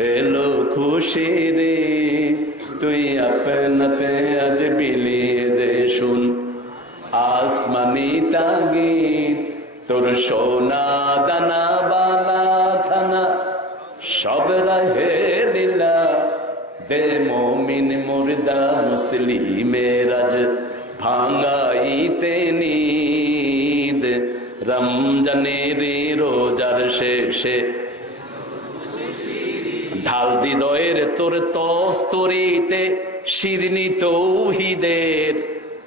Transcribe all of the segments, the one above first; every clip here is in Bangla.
এলো খুশি রে তুই আপনাতে আজ বিলিয়ে দে শুন আসমানি তাগিদ তোর সোনা দানা বালা থানা সব রাহে লীলা দে মোমিন মুর্দা মুসলিমের আজ ভাঙাইতে নিদ রমজানের রোজার শেষে ঢাল হৃদয়ের তোর তস্তরিতে শিরনি তৌহিদের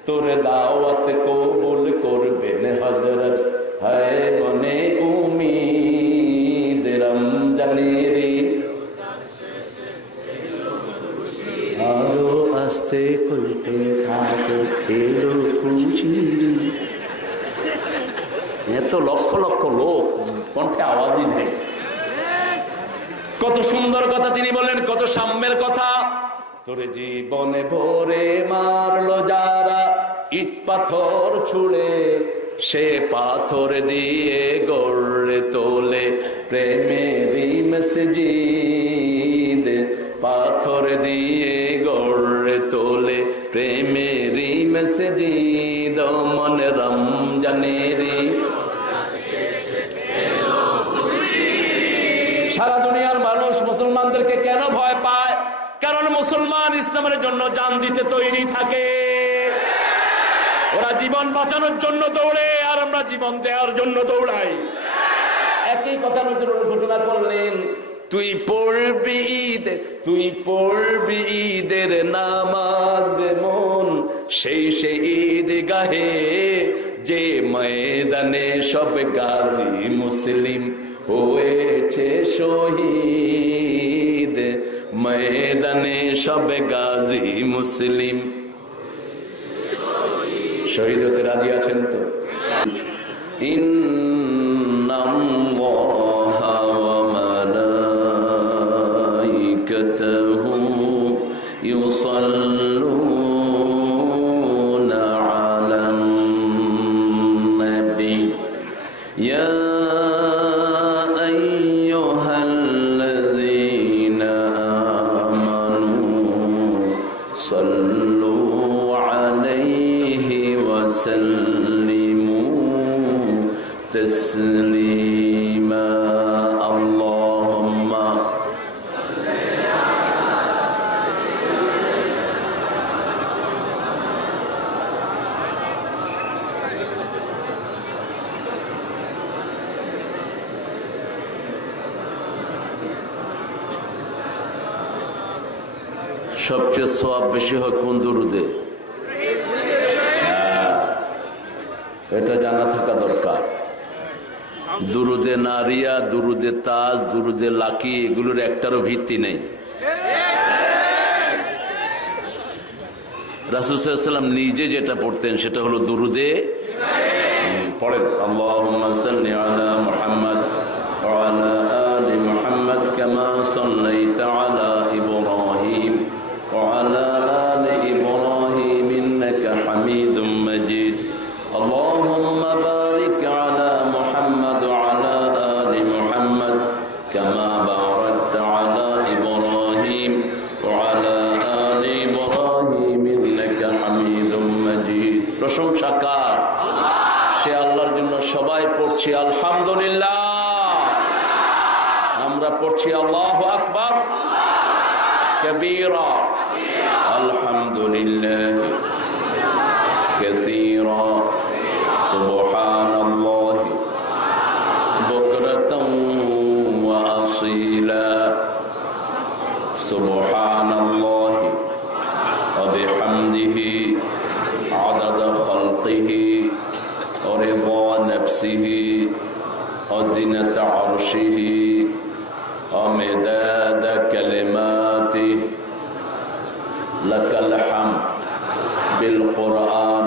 তোর দাওয়াত কবুল করবেন হযরত হায় মনে উম্মীদ রমজানের আরো আস্তে কইতে থাকো এলো খুশি। এত লক্ষ লক্ষ লোক কণ্ঠে আওয়াজই নেই। কত সুন্দর কথা তিনি বলেন, কত সাম্যের কথা। তোর জীবনে ভরে মারলো যারা ইট পাথর ছুড়ে সে পাথর দিয়ে গড়ে তোলে প্রেমেরই মসজিদ পাথর দিয়ে গড়ে তোলে প্রেমেরই মসজিদ মন রমজানেরই। সারা দুনিয়ার মানুষ মুসলমানদেরকে কেন ভয় পায়? কারণ মুসলমান ইসলামের জন্য জান দিতে তৈরি থাকে। ওরা জীবন বাঁচানোর জন্য দৌড়ে, আর আমরা জীবন দেওয়ার জন্য দৌড়াই। একই কথা নজরুল ঘোষণা করলেন, তুই পড়বি ঈদ, তুই পড়বি ঈদের নামাজ রে মন সেই সেই ঈদ গাহে যে ময়দানে সব গাজী মুসলিম হয়েছে শহীদ, ময়দানে সব গাজী মুসলিম শহীদ হতে রাজি আছেন তো? ইন্নাল্লাহা ওয়া মালাইকাতাহু ইউসাল্লুনা আলান নবী ইয়া আইয়ুহাল্লাযীনা আমানু সাল্লু আলাইহি ওয়া সাল্লিমু তাসলিমা। আল্লাহুম্মা সবচেয়ে সওয়াব বেশি হয় কোন দুরুদে? এটা জানা থাকা দরকার। দুরুদে নারিয়া, দুরুদে তাজ, দুরুদে লাকি, এগুলোর একটারও ভিত্তি নেই। রাসূল সাল্লাল্লাহু আলাইহি ওয়াসাল্লাম নিজে যেটা পড়তেন সেটা হলো দুরুদে পড়েন, আল্লাহুম্মা সাল্লি আলা মুহাম্মদ ওয়া আলা আলি মুহাম্মদ কামা সাল্লাইতা আলা ইব্রাহিম ওয়া আলা আলি ইব্রাহিম ইন্নাকা হামিদুম মাজিদ। আল্লাহুম্মা বারিক আলা মুহাম্মদ ওয়া আলা আলি মুহাম্মদ কামা বারাকতা আলা ইব্রাহিম ওয়া আলা আলি ইব্রাহিম ইন্নাকা হামিদুম মাজিদ। প্রশংসা কার? সে আল্লাহর জন্য সবাই পড়ছি আলহামদুলিল্লাহ। আমরা পড়ছি আল্লাহু আকবার কবীরা, আলহামদুলিল্লাহ কাসীরা, সুবহানাল্লাহ বুকরাতাম ওয়া আসীলা, সুবহানাল্লাহ ওয়া বিহামদিহি আদাদা খালকিহি ওয়া রিদা নাফসিহি ওয়া জিনাতা আরশিহি ওয়া মিদাদা কালিমাতিহি। লাকাল হামদ বিল কুরআন,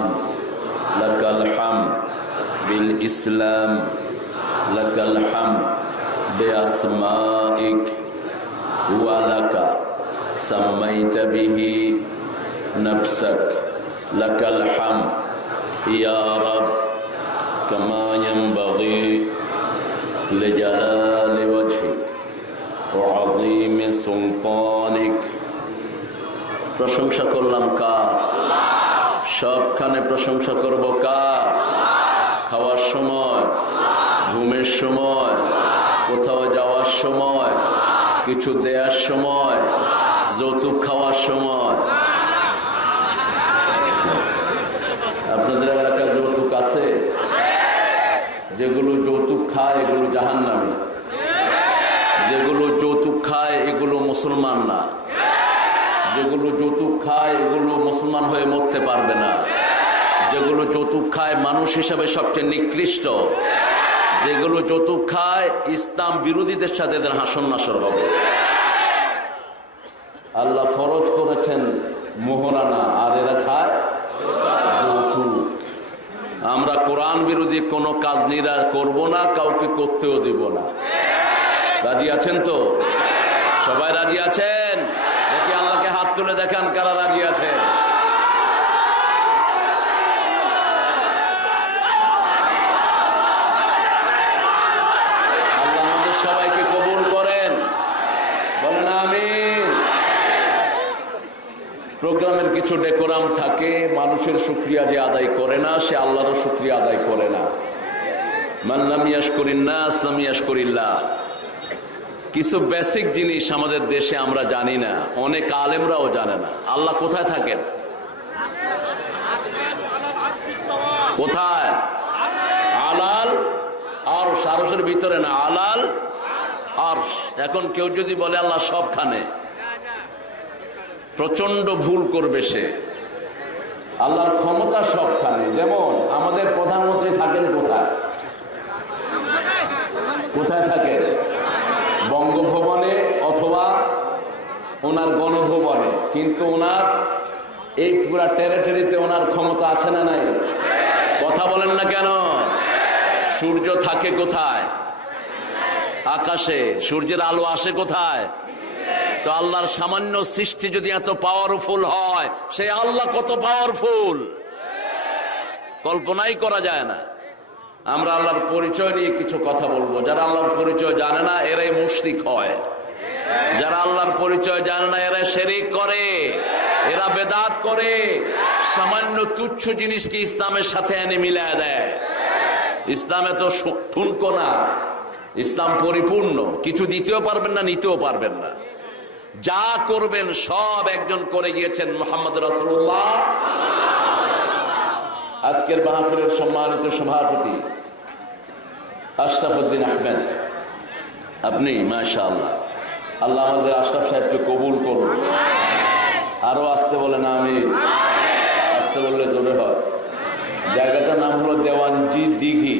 লাকাল হামদ বিল ইসলাম, লাকাল হামদ বিআসমাইক ওয়া লাকা সাম্মাইতা বিহি নাফসাক, লাকাল হামদ ইয়া রাব কামা ইয়ানবাগি লিজালালি ওয়াজহিক ওয়া আযীমি سلطانك প্রশংসা করলাম কার? সবখানে প্রশংসা করব কার? খাওয়ার সময়, ঘুমের সময়, কোথাও যাওয়ার সময়, কিছু দেওয়ার সময়, যৌতুক খাওয়ার সময়। আপনাদের এলাকায় যৌতুক আছে? যেগুলো যৌতুক খায় এগুলো জাহান্নামী, যেগুলো যৌতুক খায় এগুলো মুসলমান না, যেগুলো যৌতুক খায় এগুলো মুসলমান হয়ে মরতে পারবে না, যেগুলো যৌতুক খায় মানুষ হিসাবে সবচেয়ে নিকৃষ্ট, যেগুলো যৌতুক খায় ইসলাম বিরোধীদের সাথে এদের হাসন নাসর হবে। আল্লাহ ফরজ করেছেন মোহরানা, আর এরা খায় যৌতুক। আমরা কোরআন বিরোধী কোনো কাজ করব না, কাউকে করতেও দিব না। রাজি আছেন তো? সবাই রাজি আছেন? দেখি আল্লাহকে হাত তুলে দেখান কারা রাজি আছেন। আল্লাহ আমাদের সবাইকে কবুল করেন, বলেন আমিন। প্রোগ্রামের কিছু ডেকোরাম থাকে, মানুষের শুকরিয়া যে আদায় করে না সে আল্লাহরও শুকরিয়া আদায় করে না। মান লাম ইয়াশকুরিন নাস লাম ইয়াশকুরিল্লাহ। কিছু বেসিক জিনিস আমাদের দেশে আমরা জানি না, অনেক আলেমরাও জানে না। আল্লাহ কোথায় থাকেন? কোথায়? আলাল আরশ, আরশের ভিতরে না, আলাল আরশ। এখন কেউ যদি বলে আল্লাহ সবখানে, প্রচন্ড ভুল করবে সে। আল্লাহর ক্ষমতা সবখানে। যেমন আমাদের প্রধানমন্ত্রী থাকেন কোথায়? কোথায় থাকেন? বঙ্গভবনে অথবা ওনার গণভবনে। কিন্তু ওনার এই পুরা টেরিটরিতে ওনার ক্ষমতা আছে না নাই? কথা বলেন না কেন? সূর্য থাকে কোথায়? আকাশে। সূর্যের আলো আসে কোথায়? তো আল্লাহর সামান্য সৃষ্টি যদি এত পাওয়ারফুল হয়, সে আল্লাহ কত পাওয়ারফুল কল্পনাই করা যায় না। আমরা আল্লাহর পরিচয় নিয়ে কিছু কথা বলবো। যারা আল্লাহর পরিচয় জানে না এরাই মুশরিক হয়, যারা আল্লাহর পরিচয় জানে না এরা শিরক করে, এরা বেদাত করে, সামান্য তুচ্ছ জিনিসকে ইসলামের সাথে এনে মিলায় দেয়। ইসলামে তো ঠুনকো না, ইসলাম পরিপূর্ণ। কিছু দিতেও পারবেন না, নিতেও পারবেন না। যা করবেন সব একজন করে গিয়েছেন, মুহাম্মদ রাসূলুল্লাহ। আজকের মাহফিলের সম্মানিত সভাপতি আশরাফ উদ্দিন আহমেদ, আপনি মাশাআল্লাহ। আল্লাহ আমাদের আশরাফ সাহেবকে কবুল করুন। আরো আসতে বলেন আমিন। আসতে বললে জোরে হয়। জায়গাটার নাম হলো দেওয়ানজি দিঘি,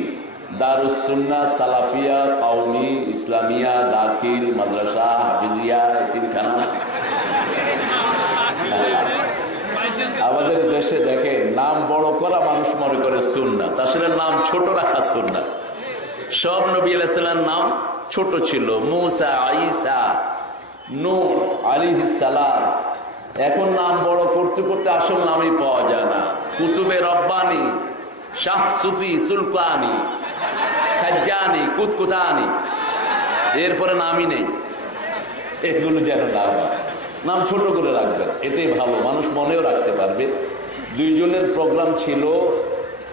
দারুস সুন্নাহ সালাফিয়া কওমি ইসলামিয়া দাখিল মাদ্রাসা হাফিজিয়া এতিমখানা। আমাদের দেশে দেখে নাম বড় করা মানুষ মনে করে সুন্নাত, আসলে নাম ছোট রাখা সুন্নাত। সব নবী আলাইহিস সালামের নাম ছোট ছিল, মুসা, ঈসা, নূহ আলাইহিস সালাম। এখন নাম বড় করতে করতে আসল নামই পাওয়া যায় না। কুতুবে রব্বানি, শাহ সুফি, সুলতানি, খাজ্জানি, কুতকুতানি, এরপরে নামই নেই। এগুলো যেন নাম ছোট করে রাখবেন, এটাই ভালো, মানুষ মনেও রাখতে পারবে। দুইজনের প্রোগ্রাম ছিল,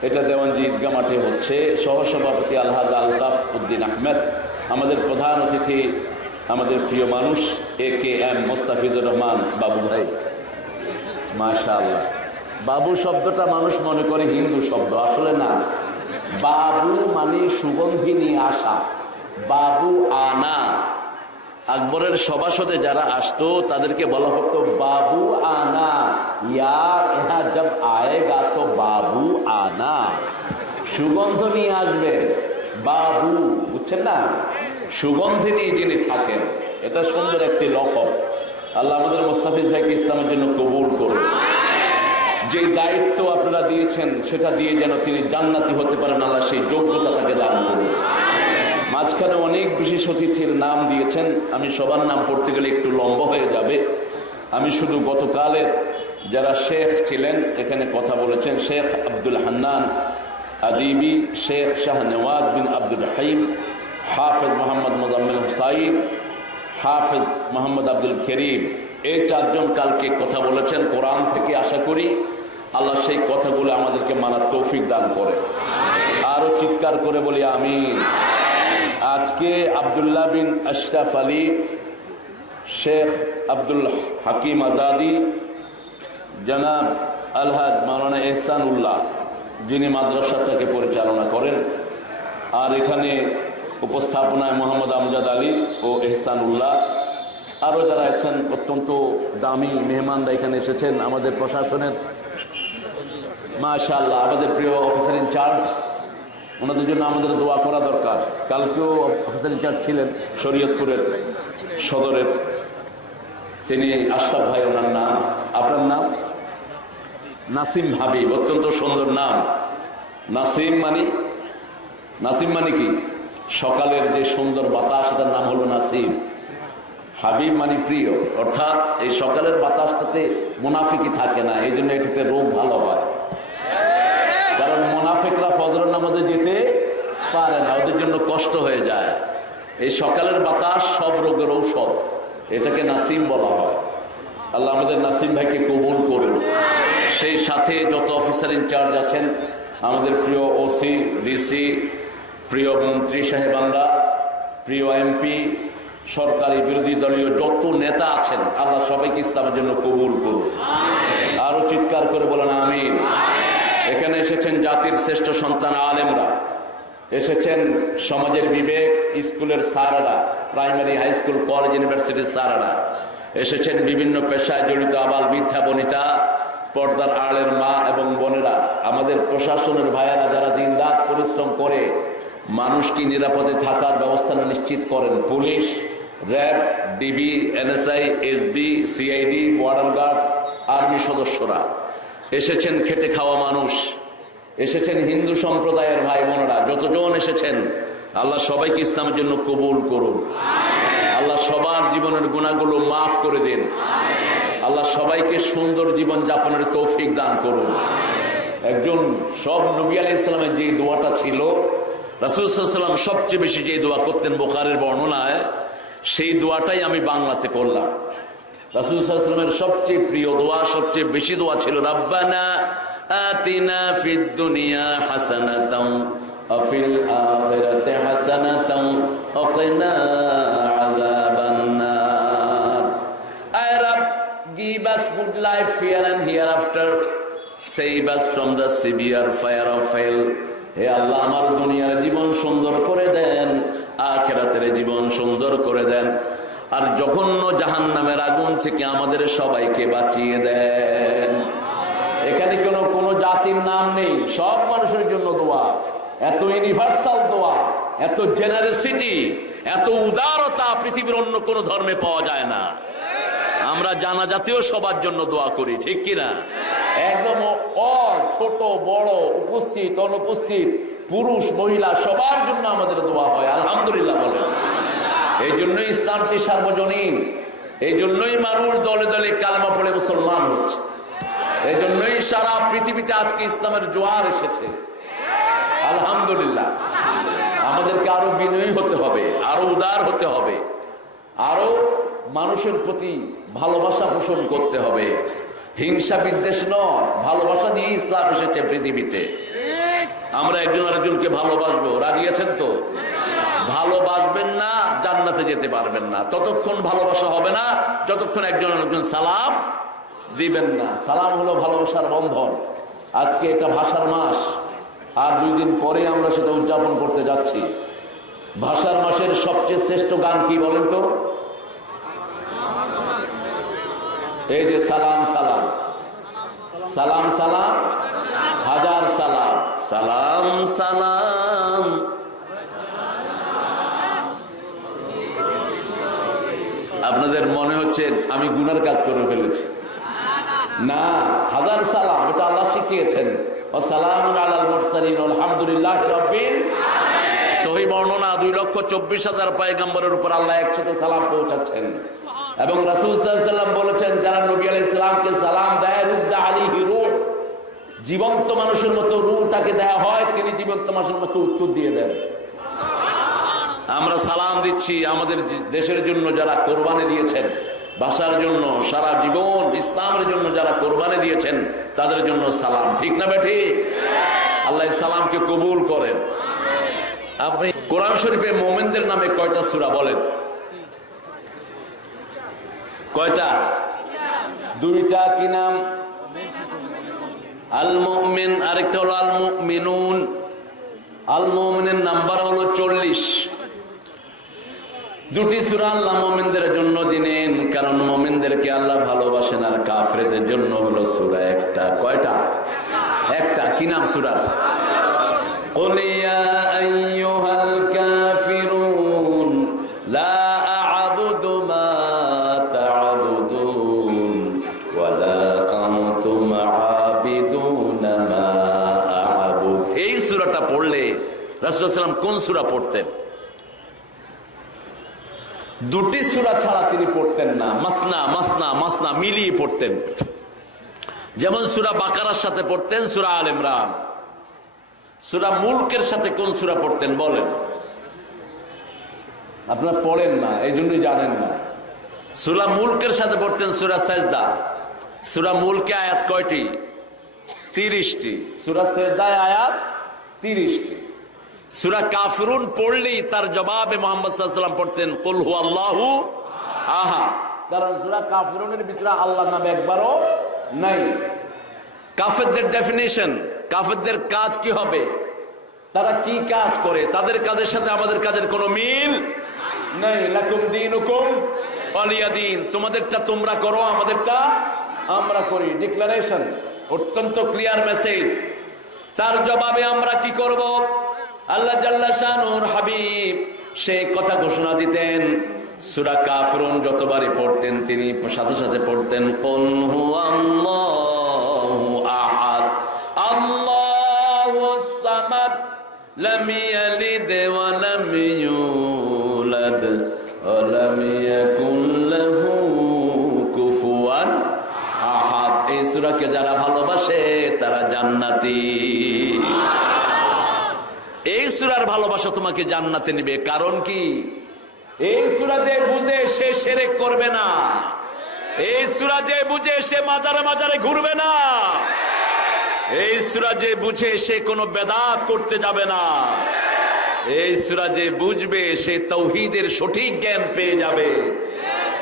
এটা দেওয়ানজি ঈদগাহ মাঠে হচ্ছে। সহসভাপতি আলহাজ আলতাফ উদ্দিন আহমেদ, আমাদের প্রধান অতিথি আমাদের প্রিয় মানুষ AKM মোস্তাফিজুর রহমান বাবু ভাই। মাশাআল্লাহ। বাবু শব্দটা মানুষ মনে করে হিন্দু শব্দ, আসলে না। বাবু মানে সুগন্ধি নিয়ে আসা, বাবু আনা। আকবরের সভাসদে যারা আসতো তাদেরকে বলা হতো বাবু আনা, ইয়ার এহা জব আয়েগা তো বাবু আনা, সুগন্ধ নিয়ে আসবেন বাবু, বুঝছেন না? সুগন্ধি নিয়ে যিনি থাকেন, এটা সুন্দর একটি লকব। আল্লাহ আমাদের মোস্তাফিজ ভাইকে ইসলামের জন্য কবুল করুন। যে দায়িত্ব আপনারা দিয়েছেন সেটা দিয়ে যেন তিনি জান্নাতি হতে পারেন, আল্লাহ সেই যোগ্যতা তাকে দান করুন। মাঝখানে অনেক বিশেষ অতিথির নাম দিয়েছেন, আমি সবার নাম পড়তে গেলে একটু লম্বা হয়ে যাবে। আমি শুধু গতকালের যারা শেখ ছিলেন এখানে কথা বলেছেন, শেখ আব্দুল হান্নান আদিবি, শেখ শাহ নওয়াজ বিন আব্দুল রহিম, হাফেজ মোহাম্মদ মোজাম্মেল হুসাইন, হাফেজ মোহাম্মদ আব্দুল করিম, এই চারজন কালকে কথা বলেছেন কোরআন থেকে। আশা করি আল্লাহ সেই কথাগুলো আমাদেরকে মানার তৌফিক দান করে। আরো চিৎকার করে বলি আমিন। আজকে আব্দুল্লাহ বিন আশরাফ আলী, শেখ আব্দুল হাকিম আজাদি, জনাব আলহাজ মাওলানা এহসানুল্লাহ, যিনি মাদ্রাসাটাকে পরিচালনা করেন, আর এখানে উপস্থাপনায় মোহাম্মদ আমজাদ আলী ও এহসানুল্লাহ, আরও যারা আছেন অত্যন্ত দামি মেহমানরা এখানে এসেছেন, আমাদের প্রশাসনের মাশাআল্লাহ, আমাদের প্রিয় অফিসার ইনচার্জ, ওনাদের জন্য আমাদের দোয়া করা দরকার। কালকেও অফিসার ইনচার্জ ছিলেন শরীয়তপুরের সদরের, তিনি আশরাফ ভাই, ওনার নাম। আপনার নাম? নাসিম হাবিব, অত্যন্ত সুন্দর নাম। নাসিম মানে কি? সকালের যে সুন্দর বাতাস, সেটার নাম হলো নাসিম। হাবিব মানে প্রিয়, অর্থাৎ এই সকালের বাতাসটাতে মুনাফিকি থাকে না, এই জন্য এটাতে রোগ ভালো হয়। কারণ মুনাফিকরা ফজরের নামাজে যেতে পারে না, ওদের জন্য কষ্ট হয়ে যায়। এই সকালের বাতাস সব রোগের ঔষধ, এটাকে নাসিম বলা হয়। আল্লাহ আমাদের নাসিম ভাইকে কবুল করুন। সেই সাথে যত অফিসার ইনচার্জ আছেন, আমাদের প্রিয় ওসি, ডিসি, প্রিয় মন্ত্রী সাহেবানরা, প্রিয় এমপি, সরকারি বিরোধী দলীয় যত নেতা আছেন, আল্লাহ সবাইকে ইসলামের জন্য কবুল করুন। আরো চিৎকার করে বলেন আমিন। এখানে এসেছেন জাতির শ্রেষ্ঠ সন্তান আলেমরা, এসেছেন সমাজের বিবেক, স্কুলের স্যাররা, প্রাইমারি, হাই স্কুল, কলেজ, ইউনিভার্সিটির স্যাররা, এসেছেন বিভিন্ন পেশায় জড়িত আবাল বৃদ্ধা বনিতা, পর্দার আড়ের মা এবং বোনেরা, আমাদের প্রশাসনের ভাইয়েরা যারা দিনরাত পরিশ্রম করে মানুষকে নিরাপদে থাকার ব্যবস্থা নিশ্চিত করেন, police, RAB, DB, NSI, SB, CID, border guard, army সদস্যরা, এসেছেন খেটে খাওয়া মানুষ, এসেছেন হিন্দু সম্প্রদায়ের ভাই বোনেরা, যতজন এসেছেন, আল্লাহ সবাইকে ইসলামের জন্য কবুল করুন। আল্লাহ সবার জীবনের গুনাহগুলো মাফ করে দিন। আল্লাহ সবাইকে সুন্দর জীবন যাপনের তৌফিক দান করুন। একজন সব নবী আলাইহিস সালামের যে দোয়াটা ছিল, রাসূল সাল্লাল্লাহু আলাইহি ওয়াসাল্লাম সবচেয়ে বেশি যে দোয়া করতেন বুখারীর বর্ণনায়, সেই দোয়াটাই আমি বাংলাতে করলাম। রাসূল সাল্লাল্লাহু আলাইহি ওয়াসাল্লামের সবচেয়ে প্রিয় দোয়া, সবচেয়ে বেশি দোয়া ছিল রাব্বানা আতিনা ফিদ দুনিয়া হাসানাতাও ওয়া ফিল আখিরাতি হাসানাতাও ওয়া কিনা আযাবান নার। আয় রব, give us good life here and hereafter, save us from the severe fire of hell. হে আল্লাহ, আমার দুনিয়ার জীবন সুন্দর করে দেন, আখিরাতের জীবন সুন্দর করে দেন, আর জঘন্য জাহান্নামের আগুন থেকে আমাদের সবাইকে বাঁচিয়ে দেন। এখানে কোনো জাতির নাম নেই, সব মানুষের জন্য দোয়া। এত ইউনিভার্সাল দোয়া, এত জেনারেসিটি, এত উদারতা পৃথিবীর অন্য কোনো ধর্মে পাওয়া যায় না। আমরা জানাজাতীয় সবার জন্য দোয়া করি, ঠিক কিনা? একদম ছোট বড়, উপস্থিত অনুপস্থিত, পুরুষ মহিলা, সবার জন্য আমাদের দোয়া হয়, আলহামদুলিল্লাহ বলে। এই জন্যই ইসলামটি সার্বজনীন, এই জন্যই মানুষ দলে দলে কালেমা পড়ে মুসলমান হচ্ছে, এই জন্যই সারা পৃথিবীতে আজকে ইসলামের জোয়ার এসেছে, আলহামদুলিল্লাহ। আমাদেরকে আরো বিনয়ী হতে হবে, আরো উদার হতে হবে, আরো মানুষের প্রতি ভালোবাসা পোষণ করতে হবে। হিংসা বিদ্বেষ নয়, ভালোবাসা দিয়ে ইসলাম এসেছে পৃথিবীতে। আমরা একজন আরেকজনকে ভালোবাসবো, রাজি আছেন তো? ভালোবাসবেন না, জান্নাতে যেতে পারবেন না। ততক্ষণ ভালোবাসা হবে না যতক্ষণ একজন আরেকজন সালাম দিবেন না। সালাম হলো ভালোবাসার বন্ধন। আজকে এটা ভাষার মাস, আর 2 দিন পরে আমরা সেটা উদযাপন করতে যাচ্ছি। ভাষার মাসের সবচেয়ে শ্রেষ্ঠ গান কি বলেন তো? এই যে সালাম সালাম, সালাম সালাম, হাজার সালাম, সালাম সালাম। আপনাদের মনে হচ্ছে আমি গুনার কাজ করে ফেলেছি, না, হাজার সালাম এটা আল্লাহ শিখিয়েছেন। ওয়াসসালামুন আলাল মুরসালিন আলহামদুলিল্লাহি রাব্বিল আলামিন। সহিহ বর্ণনা 2,24,000 পয়গম্বরের উপর আল্লাহ একসাথে সালাম পৌঁছাচ্ছেন। এবং রাসূল সাল্লাল্লাহু আলাইহি ওয়াসাল্লাম বলেছেন, যারা নবী আলাইহিস সালামকে সালাম দেয়, রুদ্দা আলাইহি রূহ, জীবন্ত মানুষের মতো রূহটাকে দেয়া হয়, তিনি জীবন্ত মানুষের মতো উত্তর দিয়ে দেন। আমরা সালাম দিচ্ছি আমাদের দেশের জন্য যারা কোরবানি দিয়েছেন, ভাষার জন্য, সারা জীবন ইসলামের জন্য যারা কোরবানি দিয়েছেন তাদের জন্য সালাম। ঠিক না বেঠি? আল্লাহ সালামকে কবুল করেন। আপনি কোরআন শরীফে মোমেনদের নামে কয়টা সূরা বলেন? কয়টা? দুইটা। কি নাম? আল মুমিন, আরেকটা হলো আল মুমিনুন। আল মুমিনের নাম্বার হলো 40। দুটি সূরা আল্লাহ মুমিনদের জন্য দিলেন, কারণ মুমিনদেরকে আল্লাহ ভালোবাসেন, আর কাফেরদের জন্য হলো সূরা একটা। কয়টা? একটা। কি নাম সূরা? قل يا أيها الكافرون لا أعبد ما تعبدون ولا أنتم عابدون ما أعبد। এই সূরাটা পড়লে রাসূলুল্লাহ সাল্লাল্লাহু আলাইহি ওয়াসাল্লাম কোন সূরা পড়তেন? দুটি সূরা ছাড়া তিনি পড়তেন না, মাসনা মাসনা মাসনা মিলিয়ে পড়তেন। যেমন সূরা বাকারার সাথে পড়তেন সূরা আল ইমরান। সূরা মুলকের সাথে কোন সূরা পড়তেন বলেন? আপনারা পড়েন না, এই জন্যই জানেন না। সূরা মুলকের সাথে পড়তেন সূরা সাজদা। সূরা মুলকে আয়াত কয়টি? 30টি। সূরা সাজদায় আয়াত 30টি। সূরা কাফিরুন পড়লেই তার জবাবে মুহাম্মদ সাল্লাল্লাহু আলাইহি ওয়াসাল্লাম পড়তেন কুল হুয়াল্লাহু আহাদ, কারণ সূরা কাফিরুনের ভিতরে আল্লাহর নাম একবারও নাই। কাফেরদের ডেফিনিশন, কাফেরদের কাজ কি হবে, তারা কি কাজ করে, তাদের কাজের সাথে আমাদের কাজের কোনো মিল নাই। লাকুম দীনুকুম ওয়ালিয়া দীন, তোমাদেরটা তোমরা করো, আমাদেরটা আমরা করি। ডিক্লারেশন, অত্যন্ত ক্লিয়ার মেসেজ। তার জবাবে আমরা কি করব? আল্লাহ জাল্লা শানুর হাবিব সেই কথা ঘোষণা দিতেন। সূরা কাফিরুন যতবারই পড়তেন তিনি সাথে সাথে পড়তেন কুল হুয়াল্লাহু আহাদ আল্লাহুস সামাদ লাম ইয়ালিদ ওয়া লাম ইউলাদ ওয়া লাম ইয়াকুল লাহু কুফুয়ান আহাদ। এই সূরাকে যারা ভালোবাসে তারা জান্নাতি। এই সূরার ভালোবাসা তোমাকে জান্নাতে নেবে। কারণ কি? এই সূরা যে বুঝে সে শিরক করবে না। এই সূরা যে বুঝে সে মাজারে মাজারে ঘুরবে না। এই সূরা যে বুঝে সে কোনো বেদাত করতে যাবে না। এই সূরা যে বুঝবে সে তাওহীদের সঠিক জ্ঞান পেয়ে যাবে।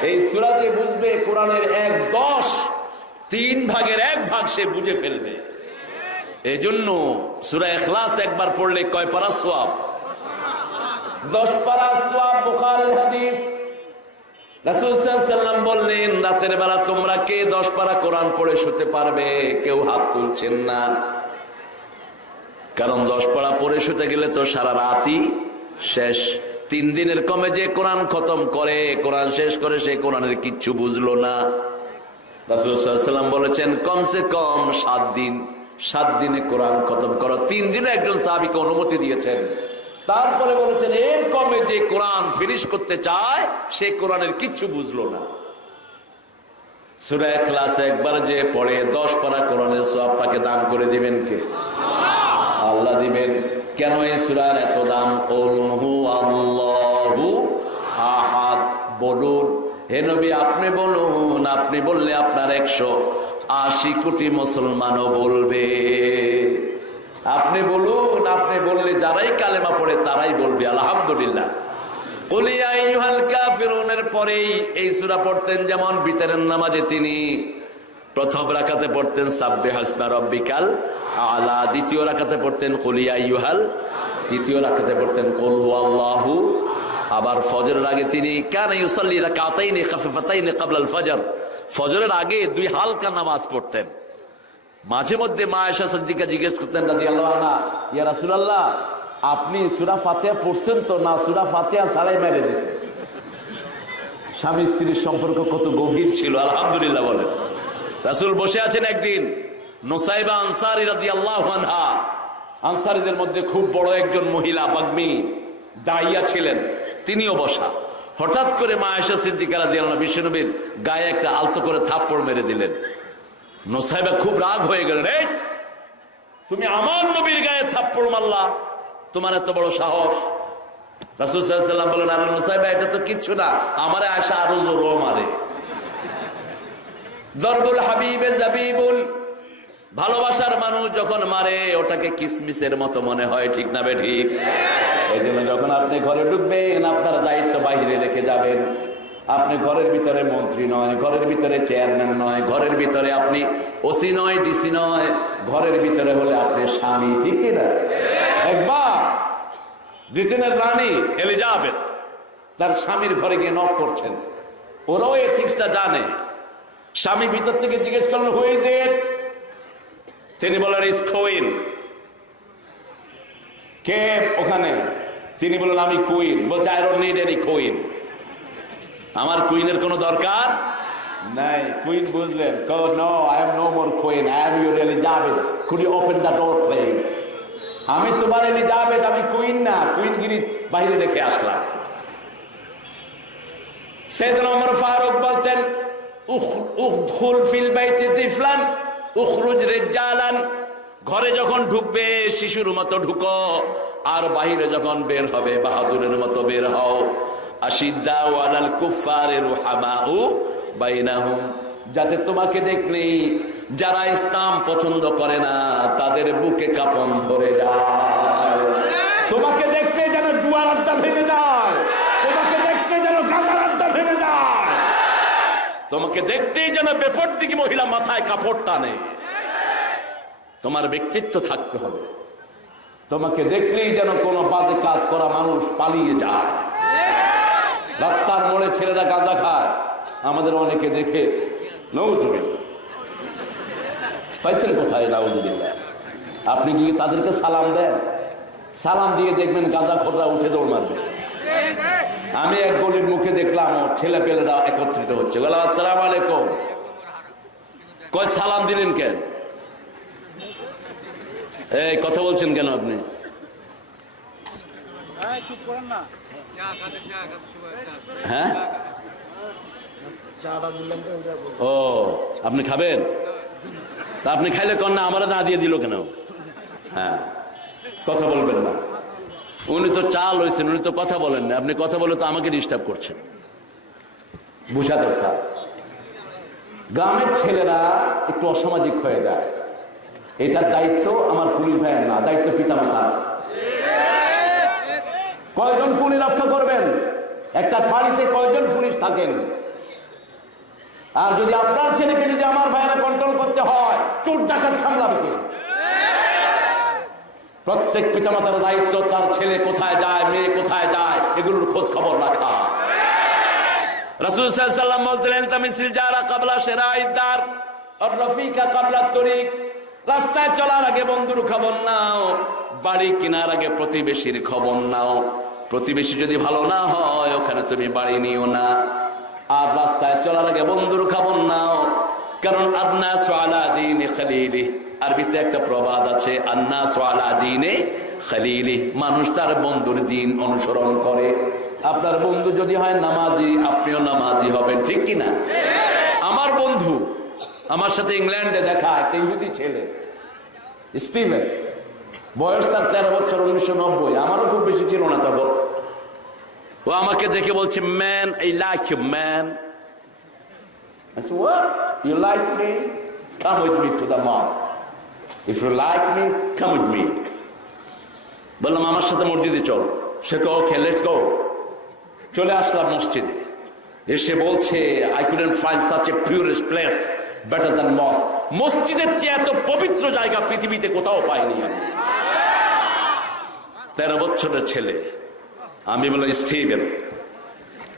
এই সূরা যে বুঝবে কোরআনের 1/10 3 ভাগের 1 ভাগ সে বুঝে ফেলবে। এই জন্য সূরা ইখলাস একবার পড়লে কয় পারা সওয়াব? 10 পারা সওয়াব। বুখারীর হাদিস। রাসূল সাল্লাল্লাহু আলাইহি ওয়াসাল্লাম বললেন রাতের বেলা তোমরা কে 10 পারা কোরআন পড়ে শুতে পারবে? কেউ হাত তুলছেন না, কারণ 10 পারা পড়ে শুতে গেলে তো সারা রাতই শেষ। 3 দিনের কমে যে কোরআন খতম করে, কোরআন শেষ করে, সে কোরআনের কিচ্ছু বুঝলো না। রাসূল সাল্লাল্লাহু আলাইহি ওয়াসাল্লাম বলেছেন কমসে কম 7 দিন, 7 দিনে কোরআন খতম করো। 3 দিনে একজন সাহাবীকে অনুমতি দিয়েছেন। তারপরে বলেছেন এর কমে যে কোরআন ফিনিশ করতে চায় সে কোরআনের কিচ্ছু বুঝলো না। সূরা ইখলাস একবার যে পড়ে 10 পারা কোরআনের সওয়াব তাকে দান করে দিবেন কে? আল্লাহ দিবেন। কেন এই সূরার এত দাম? কুল হুয়াল্লাহু আহাদ বলুন। হে নবী আপনি বলুন, আপনি বললে আপনার 180 কোটি মুসলমানও বলবে। আপনি বলুন, আপনি বললে যারাই কালেমা পড়ে তারাই বলবে আলহামদুলিল্লাহ। কুল ইয়া আইয়ুহাল কাফিরুনের পরেই এই সূরা পড়তেন। যেমন বিতরের নামাজে তিনি প্রথম রাকাতে পড়তেন সাব্বিহাসমা রাব্বিকাল আলা, দ্বিতীয় রাকাতে পড়তেন কুল ইয়া আইয়ুহাল, তৃতীয় রাকাতে পড়তেন কুল হুয়াল্লাহু। আবার ফজরের আগে তিনি কানা ইউসাল্লি রাকাতাইনি খাফিফাতাইনি ক্বাবলাল ফজর, ফজরের আগে 2 হালকা নামাজ পড়তেন। মাঝে মধ্যে মা আয়েশা সিদ্দিকা জিজ্ঞেস করতেন রাদিয়াল্লাহু আনহা, ইয়া রাসূলুল্লাহ আপনি সূরা ফাতিহা পড়ছেন তো? না, সূরা ফাতিহা ছাড়াই মেরে দিয়েছেন। স্বামী স্ত্রীর সম্পর্ক কত গভীর ছিল আলহামদুলিল্লাহ বলেন। রাসূল বসে আছেন একদিন, নুসাইবা আনসারী রাদিয়াল্লাহু আনহা, আনসারীদের মধ্যে খুব বড় একজন মহিলা বাগ্মী দাইয়া ছিলেন, তিনিও বসা। হঠাৎ করে মা আয়েশা সিদ্দিকা রাদিয়াল্লাহু আনহা বিশ্বনবীর গায়ে একটা আলতো করে থাপ্পড় মেরে দিলেন। নুসাইবা খুব রাগ হয়ে গেলেন, এই তুমি আমার নবীর গায়ে থাপ্পড় মারলা, তোমার এত বড় সাহস? রাসূল সাল্লাল্লাহু আলাইহি ওয়াসাল্লাম বলেন, আরে নুসাইবা এটা তো কিচ্ছু না, আমারে আশা আরো জোরও মারে। দরবুল হাবিবে জাবিবুল, ভালোবাসার মানুষ যখন মারে ওটাকে কিসমিসের মতো মনে হয়, ঠিক না বে ঠিক? এই জন্য যখন আপনি ঘরে ঢুকবেন আপনার দায়িত্ব বাইরে রেখে যাবেন। আপনি ঘরের ভিতরে মন্ত্রী নয়, ঘরের ভিতরে চেয়ারম্যান নয়, ঘরের ভিতরে আপনি ওসি নয়, ডিসি নয়, ঘরের ভিতরে হলে আপনি স্বামী, ঠিক কিনা? একবার ব্রিটেনের রানী এলিজাবেথ তার স্বামীর ঘরে গিয়ে নক করছেন, ওরাও এথিক্সটা জানে। স্বামী ভিতর থেকে জিজ্ঞেস করলেন, হু ইজ ইট? তিনি বলেন, ইজ কুইন। কে ওখানে? তিনি বলেন, আমি কুইন। বলছে, I don't need any queen, আমার কুইনের কোনো দরকার নাই। কুইন বুঝলেন, no I am no more queen, I am your Elizabeth, could you open the door please? আমি তোমার এলিজাবেথ, আমি কুইন না, কুইনগিরি বাইরে রেখে আসলাম। সাইয়েদনা ওমর ফারুক বলতেন, উদখুল ফিল বাইতি তিফলান উখরুজ রিজালান, ঘরে যখন ঢুকবে শিশুর মতো ঢুকো, আর বাইরে যখন বের হবে বাহাদুরের মতো বের হও। আশিদ্দাউ আলাল কুফফারি রুহামাউ বাইনাহুম, যাতে তোমাকে দেখলে যারা ইসলাম পছন্দ করে না তাদের বুকে কাঁপন ধরে যায়। তোমাকে দেখতে যেন জুয়ার আড্ডা ভেঙে যায়, তোমাকে দেখতে যেন গাজার আড্ডা ভেঙে যায়, তোমাকে দেখতেই যেন বেপরদিকি মহিলা মাথায় কাপড় টানে। তোমার ব্যক্তিত্ব থাকতে হবে, তোমাকে দেখলেই যেন কোনো বাজে কাজ করা মানুষ পালিয়ে যায়। রাস্তার মোড়ে ছেলেরা গাঁজা খায়, আমাদের অনেকে দেখে নাউজুবিল্লাহ, পাইছেন কোথায় নাউজুবিল্লাহ? আপনি কি তাদেরকে সালাম দেন? সালাম দিয়ে দেখবেন গাঁজাখোররা উঠে দৌড় মারবে। আমি এক গলির মুখে দেখলাম ছেলে পেলেরা একত্রিত হচ্ছে, বলে আসসালামু আলাইকুম। কয় সালাম দিলেন কেন? এই কথা বলছেন কেন আপনি? হ্যাঁ, ও আপনি খাবেন? তা আপনি খাইলে কন না, আমারা না দিয়ে দিল কেন? হ্যাঁ, কথা বলবেন না। উনি তো চাল হয়েছেন, উনি তো কথা বলেন না, আপনি কথা বলে তো আমাকে ডিস্টার্ব করছেন। বুঝা দরকার, গ্রামের ছেলেরা একটু অসামাজিক হয়ে যায়, এটার দায়িত্ব আমার পুলিশ ভাইয়ের না, দায়িত্ব পিতামাতার। কয়জন পুলিশ রক্ষা করবেন? একটা ফাঁড়িতে কয়জন পুলিশ থাকেন? আর যদি আপনার ছেলেকে যদি আমার ভাইয়েরা কন্ট্রোল করতে হয়, চোর ডাকাত সামলাবে কে? প্রত্যেক পিতামাতার দায়িত্ব তার ছেলে কোথায় যায়, মেয়ে কোথায় যায়, এগুলোর খোঁজ খবর রাখা। রাসূল সাল্লাল্লাহু আলাইহি ওয়াসাল্লাম বলতেন, তামিসিল জারা ক্বাবলা শিরাইদ দার আর রফিকা ক্বাবলা তরিক, রাস্তায় চলার আগে বন্ধুর খবর নাও, বাড়ি কেনার আগে প্রতিবেশীর খবর নাও। প্রতিবেশী যদি ভালো না হয় ওখানে তুমি বাড়ি নিও না। আর রাস্তায় চলার আগে বন্ধুর খবর নাও, কারণ আন্নাসু আলা দীনি খলিলি, আরবিতে একটা প্রবাদ আছে, আন্নাসু আলা দীনি খলিলি, মানুষ তার বন্ধুর দিন অনুসরণ করে। আপনার বন্ধু যদি হয় নামাজি, আপনিও নামাজি হবেন, ঠিক কিনা? আমার বন্ধু, আমার সাথে ইংল্যান্ডে দেখা একটা ইহুদি ছেলে স্টিভেন, বয়স তার 13 বছর, 1990, আমারও খুব বেশি ছিল না তখন। ও আমাকে দেখে বলছে, man I like you man. I said, what? You like me? Come with me to the mosque. If you like me, come with me. বললাম আমার সাথে মসজিদে চল। সে কো ওকে, লেটস গো। চলে আসলাম মসজিদে। এসে বলছে, I couldn't find such a purest place better than mosque. মসজিদের চেয়ে এত পবিত্র জায়গা পৃথিবীতে কোথাও পাইনি আমি। 13 বছরের ছেলে। আমি বললাম, Steven,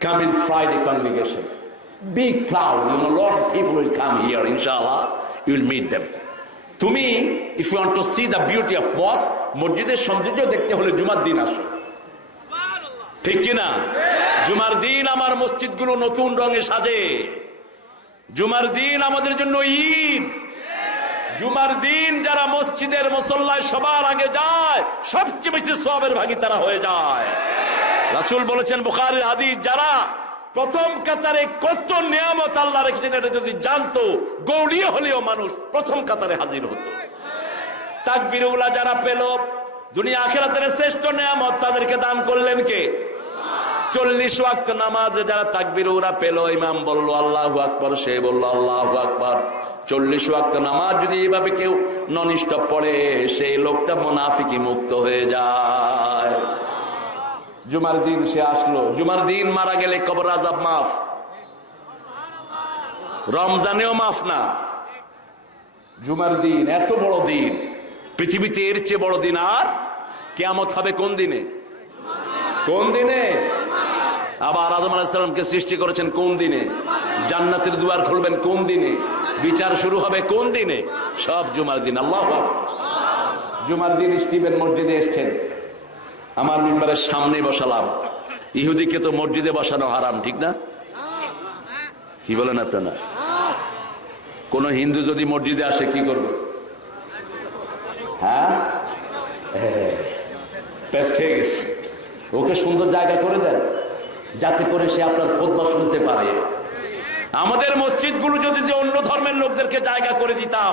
come in Friday congregation. Big crowd, you know, a lot of people will come here, inshallah, you will meet them. তুমি, if you want to see the beauty of mosque, মসজিদের সৌন্দর্য দেখতে হলে জুমার দিন আসো, ঠিক কিনা? জুমার দিন আমার মসজিদগুলো নতুন রঙে সাজে। জুমার দিন আমাদের জন্য ঈদ। জুমার দিন যারা মসজিদের মুসল্লায় সবার আগে যায়, সবচেয়ে বেশি সওয়াবের ভাগী তারা হয়ে যায়। রাসূল বলেছেন, বুখারীর হাদিস, যারা প্রথম কাতারে কত নিয়ামত আল্লাহ রেখেছেন এটা যদি জানতো, গৌড়িয়ে হলেও মানুষ প্রথম কাতারে হাজির হতো। তাকবীরুল্লাহ যারা পেল, দুনিয়া আখিরাতের শ্রেষ্ঠ নিয়ামত তাদেরকে দান করলেন কে? 40 ওয়াক্ত নামাজে যারা তাকবীর ওরা পেল, ইমাম বলল আল্লাহু আকবার, সে বলল আল্লাহু আকবার। 40 ওয়াক্ত নামাজ যদি এইভাবে কেউ নন স্টপ পড়ে, সেই লোকটা মুনাফিকি মুক্ত হয়ে যায়। জুমার দিন সে আসলো, জুমার দিন মারা গেলে কবর আযাব মাফ, রমজানেও মাফ না। জুমার দিন এত বড় দিন, পৃথিবীতে এর চেয়ে বড় দিন আর কিয়ামত হবে কোন দিনে? কোন দিনে? আবার আদম আলাইহিস সালামকে সৃষ্টি করেছেন কোন দিনে? জান্নাতের দুয়ার খুলবেন কোন দিনে? বিচার শুরু হবে কোন দিনে? সব জুমার দিন। আল্লাহু আকবার। জুমার দিন স্টিভেন মসজিদে এসেছেন, আমার মিম্বারের সামনে বসালাম। ইহুদিকে তো মসজিদে বসানো হারাম, ঠিক না? কি বলেন আপনারা? কোন হিন্দু যদি মসজিদে আসে কি করবে? হ্যাঁ, পেস খেয়ে গেছে। ওকে সুন্দর জায়গা করে দেন, যাতে করে সে আপনার খুতবা শুনতে পারে। আমাদের মসজিদগুলো যদি যে অন্য ধর্মের লোকদেরকে জায়গা করে দিতাম,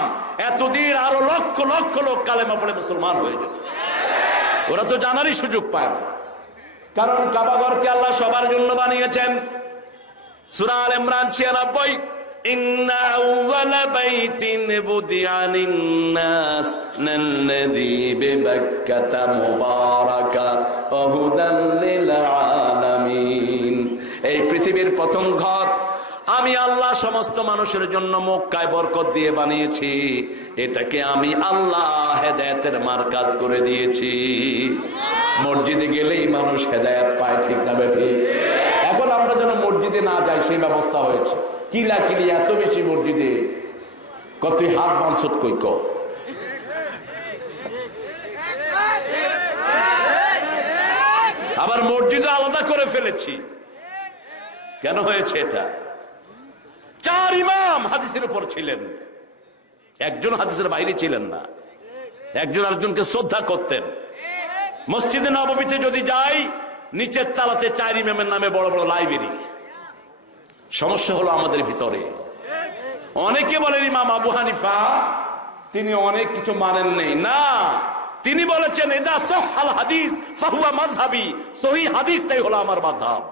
এতদিন আরো লক্ষ লক্ষ লোক কালেমা পড়ে মুসলমান হয়ে যেত। ওরা তো জানারই সুযোগ পায় না, কারণ কাবাঘরকে আল্লাহ সবার জন্য বানিয়েছেন। সূরা আল ইমরান 96, ইন্না আউওয়ালা বাইতিন বুদিআ লিন-নাস লাল্লাযী বিবাক্কাতা মুবারাকা ওয়া হুদাল লিল আলামিন। এই পৃথিবীর প্রথম ঘর আমি আল্লাহ সমস্ত মানুষের জন্য মক্কায় বরকত দিয়ে বানিয়েছি। এটাকে আমি আল্লাহ হেদায়েতের মার্কাজ করে দিয়েছি। মসজিদে গেলেই মানুষ হেদায়েত পায়, ঠিক না বেঠি? এখন আমরা যেন মসজিদে না যাই সেই ব্যবস্থা হয়েছে। কিলা কিলি এত বেশি মসজিদে, কত হাত বানসত কই ক। আবার মসজিদে আলাদা করে ফেলেছি। কেন হয়েছে এটা? 4 ইমাম হাদিসের উপর ছিলেন, একজন হাদিসের বাইরে ছিলেন না। একজন আরেকজনকে শ্রদ্ধা করতেন। মসজিদে নববীতে যদি যাই, নিচের তালাতে 4 ইমামের নামে বড় বড় লাইব্রেরি। সমস্যা হলো আমাদের ভিতরে অনেকে বলেন ইমাম আবু হানিফা তিনি অনেক কিছু মানেন নেই। না, তিনি বলেছেন ইজা সাহহাল হাদিস ফাহুয়া মাযহাবি, সহিহ হাদিসটাই হলো আমার মাযহাব।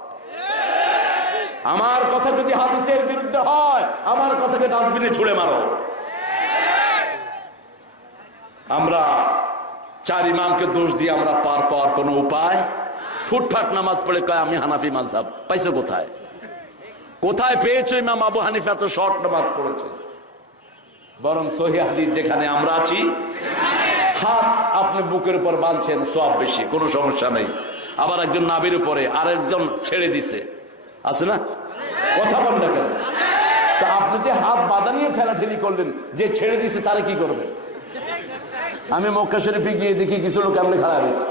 আমার কথা যদি হাদিসের বিরুদ্ধে হয়, আমার কথাকে ডাস্টবিনে ছুঁড়ে মারো। আমরা 4 ইমামকে দোষ দিয়ে আমরা পার পাওয়ার কোনো উপায়? ফুটফাট নামাজ পড়ে কয় আমি হানাফি মাযহাব। পাইছো কোথায়? কোথায় পেয়েছো ইমাম আবু হানিফা তো শর্ট নামাজ পড়েছে? বরং সহিহ হাদিস যেখানে আমরা আছি, হাত আপনি বুকের উপর বাঁধছেন, সওয়াব বেশি, কোনো সমস্যা নেই। আবার একজন নাভির উপরে, আরেকজন ছেড়ে দিছে, আছে না? কথা বল না কেন? তা আপনি যে হাত বাঁধা নিয়ে ঠেলাঠেলি করলেন, যে ছেড়ে দিছে তারা কি করবে? আমি মক্কা শরীফে গিয়ে দেখি কিছু লোক এমনি খাড়া হয়েছে,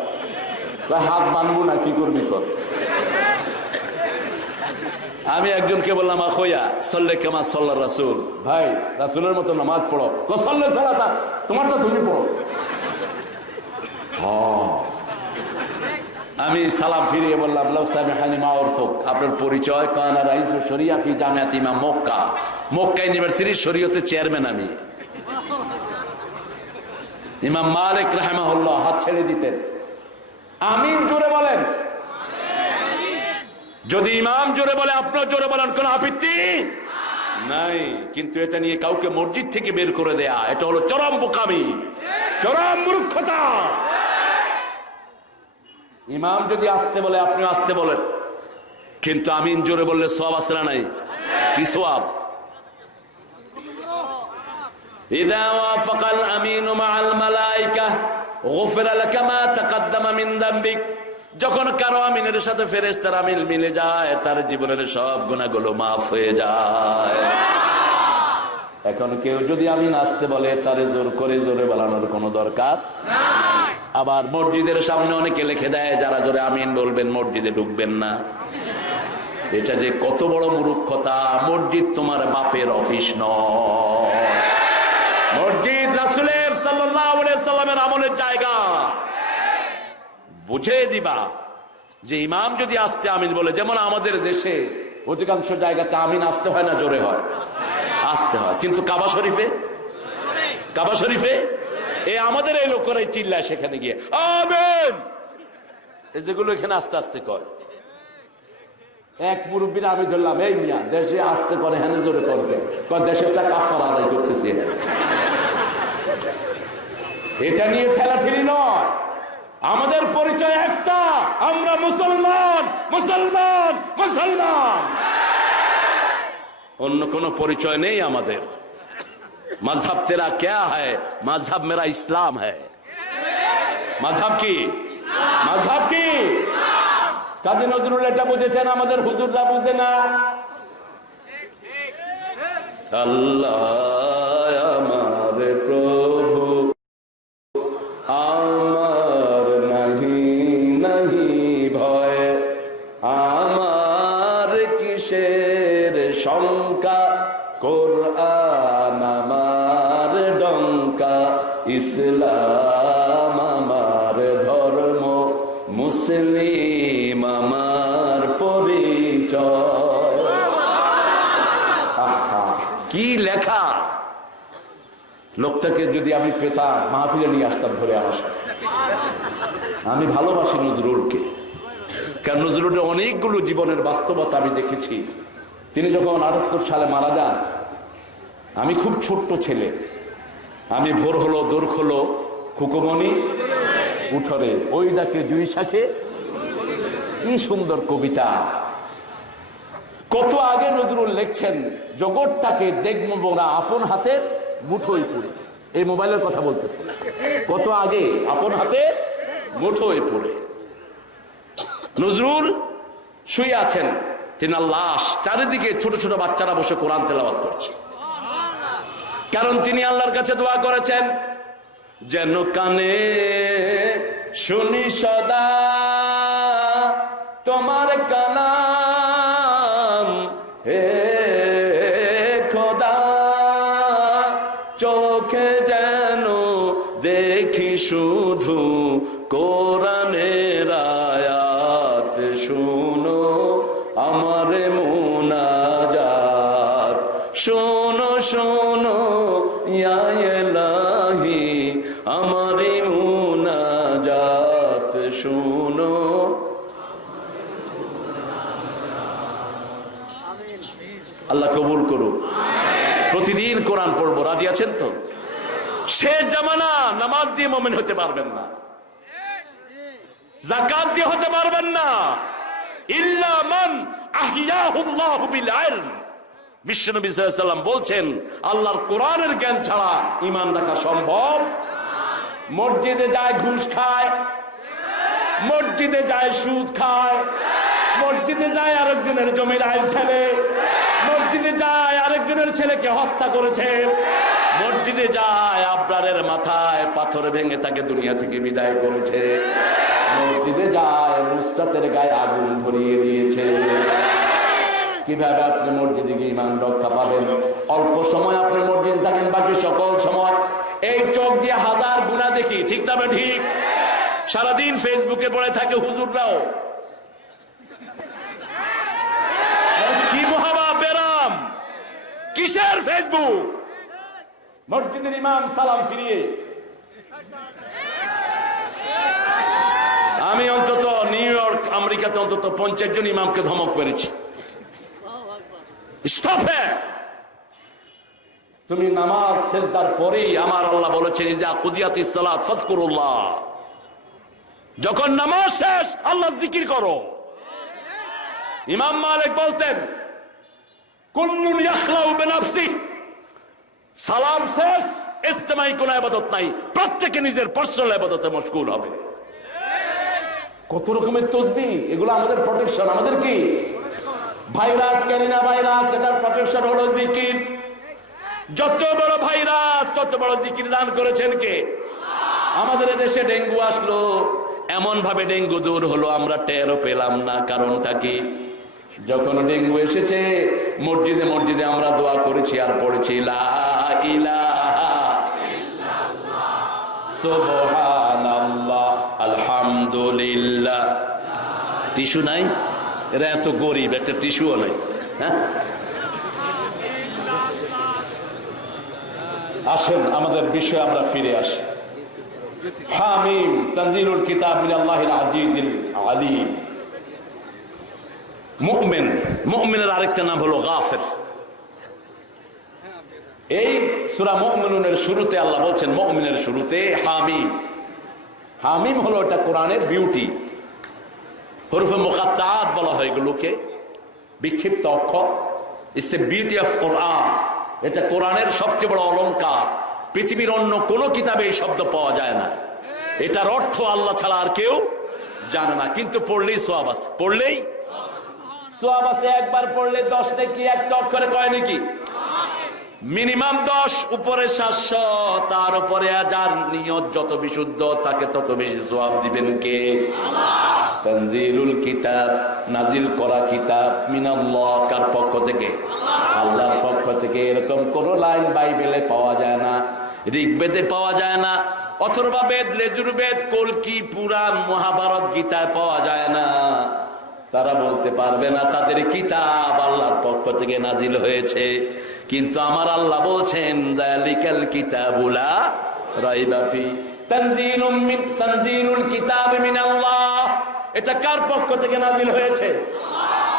হাত বাঁধবো না, কি করবি কর। আমি একজনকে বললাম আখোয়া সল্লে কেমা সাল্লা রাসূল, ভাই রাসূলের মতো নামাজ পড়ো। সল্লে সালাতা, তোমারটা তুমি পড়ো। আমি সালাম ফিরিয়ে বললাম লাউ সামিহানি মা উরফুক, আপনার পরিচয়? কানা রাইসু শরিয়া ফি জামিয়াত ইমাম মক্কা, মক্কা ইউনিভার্সিটির শরীয়তের চেয়ারম্যান আমি। ইমাম মালিক রাহিমাহুল্লাহ হাত ছেড়ে দিতেন। আমিন জোরে বলেন। যদি ইমাম জোরে বলে আপনিও জোরে বলেন, কোন আপত্তি নাই। কিন্তু এটা নিয়ে কাউকে মসজিদ থেকে বের করে দেয়া, এটা হলো চরম বোকামি, চরম মূর্খতা। ইমাম যদি আসতে বলে আপনিও আসতে বলেন, কিন্তু আমিন জোরে বললে সওয়াব আছে না নাই? কি সওয়াব? ইযা ওয়াফাকাল আমিনু মাআল মালায়েকা গুফিরা লাকা মা তাকদ্দামা মিন যামবিক, যখন কারো আমিনের সাথে ফেরেশতার আমিন মিলে যায়, তার জীবনের সব গুনাহগুলো মাফ হয়ে যায়। এখন কেউ যদি আমিন আসতে বলে, তারে জোর করে জোরে বলানোর কোনো দরকার নাই। আবার মসজিদের সামনে অনেকে লিখে দেয় যারা জোরে আমিন বলবেন মসজিদে ঢুকবেন না। এটা যে কত বড় মূর্খতা! মসজিদ তোমার বাপের অফিস নয়, মসজিদ রাসূলের সাল্লাল্লাহু আলাইহি সাল্লামের আমলের জায়গা। বুঝে দিবা যে ইমাম যদি আসতে আমিন বলে, যেমন আমাদের দেশে অধিকাংশ জায়গাতে আমিন আসতে হয় না, জোরে হয়, আসতে হয়। কিন্তু কাবা শরীফে আমাদের এই লোকেরাই চিল্লায় সেখানে গিয়ে আমিন, এই যেগুলো এখানে আস্তে আস্তে কয়। এক মুরব্বীর আমি ধরলাম, এই মিয়া দেশে আসতে করে হেনে জোরে করবে, দেশে একটা কাফারা আদায় করতেছি। এটা নিয়ে ঠেলাঠেলি নয়, আমাদের পরিচয় একটা, আমরা মুসলমান মুসলমান মুসলমান, অন্য কোনো পরিচয় নেই আমাদের। मजहब तेरा क्या है? मजहब मेरा इस्लाम है। मजहब की मजहब की কাজী নজরুল এটা বুঝেছেন, আমাদের হুজুররা বুঝে না। আল্লাহ আমার প্রভু আমার নাহি নাহি ভয়, আমার কিসের শঙ্কা, কোরআন আমার ডঙ্কা, ইসলাম আমার ধর্ম, মুসলিম আমার পরিচয়। আহা কি লেখা! লোকটাকে যদি আমি পেতাম, মাহফিলে নিয়ে আসতাম ধরে আমার সাথে। আমি ভালোবাসি নজরুলকে, কারণ নজরুলের অনেকগুলো জীবনের বাস্তবতা আমি দেখেছি। তিনি যখন 78 সালে মারা যান, আমি খুব ছোট্ট ছেলে, আমি ভোর হলো দোর হলো খুকুমনি উঠরে ওই ডাকে দুই শাখে, কি সুন্দর কবিতা! কত আগে নজরুল লিখছেন, জগৎটাকে দেখবো না আপন হাতের মুঠোয় পড়ে। এই মোবাইলের কথা বলতেছে, কত আগে আপন হাতে মুঠোয় পড়ে। নজরুল শুয়ে আছেন, তিনার লাশ, চারিদিকে ছোট ছোট বাচ্চারা বসে কোরআন তেলাওয়াত করছে, কারণ তিনি আল্লাহর কাছে দোয়া করেছেন, যেন কানে শুনি সদা তোমার কালাম, হে খোদা চোখে যেন দেখি শুধু কোরআনের আয়াত, শুনো আমার মুনাজাত, শোনো শোনো ইয়া ইলাহি আমার মুনাজাত, শোনো। আল্লাহ কবুল করুক। প্রতিদিন কোরআন পড়বো, রাজি আছেন তো? শেষ জামানা, নামাজ দিয়ে মুমিন হতে পারবেন না, যাকাত দিয়ে হতে পারবেন না, ইল্লা মান আহইয়াহুল্লাহু বিল ইলম। বিশ্বনবী সাল্লাল্লাহু আলাইহি ওয়াসাল্লাম বলছেন, আল্লাহর কোরআনের জ্ঞান ছাড়া ঈমান রাখা সম্ভব। মসজিদে যায় ঘুষ খায়, মসজিদে যায় সুদ খায়, মসজিদে যায় আরেকজনের জমির আইল ঠেলে, মসজিদে যায় আরেকজনের ছেলেকে হত্যা করেছে, মসজিদে যায় আবরারের মাথায় পাথর ভেঙে তাকে দুনিয়া থেকে বিদায় করেছে, মসজিদে যায় নুসরাতের গায়ে আগুন ধরিয়ে দিয়েছে। কিভাবে আপনি মসজিদে গিয়ে ঈমান রক্ষা পাবেন? অল্প সময় আপনি মসজিদে থাকেন, বাকি সকল সময় এই চোখ দিয়ে হাজার গুনাহ দেখি, ঠিক না ঠিক? সারাদিন ফেসবুকে পড়ে থাকে হুজুররাও, কি মহাবা বেরাম, কিসের ফেসবুক? মসজিদের ইমাম সালাম ফিরিয়ে। আমি অন্তত নিউ ইয়র্ক আমেরিকাতে অন্তত 50 জন ইমামকে ধমক করেছি, স্টপ হে, তুমি নামাজ সিজদার পরেই আমার আল্লাহ বলেছেন, ইজা কুদিয়াতিস সালাত ফাযকুরুল্লাহ, যখন নামাজ শেষ আল্লাহর জিকির করো। ইমাম মালিক বলতেন, কুল্লুন ইয়াখলাউ বিনাফসি, সালাম শেষ ইজতিমাই কোনো ইবাদত নাই, প্রত্যেকে নিজের পার্সোনাল ইবাদতে মশগুল হবে। কত রকমের তাসবিহ, এগুলো আমাদের প্রোটেকশন। আমাদের কি ভাইরাস, ক্যারিনা ভাইরাস, এটার প্রোটেকশন হলো জিকির। যত বড় ভাইরাস তত বড় জিকির দান করেছেন কে? আমাদের দেশে ডেঙ্গু আসলো, এমন ভাবে ডেঙ্গু দূর হলো আমরা টেরও পেলাম না। কারণটা কি? যখন ডেঙ্গু এসেছে মসজিদে মসজিদে আমরা দোয়া করেছি আর পড়েছি লা ইলাহা ইল্লাল্লাহ সুবহানাল্লাহ আলহামদুলিল্লাহ। টিস্যু নাই? এরা এত গরিব, একটা টিস্যুও নাই। হ্যাঁ, আসেন আমাদের বিষয়ে আমরা ফিরে আসি। হামিম তানজিলুল কিতাব মিনাল্লাহিল আজিজিল আলিম। মুমিন, মুমিনের আরেকটা নাম হলো গাফির। এই সূরা মুমিনুনের শুরুতে আল্লাহ বলছেন, মুমিনের শুরুতে হামিম। হামিম হলো এটা কোরআনের বিউটি, হরফে মুকাত্তাআত বলা হয় এগুলোকে, বিক্ষিপ্ত অক্ষর। ইটস দ্য বিউটি অফ কোরআন। এটা কোরআনের সবচেয়ে বড় অলংকার। পৃথিবীর অন্য কোনো কিতাবে এই শব্দ পাওয়া যায় না। এটার অর্থ আল্লাহ ছাড়া আর কেউ জানে না, কিন্তু পড়লেই সওয়াব আছে, পড়লেই সওয়াব আছে। একবার পড়লে 10 নেকি, একটা অক্ষরে কয় নাকি? মিনিমাম 10, উপরে 700, তার উপরে যার নিয়ত যত বিশুদ্ধ তাকে তত বেশি সওয়াব দিবেন কে? আল্লাহ। তানজিলুল কিতাব, নাজিল করা কিতাব, মিনাল্লাহ, কার পক্ষ থেকে? আল্লাহর পক্ষ থেকে। এরকম কোন লাইন বাইবেলে পাওয়া যায় না, ঋগ্বেদে পাওয়া যায় না, অথর্বা বেদ, লেজুরবেদ, কলকি, পুরাণ, মহাভারত, গীতায় পাওয়া যায় না। তারা বলতে পারবে না তাদের কিতাব আল্লাহর পক্ষ থেকে নাজিল হয়েছে। কিন্তু আমার আল্লাহ বলছেন, যালিকাল কিতাবু লা রাইবা ফি, তানজিলুল কিতাব মিনাল্লাহ। এটা কার পক্ষ থেকে নাজিল হয়েছে?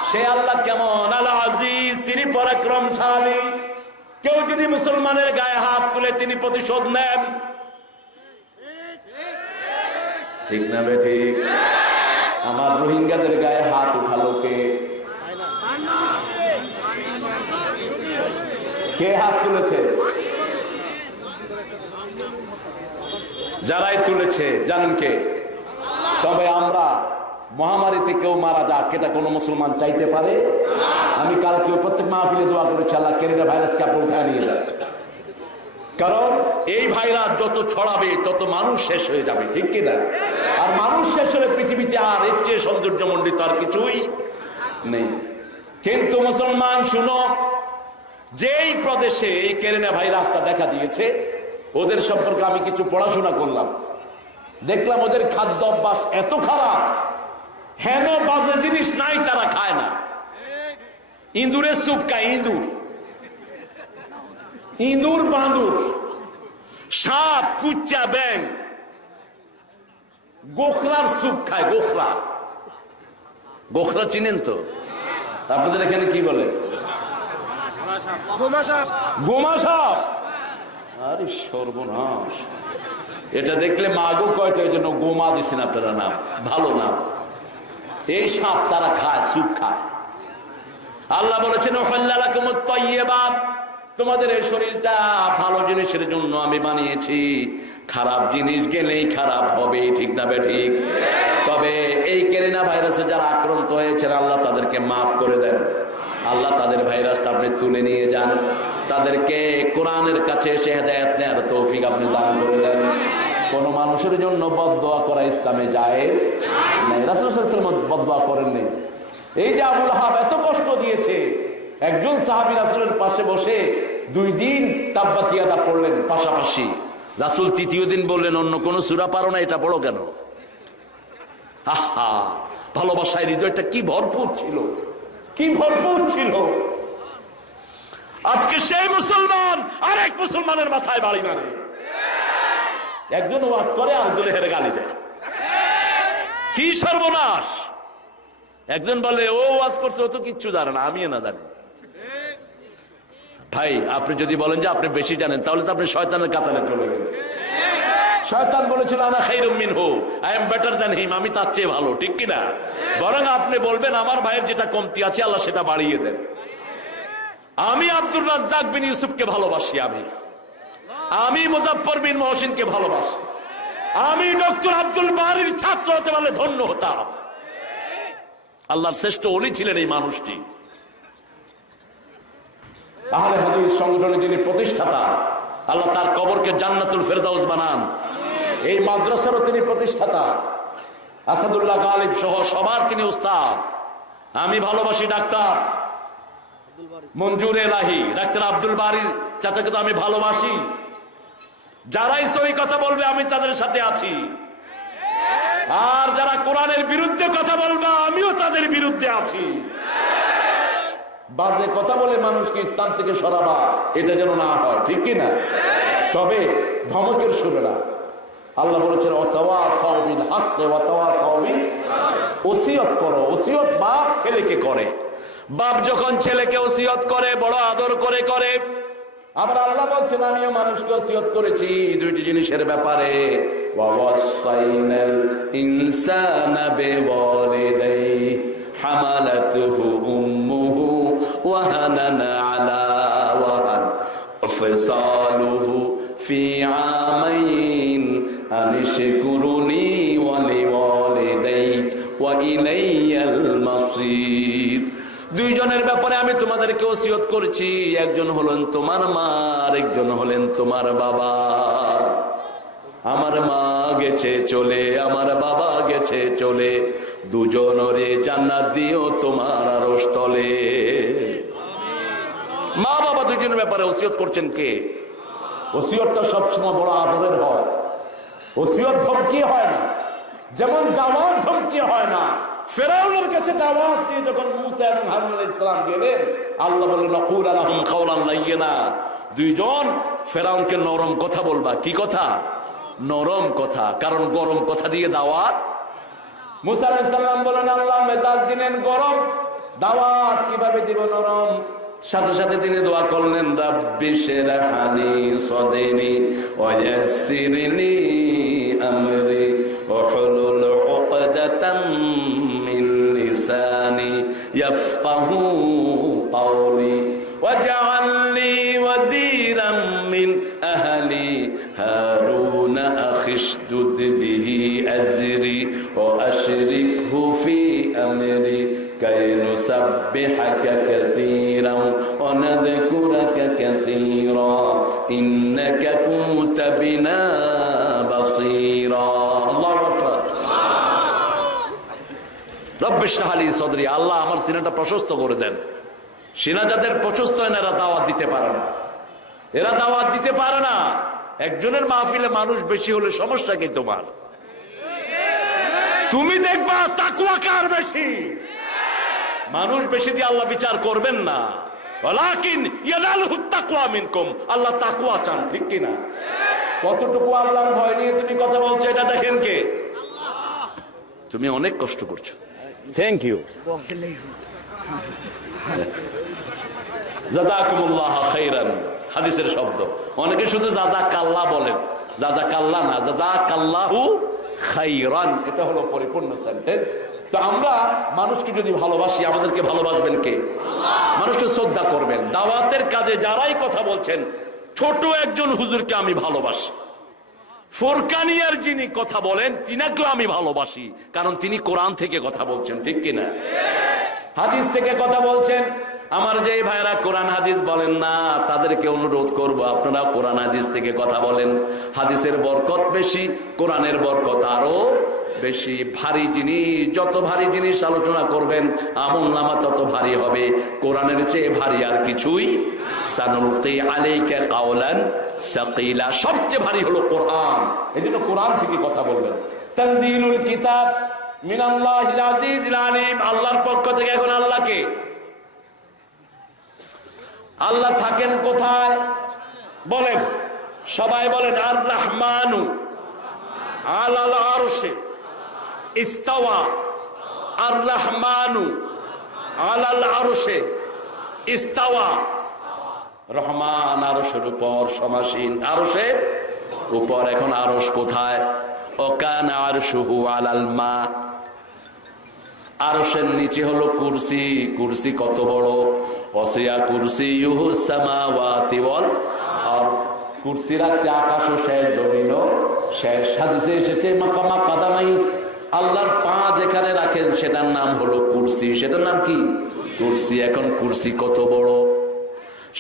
সে আল্লাহ কেমন? আল আজিজ, তিনি পরাক্রমশালী। কেউ যদি মুসলমানের গায়ে হাত তুলে তিনি প্রতিশোধ নেন, ঠিক না বে ঠিক? আমার রোহিঙ্গাদের গায়ে হাত উঠালো কে? কে হাত তুলেছে? যারাই তুলেছে জানেন কে? তবে আমরা মহামারীতে কেউ মারা যাক, এটা কোনো মুসলমান চাইতে পারে? আমি কালকে প্রত্যেক মাহফিলে দোয়া করেছি, আল্লাহ করোনা ভাইরাসকে আপনি উঠায় নিয়ে যান। কারণ এই ভাইরাস যত ছড়াবে তত মানুষ শেষ হয়ে যাবে, ঠিক কিনা? আর মানুষ শেষ হলে পৃথিবীতে আর এর চেয়ে সৌন্দর্যমণ্ডিত আর কিছুই নেই। কিন্তু মুসলমান শুনো, যেই প্রদেশে এই করোনা ভাইরাসটা দেখা দিয়েছে, ওদের সম্পর্কে আমি কিছু পড়াশোনা করলাম। দেখলাম ওদের খাদ্য অভ্যাস এত খারাপ, হেন বাজে জিনিস নাই তারা খায় না। ইঁদুরের স্যুপ খায়, ইঁদুর, ইঁদুর, বাঁদুর, সাপ, কুচ্চা, ব্যাং, গোখরার স্যুপ খায়। গোখরা, গোখরা চিনেন তো? আপনাদের এখানে কি বলে? গোমা সাপ। আরে সর্বনাশ, এটা দেখলে মাগো কয়তো, এই জন্য গোমা দিচ্ছেন আপনারা নাম, ভালো নাম। এই সাপ তারা খায়, স্যুপ খায়। আল্লাহ বলেছেন, উহিল্লালাকুমুত তাইয়্যিবাত, তোমাদের এই শরীরটা ভালো জিনিসের জন্য আমি বানিয়েছি, খারাপ জিনিস গেলেই খারাপ হবে, ঠিক না বে ঠিক? তবে এই করোনা ভাইরাসে যারা আক্রান্ত হয়েছেন, আল্লাহ তাদেরকে মাফ করে দেন। আল্লাহ তাদের ভাইরাসটা আপনি তুলে নিয়ে যান, তাদেরকে কোরআনের কাছে এসে হেদায়েত নেওয়ার তৌফিক আপনি দান করে দেন। কোন মানুষের জন্য বদদোয়া করা ইসলামে জায়েজ নাই। রাসূল সাল্লাল্লাহু আলাইহি ওয়াসাল্লাম বদদোয়া করেন নাই। এই যে আবু লাহাব এত কষ্ট দিয়েছে, একজন সাহাবী রাসূলের পাশে বসে 2 দিন তাব্বাত ইয়াদা পড়লেন পাশাপাশি। রাসূল তৃতীয় দিন বললেন, অন্য কোন সূরা পারো না, এটা পড়ো কেন? আহা, ভালোবাসায় হৃদয়টা কি ভরপুর ছিল, কি ভরপুর ছিল। আজকে সেই মুসলমান আরেক মুসলমানের মাথায় বাড়ি মারে। একজন ওয়াজ করে আর দুলেহের গালি দেয়, কি সর্বনাশ। একজন বলে ও ওয়াজ করছে, ও তো কিচ্ছু জানে না, আমিও না জানি। ভাই, আপনি যদি বলেন যে আপনি বেশি জানেন, তাহলে তো আপনি শয়তানের কাতারে চলে গেলেন। শয়তান বলেছিল, আনা খায়রুম মিনহু, আই এম বেটার দ্যান হিম, আমি তার চেয়ে ভালো, ঠিক কিনা? বরং আপনি বলবেন, আমার ভাইয়ের যেটা কমতি আছে আল্লাহ সেটা বাড়িয়ে দেন। আমি আব্দুর রাজ্জাক বিন ইউসুফকে ভালোবাসি, আমি মুজাফফর বিন মহসিনকে ভালোবাসি, আমি ডক্টর আব্দুল বারীর ছাত্র হতে পারলে ধন্য হতাম। আল্লাহর শ্রেষ্ঠ ওলি ছিলেন এই মানুষটি। আহলে হাদিস সংগঠনের যিনি প্রতিষ্ঠাতা, আল্লাহ তার কবরকে জান্নাতুল ফেরদাউস বানান। এই মাদ্রাসারও তিনি প্রতিষ্ঠাতা, আসাদুল্লাহ গালিব সহ সবার তিনি উস্তাদ। আমি ভালোবাসি ডাক্তার মঞ্জুর এলাহি, ডাক্তার আব্দুল বারী চাচাকে তো আমি ভালোবাসি। যারাই সহি কথা বলবে আমি তাদের সাথে আছি, আর যারা কোরআনের বিরুদ্ধে কথা বলবে আমিও তাদের বিরুদ্ধে আছি। বাজে কথা বলে মানুষকে ইসলাম থেকে সরাবা, এটা যেন না হয়, ঠিক কিনা? তবে ধমকের সুরে না, আল্লাহ বলেছেন ওয়াতাওয়াসাউ বিল হাক্কি ওয়াতাওয়াসাউ বিস ওসিয়ত করো। ওসিয়ত বাপ ছেলেকে করে, বাপ যখন ছেলেকে ওসিয়ত করে বড় আদর করে করে। আবার আল্লাহ বলছেন আমিও মানুষকে ওসিয়ত করেছি দুইটি জিনিসের ব্যাপারে, ওয়াসাইনাল ইনসানা বিওয়ালিদাইহি হামালাতুহু উম্মুহু ওয়াহানান আলা ওয়াহান ফিসালুহু ফি আমাইন আনিশকুরুনি ওয়া লিওয়ালিদাইক ওয়া ইলাইয়াল মাসির। দুইজনের ব্যাপারে আমি তোমাদেরকে ওসিয়ত করেছি, একজন হলেন তোমার মা, আরেকজন হলেন তোমার বাবা। আমার মা গেছে চলে, আমার বাবা গেছে চলে, দুজনরে জান্নাত দিও তোমার আরশ তলে। মা বাবা দুইজনের ব্যাপারে ওসিয়ত করছেন কে? ওসিয়তটা সবসময় বড় আদরের হয়। ওসিয়ত ধমকি হয় না, যেমন দাওয়াত ধমকি হয় না। ফেরাউনের কাছে দাওয়াত দিয়ে যখন মুসা এবং হারুন আলাইহিস সালাম গেলেন, আল্লাহ বললেন নাকুল লাহুম কাওলান লাইয়িনা। দুইজন ফেরাউনকে নরম কথা বলবা। কি কথা? নরম কথা, কারণ গরম কথা দিয়ে দাওয়াত। মুসা আলাইহিস সালাম বলেন আল্লাহ মেজাজ দিলেন গরম, দাওয়াত কিভাবে দিব নরম? সাথে সাথে তিনি দোয়া করলেন রাব্বি শরহলি সাদরি ওয়া ইয়াসসিরলি আমরি ওয়াহলুল উকদাতাম মিন লিসানি ইয়াফকাহু কওলি ওয়াজআলনি ওয়াজিরাম মিন আহলি হারুন আখিশদুদ বিহি আজরি ওয়া আশরিকহু ফি আমরি كي نسبحك كثيرا ونذكرك كثيرا إنك كنت بنا بصيرا الله أكبر رب اشرح لي صدري আল্লাহ আমার সিনাটা প্রশস্ত করে দেন। সিনা যাদের প্রশস্ত হয় না এরা দাওয়াত দিতে পারে না, এরা দাওয়াত দিতে পারে না। একজনের মাহফিলে মানুষ বেশি হলে সমস্যা কি তোমার? তুমি দেখবা তাকওয়া কার বেশি। মানুষ বেশি দিয়ে আল্লাহ বিচার করবেন না, ওয়ালাকিন ইয়ানালহু তাকওয়া মিনকুম। আল্লাহ তাকওয়া চান, ঠিক কি না? কতটুকু আল্লাহর ভয় নিয়ে তুমি কথা বলছো এটা দেখেন কে? আল্লাহ। তুমি অনেক কষ্ট করছো, থ্যাংক ইউ, জাযাকুমুল্লাহ খাইরান হাদিসের শব্দ। অনেকে শুধু জাযাকাল্লাহ বলেন, জাযাকাল্লাহ না, জাযাকাল্লাহু খাইরান, এটা হলো পরিপূর্ণ সেন্টেন্স। তো আমরা মানুষকে যদি ভালোবাসি, আমাদেরকে ভালোবাসবেন কে? মানুষকে শ্রদ্ধা করবেন। দাওয়াতের কাজে যারাই কথা বলছেন, ছোট একজন হুজুরকে আমি ভালোবাসি, ফোরকানিয়ার যিনি কথা বলেন তিনাকেও আমি ভালোবাসি, কারণ তিনি কোরআন থেকে কথা বলছেন, ঠিক কিনা? হাদিস থেকে কথা বলছেন। আমার যে ভাইরা কোরআন হাদিস বলেন না, তাদেরকে অনুরোধ করব আপনারা কোরআন হাদিস থেকে কথা বলেন। হাদিসের বরকত বেশি, কোরআনের বরকত আরো বেশি। ভারী জিনিস, যত ভারী জিনিস আলোচনা করবেন আমলনামা তত ভারী হবে। কোরআনের চেয়ে ভারী আর কিছুই। সানুলকি আলাইকা কাওলান সাকিলা, সবচেয়ে ভারী হলো কোরআন। এজন্য কোরআন থেকে কথা বলবেন। তানজিলুল কিতাব মিনাল্লাহিল আজিজিল আলিম, আল্লাহর পক্ষ থেকে। এখন আল্লাহকে, আল্লাহ থাকেন কোথায় বলেন? সবাই বলেন আর রহমানু আলাল আরশে ইস্তাওয়া। আর রহমানু আলাল আরশে ইস্তাওয়া। রহমান আরশের উপর সমাসীন, আরশের উপর। এখন আরশ কোথায়? ওকানা আরশুহু আলাল মা। আরশের নিচে হলো কুরসি। কুরসি কত বড়? ওয়াসিয়া কুরসিয়ুহু সামাওয়াতি ওয়াল আরদ। কুরসি রাখতে আকাশও শেষ, জমিনও শেষ। হাদিসে এসেছে মাকামা কাদামাই, আল্লাহর পা যেখানে রাখেন সেটার নাম হলো কুরসি। সেটার নাম কি? কুরসি। এখন কুরসি কত বড়?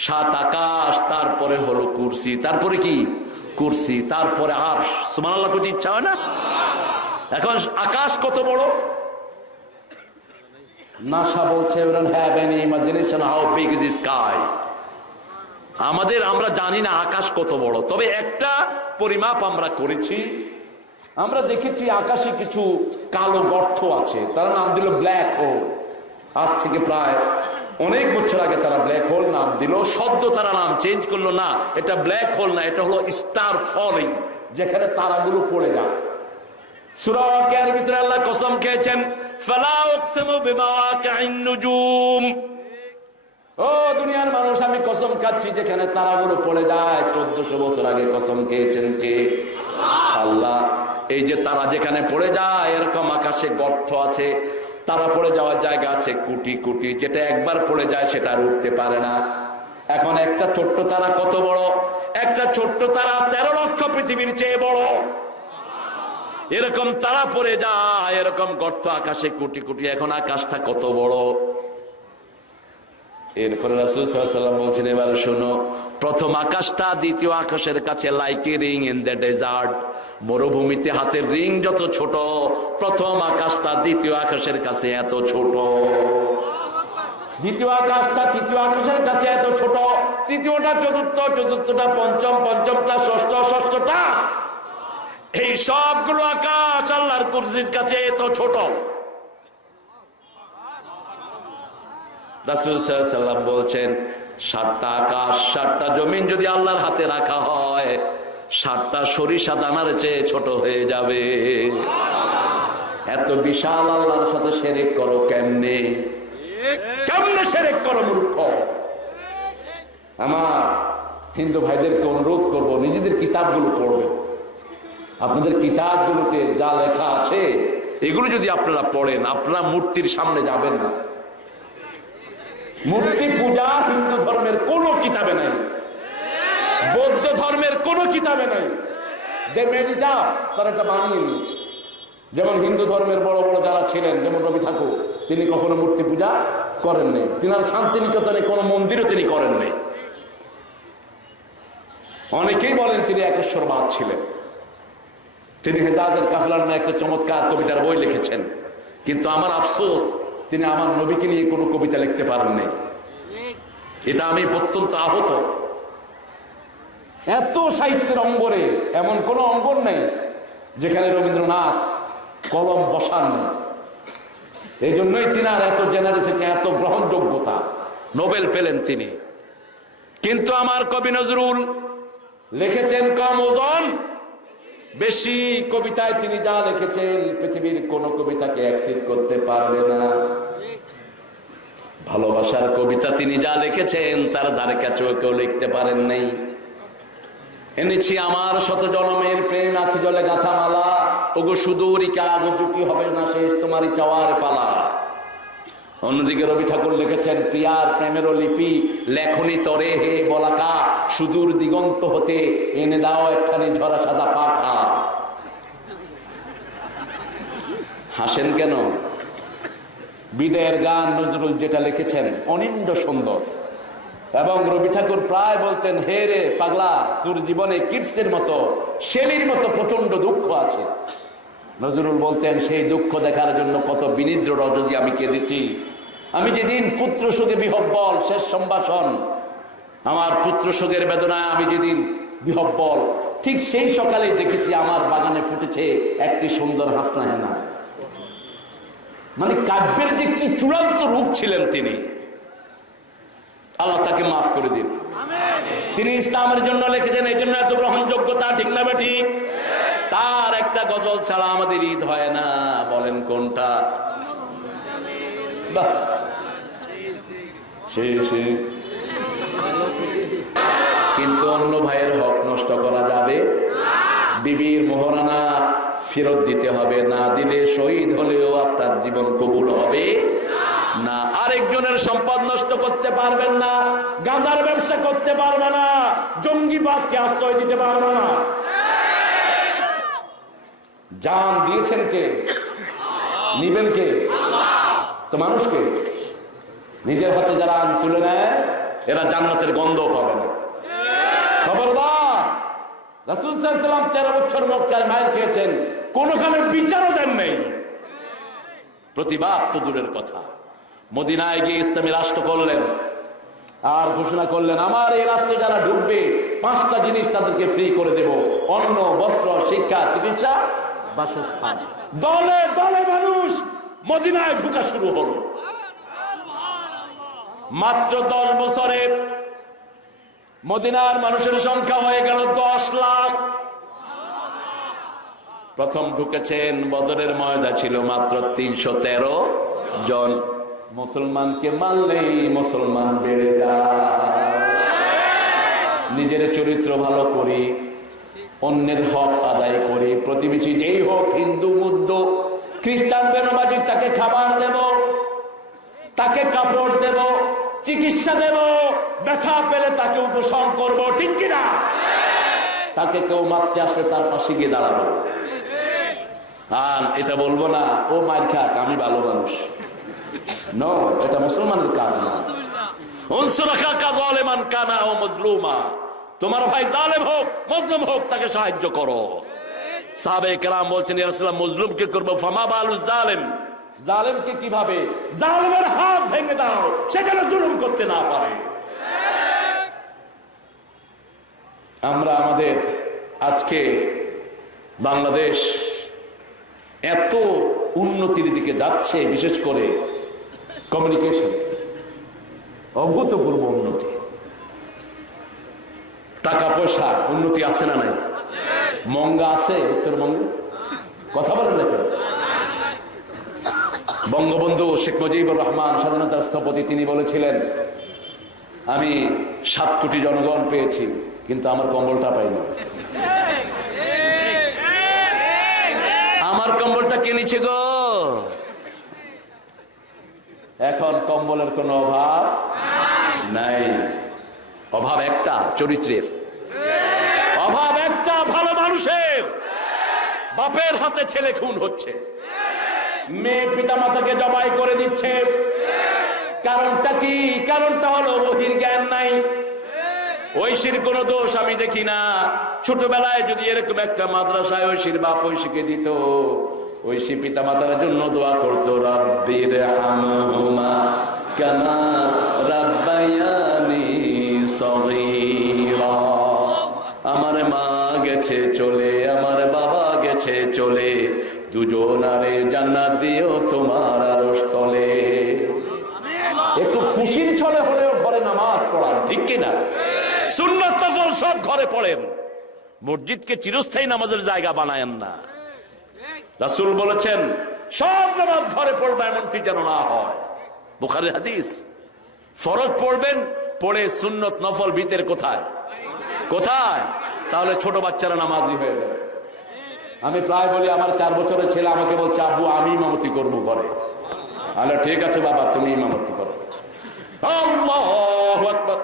7 আকাশ, তারপরে হলো কুরসি, তারপরে কি? কুরসি, তারপরে আরশ। সুবহানাল্লাহ, কত ইচ্ছা হয় না? এখন আকাশ কত বড়? নাসা বলছে we don't have any imagination how big is the sky. আমরা জানি না আকাশ কত বড়, তবে একটা পরিমাপ আমরা করেছি। আমরা দেখেছি আকাশে কিছু কালো গর্ত আছে, তার নাম দিল ব্ল্যাক হোল। আজ থেকে প্রায় অনেক বছর আগে তারা ব্ল্যাক হোল নাম দিল। সদ্য তারা নাম চেঞ্জ করলো, না এটা ব্ল্যাক হোল না, এটা হলো স্টার ফলিং, যেখানে তারাগুলো পড়ে যায়। সূরা ওয়াকিয়ার ভিতরে আল্লাহ কসম খেয়েছেন, ফালা উকসিমু বিমাওয়াকিন নুজুম। ও দুনিয়ার মানুষ, আমি কসম খাচ্ছি যেখানে তারাগুলো পড়ে যায়। 1400 বছর আগে কসম খেয়েছেন কে? আল্লাহ। এই যে তারা যেখানে পড়ে যায়, এরকম আকাশে গর্ত আছে, তারা পড়ে যাওয়ার জায়গা আছে কোটি কোটি, যেটা একবার পড়ে যায় সেটা আর উঠতে পারে না। এখন একটা ছোট্ট তারা কত বড়? একটা ছোট্ট তারা 13 লক্ষ পৃথিবীর চেয়ে বড়। এরকম তারা পড়ে যায়, এরকম গর্ত আকাশে কোটি কোটি। এখন আকাশটা কত বড়! এরপরে রাসূল সাল্লাল্লাহু আলাইহি ওয়াসাল্লাম বলছেন, এবার শোনো, প্রথম আকাশটা দ্বিতীয় আকাশের কাছে like a ring in the desert. মরুভূমিতে হাতের রিং যত ছোট, প্রথম আকাশটা দ্বিতীয় আকাশের কাছে এত ছোট। দ্বিতীয় আকাশটা তৃতীয় আকাশের কাছে এত ছোট, তৃতীয়টা চতুর্থ, চতুর্থটা পঞ্চম, পঞ্চমটা ষষ্ঠ, ষষ্ঠটা, এই সবগুলো আকাশ আল্লাহর কুরসির কাছে এত ছোট। রাসূল সাল্লাল্লাহু আলাইহি ওয়াসাল্লাম বলছেন, 7টা আকাশ 7টা জমিন যদি আল্লাহর হাতে রাখা হয়, 7টা সরিষা দানার চেয়ে ছোট হয়ে যাবে। এত বিশাল আল্লাহর সাথে শিরক করো কেমনে? কেমনে শিরক করো মূর্খ? আমার হিন্দু ভাইদেরকে অনুরোধ করব, নিজেদের কিতাবগুলো পড়বেন। আপনাদের কিতাবগুলোতে যা লেখা আছে এগুলো যদি আপনারা পড়েন, আপনারা মূর্তির সামনে যাবেন না। মূর্তি পূজা হিন্দু ধর্মের কোন কিতাবে নাই, বৌদ্ধ ধর্মের কোন কিতাবে নাই। তারা এটা বানিয়ে নিয়েছে। যেমন হিন্দু ধর্মের বড় বড় যারা ছিলেন, যেমন রবি ঠাকুর, তিনি কখনো মূর্তি পূজা করেন নাই। তিনার শান্তিনিকেতনে কোনো মন্দিরও তিনি করেন নাই। অনেকেই বলেন তিনি একেশ্বরবাদ ছিলেন। তিনি হেজাজের কাফেলা নামে একটা চমৎকার কবিতার বই লিখেছেন, কিন্তু আমার আফসোস তিনি আমার নবীকে নিয়ে কোনো কবিতা লিখতে পারেন নাই। এটা আমি অত্যন্ত আহত। এত সাহিত্যের অঙ্গনে এমন কোন অঙ্গন নেই যেখানে রবীন্দ্রনাথ কলম বসান নেই। এই জন্যই তিনার এত জেনারেসিটি, এত গ্রহণযোগ্যতা, নোবেল পেলেন তিনি। কিন্তু আমার কবি নজরুল লিখেছেন কম, ওজন বেশি। কবিতায় তিনি যা লিখেছেন পৃথিবীর কোন কবিতাকে অ্যাকসেপ্ট করতে পারবে না। ভালোবাসার কবিতা তিনি যা লিখেছেন তার ধারে কাছেও কেউ লিখতে পারেন নাই। এনেছি আমার শত জনমের প্রেম আখি জলে গাথা মালা, ওগো সুদূরিকা আগো কি হবে না শেষ তোমারই চাওয়ার পালা। অন্যদিকে রবি ঠাকুর লিখেছেন, প্রিয়ার প্রেমেরও লিপি লেখনি তরে হে বলাকা, সুদূর দিগন্ত হতে এনে দাও একখানি ঝরা সাদা পাখা। হাসেন কেন? বিদায়ের গান নজরুল যেটা লিখেছেন অনিন্দ সুন্দর। এবং রবি ঠাকুর প্রায় বলতেন, হে রে পাগলা, তোর জীবনে কিডসের মতো, শেলির মতো প্রচন্ড দুঃখ আছে। নজরুল বলতেন, সেই দুঃখ দেখার জন্য কত বিনিদ্র রজনী আমি কেঁদেছি। আমি যেদিন পুত্র শোকে বিহব্বল, শেষ সম্ভাষণ, আমার পুত্র শোকের বেদনায় আমি যেদিন বিহব্বল, ঠিক সেই সকালে দেখেছি আমার বাগানে ফুটেছে একটি সুন্দর হাসনা হেনা। মানে কাব্যের যে কি চূড়ান্ত রূপ ছিলেন তিনি, আল্লাহ তাকে মাফ করে দিন। তিনি ইসলামের জন্য লিখেছেন, এই জন্য এত গ্রহণযোগ্যতা, ঠিক না ঠিক? তার একটা গজল ছাড়া আমাদের ঈদ হয় না। বলেন কোনটা? কিন্তু অন্য ভাইয়ের হক নষ্ট করা যাবে, বিবির মোহরানা ফেরত দিতে হবে, না দিলে শহীদ হলেও আপনার জীবন কবুল হবে না। আরেকজনের সম্পদ নষ্ট করতে পারবেন না, গাঁজার ব্যবসা করতে পারবে না, জঙ্গিবাদকে আশ্রয় দিতে পারবে না। জান দিয়েছেন কে? নিবেন কে? তো মানুষকে। নিজের হাতে যারা আইন তুলে নেয় এরা জান্নাতের গন্ধ পাবে না। খবরদার! রাসূল সাল্লাল্লাহু আলাইহি ওয়াসাল্লাম 13 বছর মক্কায় মাইর খেয়েছেন, কোনখানে বিচারও দেন নাই। প্রতিবাদ তো দূরের কথা, মদিনায় গিয়ে ইসলামী রাষ্ট্র করলেন আর ঘোষণা করলেন, আমার এই রাষ্ট্রে যারা ঢুকবে 5টা জিনিস তাদেরকে ফ্রি করে দেব, অন্ন, বস্ত্র, শিক্ষা, চিকিৎসা, বাসস্থান। দলে দলে মানুষ মদিনায় ঢুকা শুরু হলো। মাত্র 10 বছরে মদিনার মানুষের সংখ্যা হয়ে গেল 10 লাখ। প্রথম ঢুকেছেন, বদরের ময়দা ছিল মাত্র 313 জন। মুসলমানকে মানলেই মুসলমান বেড়ে যায়। নিজের চরিত্র ভালো করি, অন্যের হক আদায় করি, প্রতিবেশী যেই হোক, হিন্দু মুদ্দ খ্রিস্টান বেনবাজি, তাকে খাবার দেব, তাকে কাপড় দেব, চিকিৎসা দেব, ব্যথা পেলে তাকে উপশম করব, ঠিক কিনা? তাকে কেউ মারতে আসলে তার পাশে গিয়ে দাঁড়াবো। আর এটা বলবো না ও মার খাক, আমি ভালো মানুষ। নো, এটা মুসলমানের কাজ না। তোমার ভাই জালেম হোক মজলুম হোক, তাকে সাহায্য করো। সাহাবায়ে কেরাম বলছেন, ইয়া রাসূলুল্লাহ, মজলুমকে করব, ফামা বালু জালেম, জালেমকে কিভাবে? জালেমের হাত ভেঙে দাও, সে যেন জুলুম করতে না পারে। আমরা আমাদের আজকে বাংলাদেশ এত উন্নতির দিকে যাচ্ছে, বিশেষ করে কমিউনিকেশন, অভূতপূর্ব উন্নতি। টাকা পয়সা উন্নতি আছে না নাই? মঙ্গা আছে উত্তরবঙ্গে? কথা বলেন না কেন? বঙ্গবন্ধু শেখ মুজিবুর রহমান, স্বাধীনতার স্থপতি, তিনি বলেছিলেন, আমি 7 কোটি জনগণ পেয়েছি, কিন্তু আমার কম্বলটা পাইনি। আমার কম্বলটা কে নিচ্ছে গো? এখন কম্বলের কোনো অভাব নাই। অভাব একটা, চরিত্রের অভাব একটা, ভালো মানুষের। বাপের হাতে ছেলে খুন হচ্ছে, মেয়ে পিতামাতাকে জবাই করে দিচ্ছে। কারণটা কি? কারণটা হলো বহির জ্ঞান নাই। ঐশীর কোন দোষ আমি দেখি না। ছোটবেলায় যদি এরকম একটা মাদ্রাসায় ঐশীর বাপ ঐশীকে দিত, ঐশী পিতামাতার জন্য দোয়া করতো, রাব্বির হামহুমা কামা রাব্বায়ানি সগীরা। আমার মা গেছে চলে, আমার বাবা গেছে চলে, দুজনারে জান্নাত দিও তোমার আরশ তলে। একটু খুশির ছলে হলেও ঘরে নামাজ পড়ান, ঠিক কিনা? সুন্নাত নফল সব ঘরে পড়েন, মসজিদকে চিরস্থায়ী নামাজের জায়গা বানায়েন না। রাসূল বলেছেন, সব নামাজ ঘরে পড়বে, এমনটি যেন না হয়। বুখারীর হাদিস। ফরজ পড়বেন, পড়ে সুন্নত নফল ভিতরে কোথায় কোথায়? তাহলে ছোট বাচ্চারা নামাজি হয়ে যাবে। আমি প্রায় বলি, আমার 4 বছরের ছেলে আমাকে বলছে, আব্বু আমি ইমামতি করবো ঘরে। আরে ঠিক আছে বাবা, তুমি ইমামতি করো। আল্লাহু আকবার।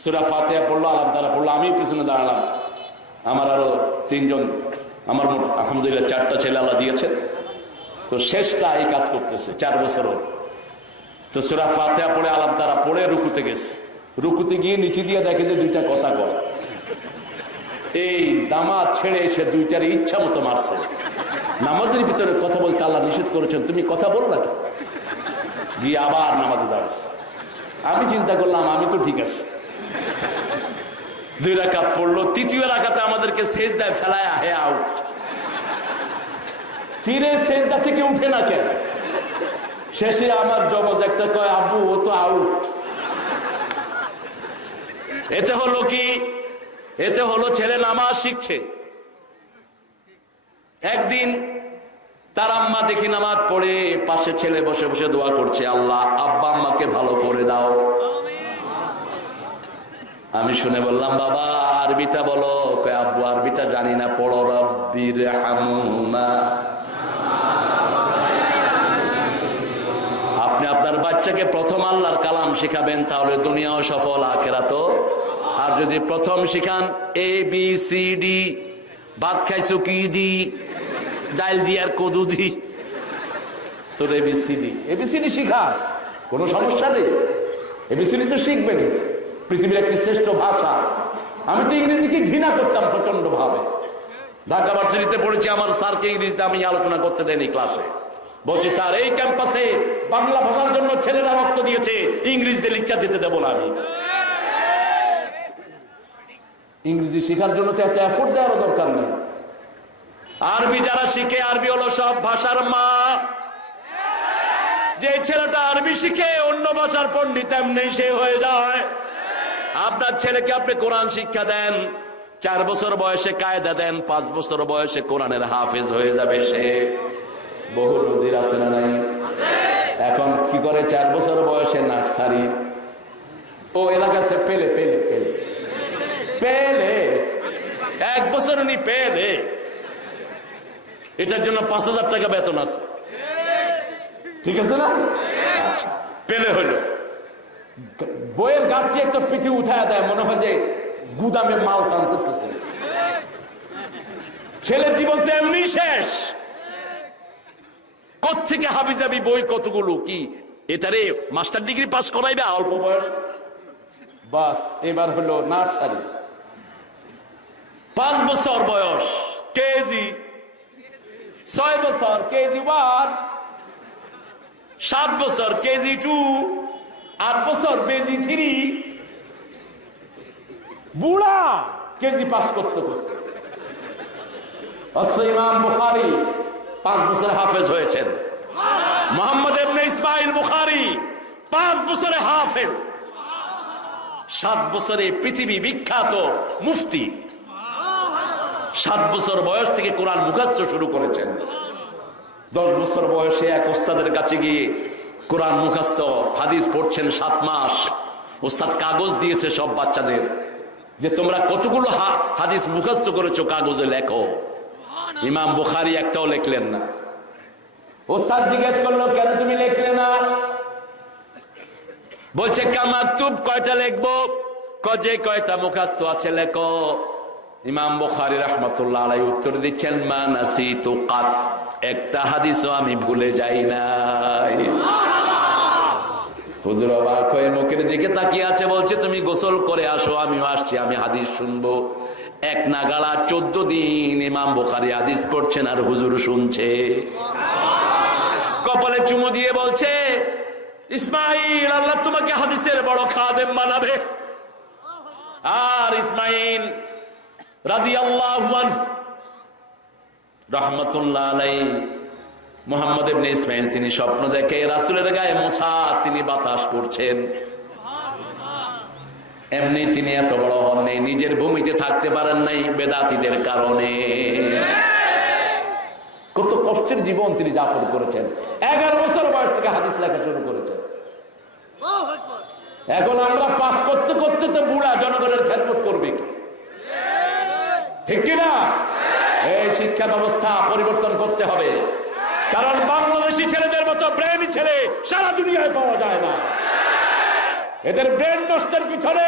সূরা ফাতিহা পড়লো, আলাম তারা পড়লো, আমি পিছনে দাঁড়ালাম। আমার আরো 3 জন, আমার আলহামদুলিল্লাহ 4টা ছেলে আল্লাহ দিয়েছে, তো শেষটা এই কাজ করতেছে, 4 বছর ওর। তো সূরা ফাতিহা পড়ে আলাম তারা পড়ে রুকুতে গেছে। রুকুতে গিয়ে নিচে দিয়ে দেখে যে 2টা কথা বলে। এই দামাত ছেড়ে এসে 2টার ইচ্ছা মতো মারছে। নামাজের ভিতরে কথা বলতে আল্লাহ নিষেধ করেছেন, তুমি কথা বল না কেন? গিয়ে আবার নামাজে দাঁড়াচ্ছে। আমি চিন্তা করলাম, আমি তো ঠিক আছে। 2 রাকাত পড়লো, 3য় রাকাতে আমাদেরকে সেজদায় ফেলায়, হে আউট। কিরে সেজদা থেকে উঠে না কেন? শেষে আমার জমজ একটা কয়, আব্বু ও তো আউট। এতে হলো কি? এতে হলো ছেলে নামাজ শিখছে। একদিন তার আম্মা দেখি নামাজ পড়ে পাশে ছেলে বসে বসে দোয়া করছে, আল্লাহ আব্বা আম্মাকে ভালো করে দাও। আমি শুনে বললাম, বাবা আরবিটা বলো। আব্বু আরবিটা জানি না, পড়ো রাব্বির হামহুমা। আপনি আপনার বাচ্চাকে প্রথম আল্লাহর কালাম শিখাবেন, তাহলে দুনিয়াও সফল, আখিরাতও। আর যদি প্রথম শিখান ABCD, ভাত খাইছো কি দি, ডাল দি আর কদু দি, তোর ABCD শিখা, কোনো সমস্যা নেই। ABCD তো শিখবেন, পৃথিবীর একটি শ্রেষ্ঠ ভাষা। আমি তো ইংরেজিকে ঘৃণা করতাম প্রচন্ড ভাবে। ঢাকা ভার্সিটিতে পড়েছি, আমার স্যারকে ইংরেজিতে আমি আলোচনা করতে দেয়নি ক্লাসে। বলছি, স্যার এই ক্যাম্পাসে বাংলা ভাষার জন্য ছেলেরা রক্ত দিয়েছে, ইংরেজিতে লেকচার দিতে দেবো না আমি। ইংরেজি শেখার জন্য তো এত এফোর্ট দেওয়ার দরকার নেই। আরবি যারা শিখে, আরবি হলো সব ভাষার মা। যে ছেলেটা আরবি শিখে অন্য ভাষার পণ্ডিত এমনি সে হয়ে যায়। আপনার ছেলেকে আপনি কোরআন শিক্ষা দেন, 4 বছর বয়সে কায়দা দেন, 5 বছর বয়সে কোরআনের হাফেজ হয়ে যাবে সে। বহু নজির আছে না নাই? এখন কি করে 4 বছর বয়সে নার্সারি, ও এলাকাছে পেলে পেলে পেলে পেলে 1 বছর নি পেলে, এটার জন্য 5000 টাকা বেতন আছে, ঠিক আছে না? আচ্ছা, পেলে হলো বইয়ের গাছটি একটা পিঠে উঠায় দেয়, মনে হয় যে গুদামে মাল টানতেছে। ছেলের জীবন তো এমনি শেষ। কোত্থেকে হাবিজাবি বই কতগুলো, কি এটারে মাস্টার ডিগ্রি পাস করাইবে অল্প বয়স? বাস, এবার হলো নার্সারি। 5 বছর বয়স কেজি, 6 বছর কেজি 1, 7 বছর কেজি 2, 8 বছর কেজি 3, বুড়া কেজি পাস করতে করতে। ইমাম বুখারী 5 বছরে হাফেজ হয়েছেন। মুহাম্মদ ইবনে ইসমাইল বুখারী 5 বছরে হাফেজ, 7 বছরে পৃথিবী বিখ্যাত মুফতি। 7 বছর বয়স থেকে কোরআন মুখস্থ শুরু করেছেন। 10 বছর বয়সে এক ওস্তাদের কাছে গিয়ে কোরআন মুখস্থ হাদিস পড়ছেন 7 মাস। ওস্তাদ কাগজ দিয়েছে সব বাচ্চাদের যে তোমরা কতগুলো হাদিস মুখস্থ করেছো কাগজে লেখো। ইমাম বুখারী একটাও লিখলেন না। ওস্তাদ জিজ্ঞেস করলো, কেন তুমি লিখলে না? বলছে কামাকতুব, কয়টা লিখবো? যে কয়টা মুখস্থ আছে লেখো। ইমাম বুখারী রাহমাতুল্লাহ আলাইহি উত্তর দিচ্ছেন, মা নাসিতু কাত, একটা হাদিসও আমি ভুলে যাই নাই। হুজুর অবাক হয়ে মুখের দিকে তাকিয়ে আছে, বলছে তুমি গোসল করে আসো, আমিও আসছি, আমি হাদিস শুনবো। এক নাগাড়া 14 দিন ইমাম বুখারী হাদিস পড়ছেন আর হুজুর শুনছে। কপালে চুমু দিয়ে বলছে, ইসমাইল, আল্লাহ তোমাকে হাদিসের বড় খাদেম বানাবে। আর ইসমাইল রাদিয়াল্লাহু আনহু রাহমাতুল্লাহ আলাইহি, মুহাম্মদ ইবনে ইসমাইল তিনি স্বপ্ন দেখে রাসূলের গায়ে মোছা তিনি বাতাস করছেন। এমনি তিনি এত বড় হন নাই, নিজের ভূমিতে থাকতে পারেন নাই বেদাতীদের কারণে। কত কষ্টের জীবন তিনি যাপন করেছেন। 11 বছর বয়স থেকে হাদিস লেখা শুরু করেছেন। এখন আমরা পাস করতে করতে তো বুড়া, জনগণের খেদমত করবে কি? ঠিক কিনা? এই শিক্ষা ব্যবস্থা পরিবর্তন করতে হবে, কারণ বাংলাদেশি ছেলেদের মতো ব্রেইনি ছেলে সারা দুনিয়ায় পাওয়া যায় না। এদের ব্রেন নষ্টের পিছনে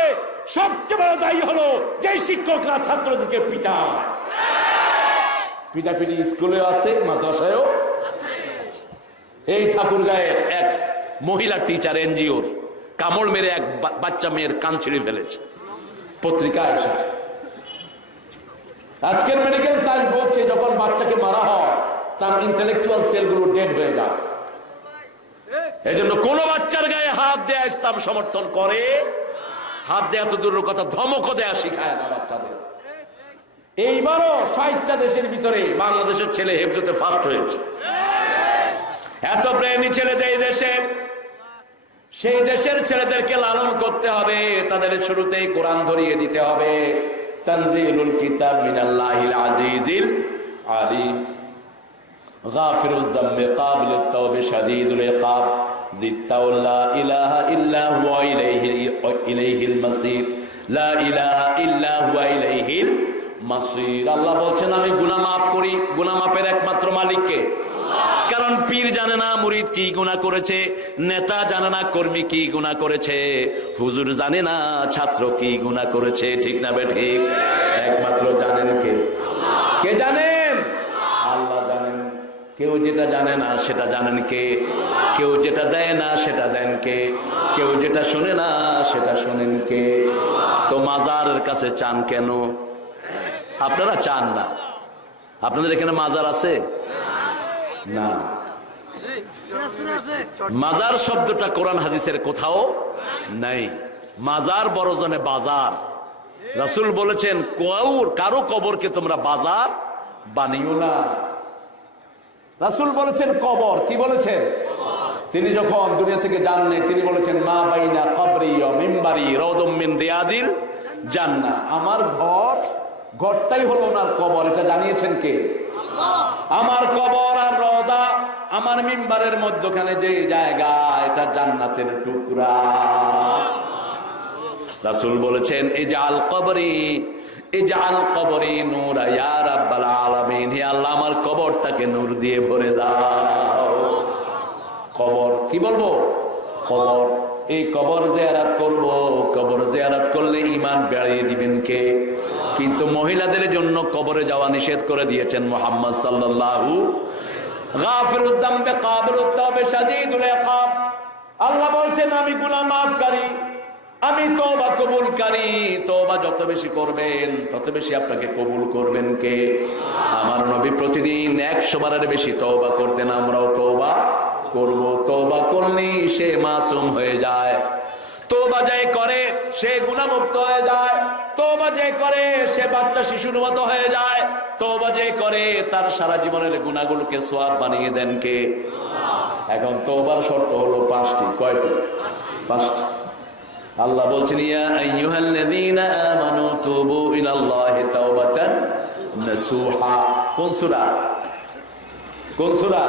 সবচেয়ে বড় দায়ী হলো যে শিক্ষকরা ছাত্রদেরকে পিটায়। পিটাপিটি স্কুলে আছে, মাদ্রাসায়ও। এই ঠাকুরগাঁয়ের এক মহিলা টিচার এনজিওর কামড় মেরে এক বাচ্চা মেয়ের কান ছিঁড়ে ফেলেছে, পত্রিকায় এসেছে। আজকের মেডিকেল সায়েন্স বলছে যখন বাচ্চাকে মারা হয় তার ইন্টেলেকচুয়াল সেলগুলো ডেড হয়ে যায়। এই জন্য কোন বাচ্চার গায়ে হাত দেয়া ইসলাম সমর্থন করে? হাত দেয়া তো দূরের কথা, ধমকও দেয়া শিখায় না বাচ্চাদের। এইবারও 60টা দেশের ভিতরে বাংলাদেশের ছেলে হেফজতে ফার্স্ট হয়েছে। এত প্রেমী ছেলেদের এই দেশে, সেই দেশের ছেলেদেরকে লালন করতে হবে, তাদের শুরুতেই কোরআন ধরিয়ে দিতে হবে। তানজিলুল কিতাব মিনাল্লাহিল আজিজিল আলিম, গাফিরুয যামবি কাবিলুত তাওবি শাদীদুল ইকাব, যিত্তাওলা ইলাহা ইল্লা হুয়া ইলাইহিল মাসির, লা ইলাহা ইল্লা হুয়া ইলাইহিল মাসির। আল্লাহ বলছেন আমি গুনাহ মাফ করি, গুনাহ মাফের একমাত্র মালিককে। কারণ পীর জানে না মুরিদ কি গুনাহ করেছে, নেতা জানে না কর্মী কি গুনাহ করেছে, হুজুর জানে না ছাত্র কি গুনাহ করেছে। ঠিক না বেঠিক? একমাত্র জানেন কে? কে জানেন? আল্লাহ জানেন। কেউ যেটা জানে না সেটা জানেন কে? কেউ যেটা দেয় না সেটা দেন কে? কেউ যেটা শোনে না সেটা শোনেন কে? তো মাজারের কাছে চান কেন? আপনারা চান না? আপনাদের এখানে মাজার আছে না? মাজার শব্দটা কোরআন হাদিসের কোথাও নাই। মাজার বড়জনে বাজার। রাসূল বলেছেন কারো কবরকে তোমরা বাজার বানিও না। রাসূল বলেছেন কবর, কি বলেছেন? তিনি যখন দুনিয়া থেকে যান নাই তিনি বলেছেন মা বাইনা কবরি ওয়া মিম্বারি রাউদুম মিন রিয়াদিল জান্নাহ, আমার ঘর ঘরটাই হলো ওনার কবর। এটা জানিয়েছেন কে? আমার কবর আর রওজা আমার মিম্বারের মধ্যখানে যে জায়গা, এটা জান্নাতের টুকরা। রাসূল বলেছেন ইজআল কবরি নূরা ইয়া রাব্বাল আলামিন, হে আল্লাহ আমার কবরটাকে নূর দিয়ে ভরে দাও। কবর কি বলবো? কবর। এই কবর জিয়ারত করব। কবর জিয়ারত করলে ঈমান বাড়িয়ে দিবেন কে? কিন্তু মহিলাদের জন্য কবরে যাওয়া নিষেধ করে দিয়েছেন মুহাম্মদ সাল্লাল্লাহু। গাফিরুয যামবি কাবিলুত তাওবা শাদীদুল ইকাব। আল্লাহ বলছেন আমি গুনাহ মাফকারী, আমি তওবা কবুলকারী। তওবা যত বেশি করবেন তত বেশি আপনাকে কবুল করবেন কে? আমার নবী প্রতিদিন 100 বারের বেশি তওবা করতেন, আমরাও তওবা করব। তওবা করলেই সে মাসুম হয়ে যায়। তওবা যে করে সে গুনাহমুক্ত হয়ে যায়। তওবা যে করে সে বাচ্চা শিশুর মতো হয়ে যায়। তওবা যে করে তার সারা জীবনের গুনাহগুলোকে সওয়াব বানিয়ে দেন কে? এখন তওবার শর্ত হলো 5টি। কয়টি? 5টি। আল্লাহ বলছেন ইয়া আইয়ুহাল্লাযীনা আমানু তুবু ইলাল্লাহি তাওবাতান নাসুহা। কোন সূরা? কোন সূরা?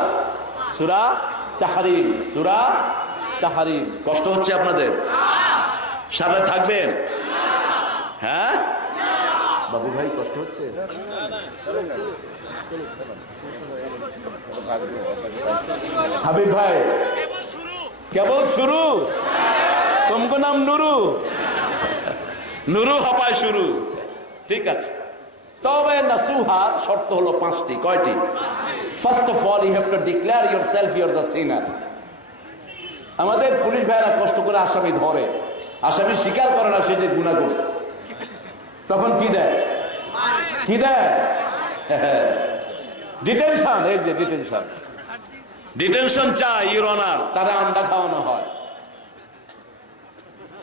সূরা তাহরিম। সূরা তাহরিম। কষ্ট হচ্ছে আপনাদের? সাথে থাকবেন? হ্যাঁ বাবু ভাই, কষ্ট হচ্ছে? হাবিব ভাই কেবল শুরু। তুমকো নাম নুরু, নুরু হপায় শুরু। ঠিক আছে। তবে নাসুহার শর্ত হলো 5টি। কয়টি? First of all you have to declare yourself you are the sinner. আমাদের পুলিশ ভাইরা কষ্ট করে আসামি ধরে, আসামি স্বীকার করে না সে যে গুনাহ করছে, তখন কি দেয়? কি দেয়? ডিটেনশন। এই যে ডিটেনশন, ডিটেনশন চাই ইউর অনার। তারা আন্ডা খাওয়ানো হয়,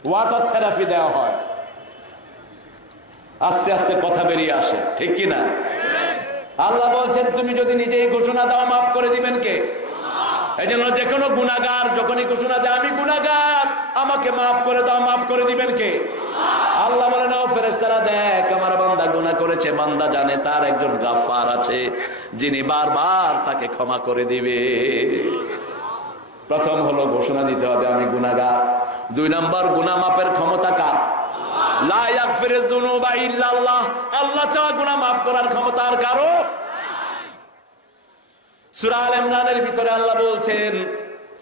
ওয়াটার থেরাপি দেওয়া হয়, আস্তে আস্তে কথা বেরিয়ে আসে। ঠিক কিনা? আল্লাহ বলছেন তুমি যদি নিজেই ঘোষণা দাও মাফ করে দিবেন কে? এই জন্য যে কোনো গুনাহগার যখনই ঘোষণা দেয় আমি গুনাহগার, আমাকে মাফ করে দাও, মাফ করে দিবেন কে? আল্লাহ বলেন ও ফেরেশতারা দেখ আমার বান্দা গুনাহ করেছে, বান্দা জানে তার একজন গাফফার আছে যিনি বারবার তাকে ক্ষমা করে দিবে। প্রথম হলো ঘোষণা দিতে হবে আমি গুনাহগার। 2 নম্বর গুনাহ মাফের ক্ষমতা কার? লা ইয়াগফিরুয যুনুবা ইল্লাল্লাহ। আল্লাহ ছাড়া গুনাহ মাফ করার ক্ষমতা আর কারো। সূরা আল ইমরানের ভিতরে আল্লাহ বলছেন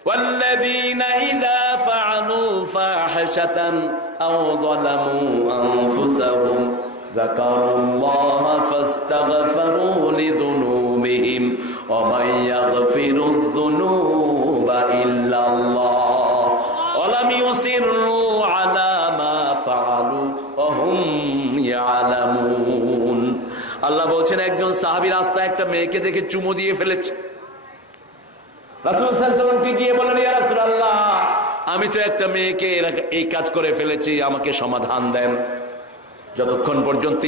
ওয়াল্লাযীনা ইযা ফাআলু ফাহিশাতান আও যালামু আনফুসাহুম যাকারুল্লাহা ফাস্তাগফিরু লিযুনুবিহিম ওয়া মান ইয়াগফিরুয যুনুবা ইল্লাল্লাহ ওয়া লাম ইউসিররু আলা মা ফাআলু ওয়া হুম ইয়ালামুন। আল্লাহ বলছেন একজন সাহাবী রাস্তায় একটা মেয়েকে দেখে চুমু দিয়ে ফেলেছে। রাসূল সাল্লাল্লাহু আলাইহি ওয়াসাল্লামকে গিয়ে বলেন ইয়া রাসূলুল্লাহ আমি তো একটা মেয়েকে এই কাজ করে ফেলেছি, আমাকে সমাধান দেন। যতক্ষণ পর্যন্ত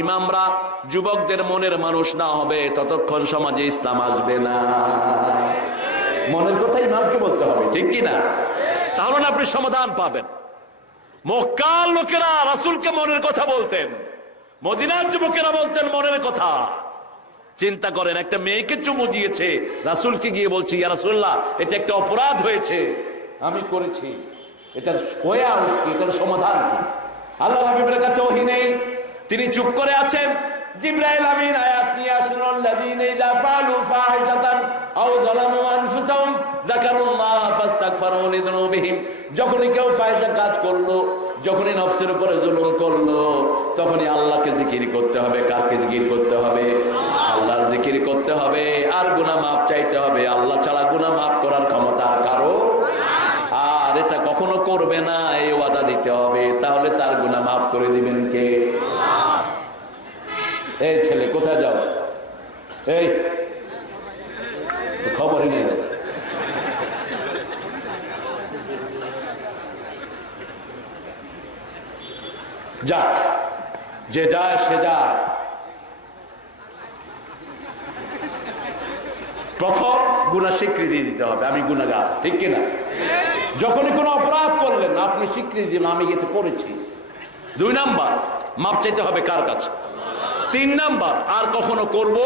ইমামরা যুবকদের মনের মানুষ না হবে ততক্ষণ সমাজে ইসলাম আসবে না। মনের কথা ইমামকে বলতে হবে। ঠিক কিনা? তাহলে না আপনি সমাধান পাবেন। মক্কার লোকেরা রাসূলকে মনের কথা বলতেন, মদিনার যুবকেরা বলতেন মনের কথা। চিন্তা করেন একটা মেয়েকে চুমু দিয়েছে, রাসূলকে গিয়ে বলছি ইয়া রাসূলুল্লাহ এটা একটা অপরাধ হয়েছে, আমি করেছি, এটার ওয়া কি, এটার সমাধান কি? আল্লাহ হাবিবের কাছে ওহী নেই, তিনি চুপ করে আছেন। জিবরাইল আমিন আয়াত নিয়ে আসেন আল্লাযীনা ইযা ফাআলু ফাহিশাতান আও যালামু আনফুসাহুম যাকারুল্লাহ ফাস্তাগফিরু লিযুনুবিহিম। যখনই কেউ ফাহিশা কাজ করলো, যখনই নফসের উপরে জুলুম করলো, তখনই আল্লাহকে জিকির করতে হবে। কারকে জিকির করতে হবে? আল্লাহর জিকির করতে হবে আর গুনাহ মাফ চাইতে হবে। আল্লাহ ছাড়া গুনাহ মাফ করার ক্ষমতা আর কারো। আর এটা কখনো করবে না এই ওয়াদা দিতে হবে, তাহলে তার গুনাহ মাফ করে দিবেন কে? এই ছেলে কোথায় যাও? এই খবরই নেই। যাক, যে যায় সে যায়। প্রথম গুনাহ স্বীকৃতি দিতে হবে আমি গুনাহগার। ঠিক কিনা? যখনই কোনো অপরাধ করলেন আপনি স্বীকৃতি দিলেন আমি এটা করেছি। 2 নাম্বার মাপ চাইতে হবে কার কাছে? 3 নাম্বার, আর কখনো করব।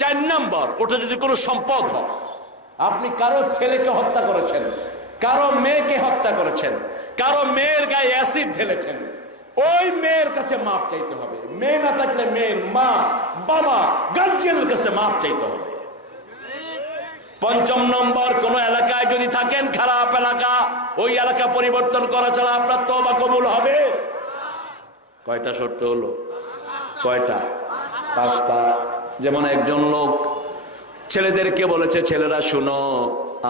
4 নাম্বার, ওটা যদি কোনো সম্পদ হয়, আপনি কারো ছেলেকে হত্যা করেছেন, কারো মেয়েকে হত্যা করেছেন, কারো মেয়ের গায়ে অ্যাসিড ঢেলেছেন, ওই মেয়ের কাছে মাপ চাইতে হবে। মেয়ে না থাকলে মেয়ের মা, বাবা, গার্জিয়ানের কাছে মাপ চাইতে হবে। 5 নম্বর, কোন এলাকায় যদি থাকেন খারাপ এলাকা, ওই এলাকা পরিবর্তন করা ছাড়া আপনার তওবা কবুল হবে। কয়টা শর্ত হলো? কয়টা? 5টা। যেমন একজন লোক ছেলেদেরকে বলেছে, ছেলেরা শুনো,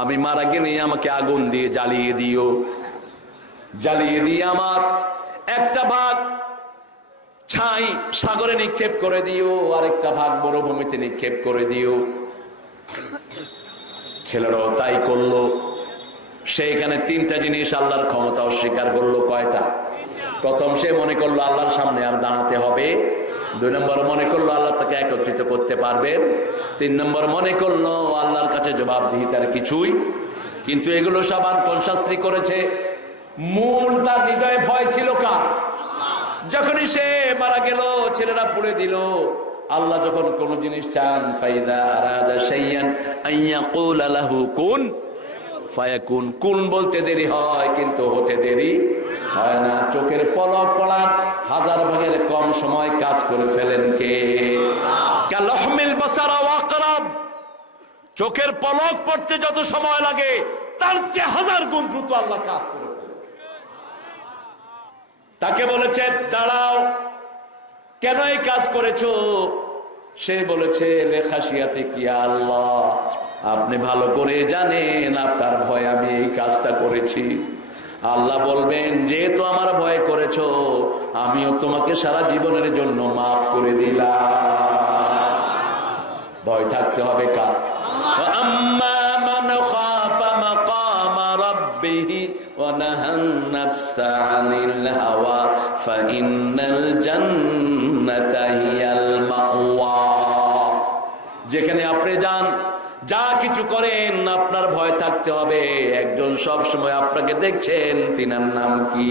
আমি মারা গেলে আমাকে আগুন দিয়ে জ্বালিয়ে দিও, জ্বালিয়ে দিয়ে আমার একটা ভাগ ছাই সাগরে নিক্ষেপ করে দিও, আরেকটা ভাগ মরুভূমিতে নিক্ষেপ করে দিও। ছেলেরাও তাই করলো। সেইখানে 3টা জিনিস আল্লাহর ক্ষমতা অস্বীকার করলো। কয়টা? প্রথম, সে মনে করলো আল্লাহর সামনে আর দাঁড়াতে হবে। 2 নম্বর, মনে করলো আল্লাহ তাকে একত্রিত করতে পারবেন। 3 নম্বর, মনে করলো আল্লাহর কাছে জবাবদিহিতার কিছুই। কিন্তু এগুলো সব আনকনশাসলি করেছে। মূল তার হৃদয়ে ভয় ছিল কার? যখনই সে মারা গেল, ছেলেরা পুড়ে দিল। আল্লাহ যখন কোন জিনিস চান, ফাইদা আরাদা শাইয়ান আইয়াকুলা লাহু কুন ফায়াকুন। কুন বলতে দেরি হয়, কিন্তু হতে দেরি হয় না। চোখের পলক পড়ার 1000 ভাগের কম সময় কাজ করে ফেলেন কে? কালাহমিল বাসার ওয়া আকরাব। চোখের পলক পড়তে যত সময় লাগে, তার চেয়ে 1000 গুণ দ্রুত আল্লাহ কাজ করে ফেলেন। তাকে বলেছে দাঁড়াও, কেন এই কাজ করেছো? সে বলেছে, লেখাশিয়াতে কি আল্লাহ, আপনি ভালো করে জানেন আপনার ভয় আমি এই কাজটা করেছি। আল্লাহ বলবেন, যেহেতু আমার ভয় করেছো, আমিও তোমাকে সারা জীবনের জন্য মাফ করে দিলাম। ভয় থাকতে হবে কার? আম্মা মান খাফা মাকামা রাব্বিহি ওয়া নাহান নাফসা আনিল হাওয়া ফাইন্নাল জান্নাতা হিয়াল মাওয়া। যেখানে আপনি যান, যা কিছু করেন, আপনার ভয় থাকতে হবে। একজন সব সময় আপনাকে দেখছেন, তিনার নাম কি?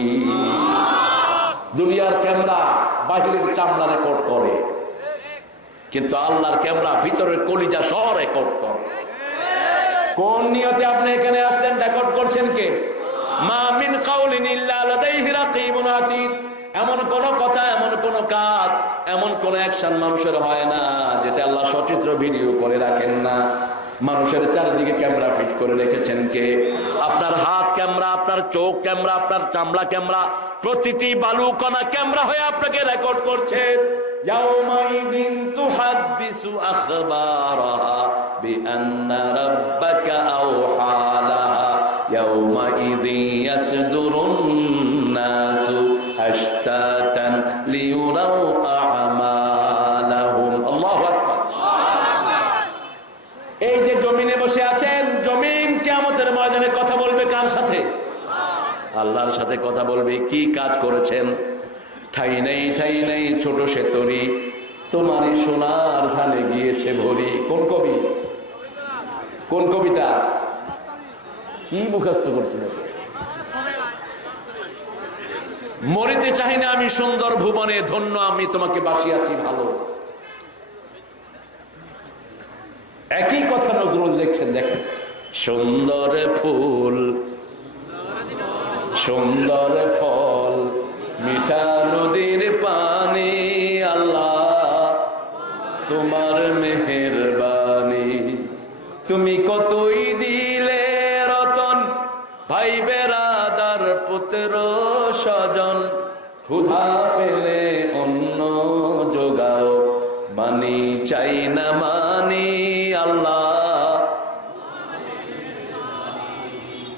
দুনিয়ার ক্যামেরা বাহিরের চামড়া রেকর্ড করে, কিন্তু আল্লাহর ক্যামেরা ভিতরের কলিজা সহ রেকর্ড করে। কোন নিয়তে আপনি এখানে আসলেন? রেকর্ড করছেন কে? মা মিন কাউলিন ইল্লা লাদাইহি রাকিবুন আতীদ। এমন কোন কথা, এমন কোন কাজ, এমন কোন অ্যাকশন মানুষের হয় না যেটা আল্লাহ সচিত্র ভিডিও করে রাখেন না। মানুষের চারিদিকে ক্যামেরা ফিট করে রেখেছেন কে? আপনার হাত ক্যামেরা, আপনার চোখ ক্যামেরা, আপনার চামড়া ক্যামেরা, প্রতিটি বালু কণা ক্যামেরা হয়ে আপনাকে রেকর্ড করছে। ইয়াউমাইযিন তুহাদ্দিসু আখবারাহা বিআন্না রাব্বাকা আওহা লাহা ইয়াউমাইযিন ইয়াসদুরুন নাসু আশতাতান লিয়ুরাউ আমালাহুম। আল্লাহু আকবার। এই যে জমিনে বসে আছেন, জমিন কিয়ামতের ময়দানে কথা বলবে কার সাথে? আল্লাহর সাথে কথা বলবে। কি কাজ করেছেন? ঠাই নেই, ঠাই নেই ছোট সেতরি, তোমারই সোনার ধানে গিয়েছে ভরি। কোন কবি? কোন কবিতা? কি মুখস্থ করছেন? মরিতে চাই না আমি সুন্দর ভুবনে, ধন্য আমি তোমাকে বাসিয়াছি ভালো। একই কথা নজরুল লিখছেন, দেখেন। সুন্দর ফুল, সুন্দর ফল, মিঠা নদীর পানি, আল্লাহ তোমার মেহেরবানি। তুমি কতই দিলে রতন, ভাই বেরাদার পুত্র স্বজন, ক্ষুধা পেলে অন্ন যোগাও, মানি চাই না মানি, আল্লাহ।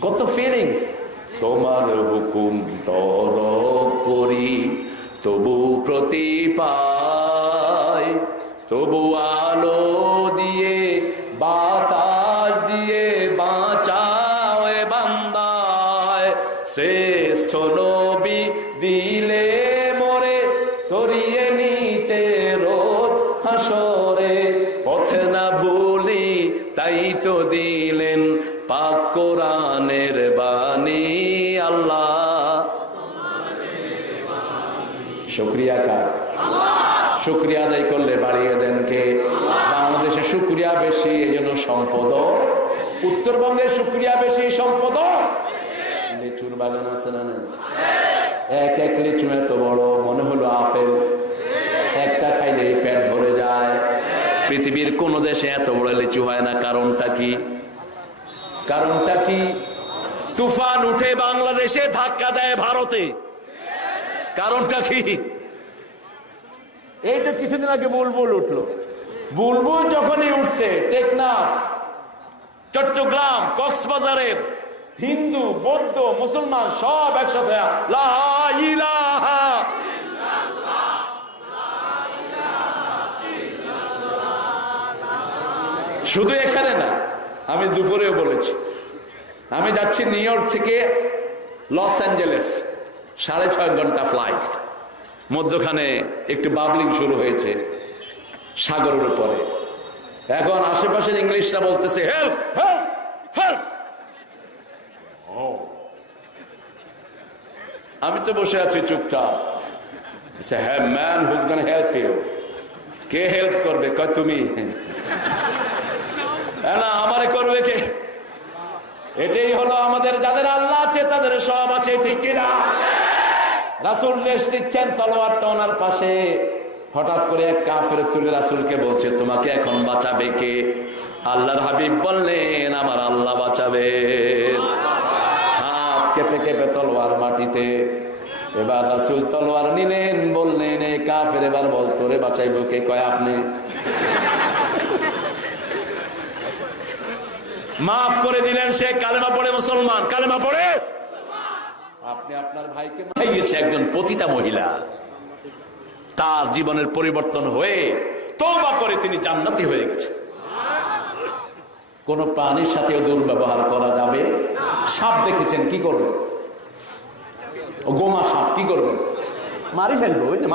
কত ফিলিংস। তোমার হুকুম তরক করি, তবু প্রতি পাই, তবু আলো দিয়ে বাতাস দিয়ে বাঁচাও এ বান্দায়। শ্রেষ্ঠ নবী দিলে মোরে, তরিয়ে নিতে রোজ হাসরে, পথে না ভুলি তাই তো দিলেন পাক কোরআনের বাণী, আল্লাহ। শুকরিয়া কার? শুকরিয়া আদায় করলে বাড়িয়ে দেন কে? বাংলাদেশে শুকরিয়া বেশি, এই জন্য সম্পদ। উত্তরবঙ্গের শুকরিয়া বেশি, সম্পদ। লিচুর বাগান আছে না? এক এক লিচু এত বড়, মনে হলো আপেল, একটা খাইলে পেট ভরে যায়। পৃথিবীর কোন দেশে এত বড় লিচু হয় না। কারণটা কি? কারণটা কি? তুফান উঠে বাংলাদেশে, ধাক্কা দেয় ভারতে। কারণটা কি? এই তো কিছুদিন আগে বুলবুল উঠলো। বুলবুল যখনই উঠছে, টেকনাফ, চট্টগ্রাম, কক্সবাজারের হিন্দু, বৌদ্ধ, মুসলমান সব একসাথে লা ইলাহা। শুধু এখানে না, আমি দুপুরেও বলেছি, আমি যাচ্ছি নিউ ইয়র্ক থেকে লস অ্যাঞ্জেলেস, 6.5 ঘন্টা ফ্লাইট। মধ্যখানে একটু বাবলিং শুরু হয়েছে সাগরের উপরে। এখন আশেপাশের ইংলিশরা বলতেছে হেল্প হেল্প হেল্প। আমি তো বসে আছি চুপচাপ। হ্যাঁ man, who's gonna help you? কে হেল্প করবে? কয় তুমি। না, আমারে করবে কে? এটাই হলো আমাদের, যাদের আল্লাহ আছে তাদের সব আছে, ঠিক কিনা? রাসূল রেশ দিচ্ছেন, তলোয়ারটা ওনার পাশে। হঠাৎ করে এক কাফের তুলে রাসূলকে বলছে, তোমাকে এখন বাঁচাবে কে? আল্লাহর হাবিব বললেন, আমার আল্লাহ বাঁচাবে। হাত কেঁপে কেঁপে তলোয়ার মাটিতে। এবার রাসূল তলোয়ার নিলেন, বললেন, এই কাফের এবার বল, তোরে বাঁচাইবো কে? কয় আপনি। মাফ করে দিলেন, সে কালেমা পড়ে মুসলমান। কালেমা পড়ে আপনি আপনার ভাইকে মারিয়েছে একজন পতিতা মহিলা। তার জীবনের পরিবর্তন হয়ে তওবা করে তিনি জান্নাতি হয়ে গেছে। কোন প্রাণীর সাথে দুর্ব্যবহার করা যাবে? সাপ দেখেছেন, কি করবেন? গোমা সাপ কি করবেন? মারি ফেলবো। ওই যে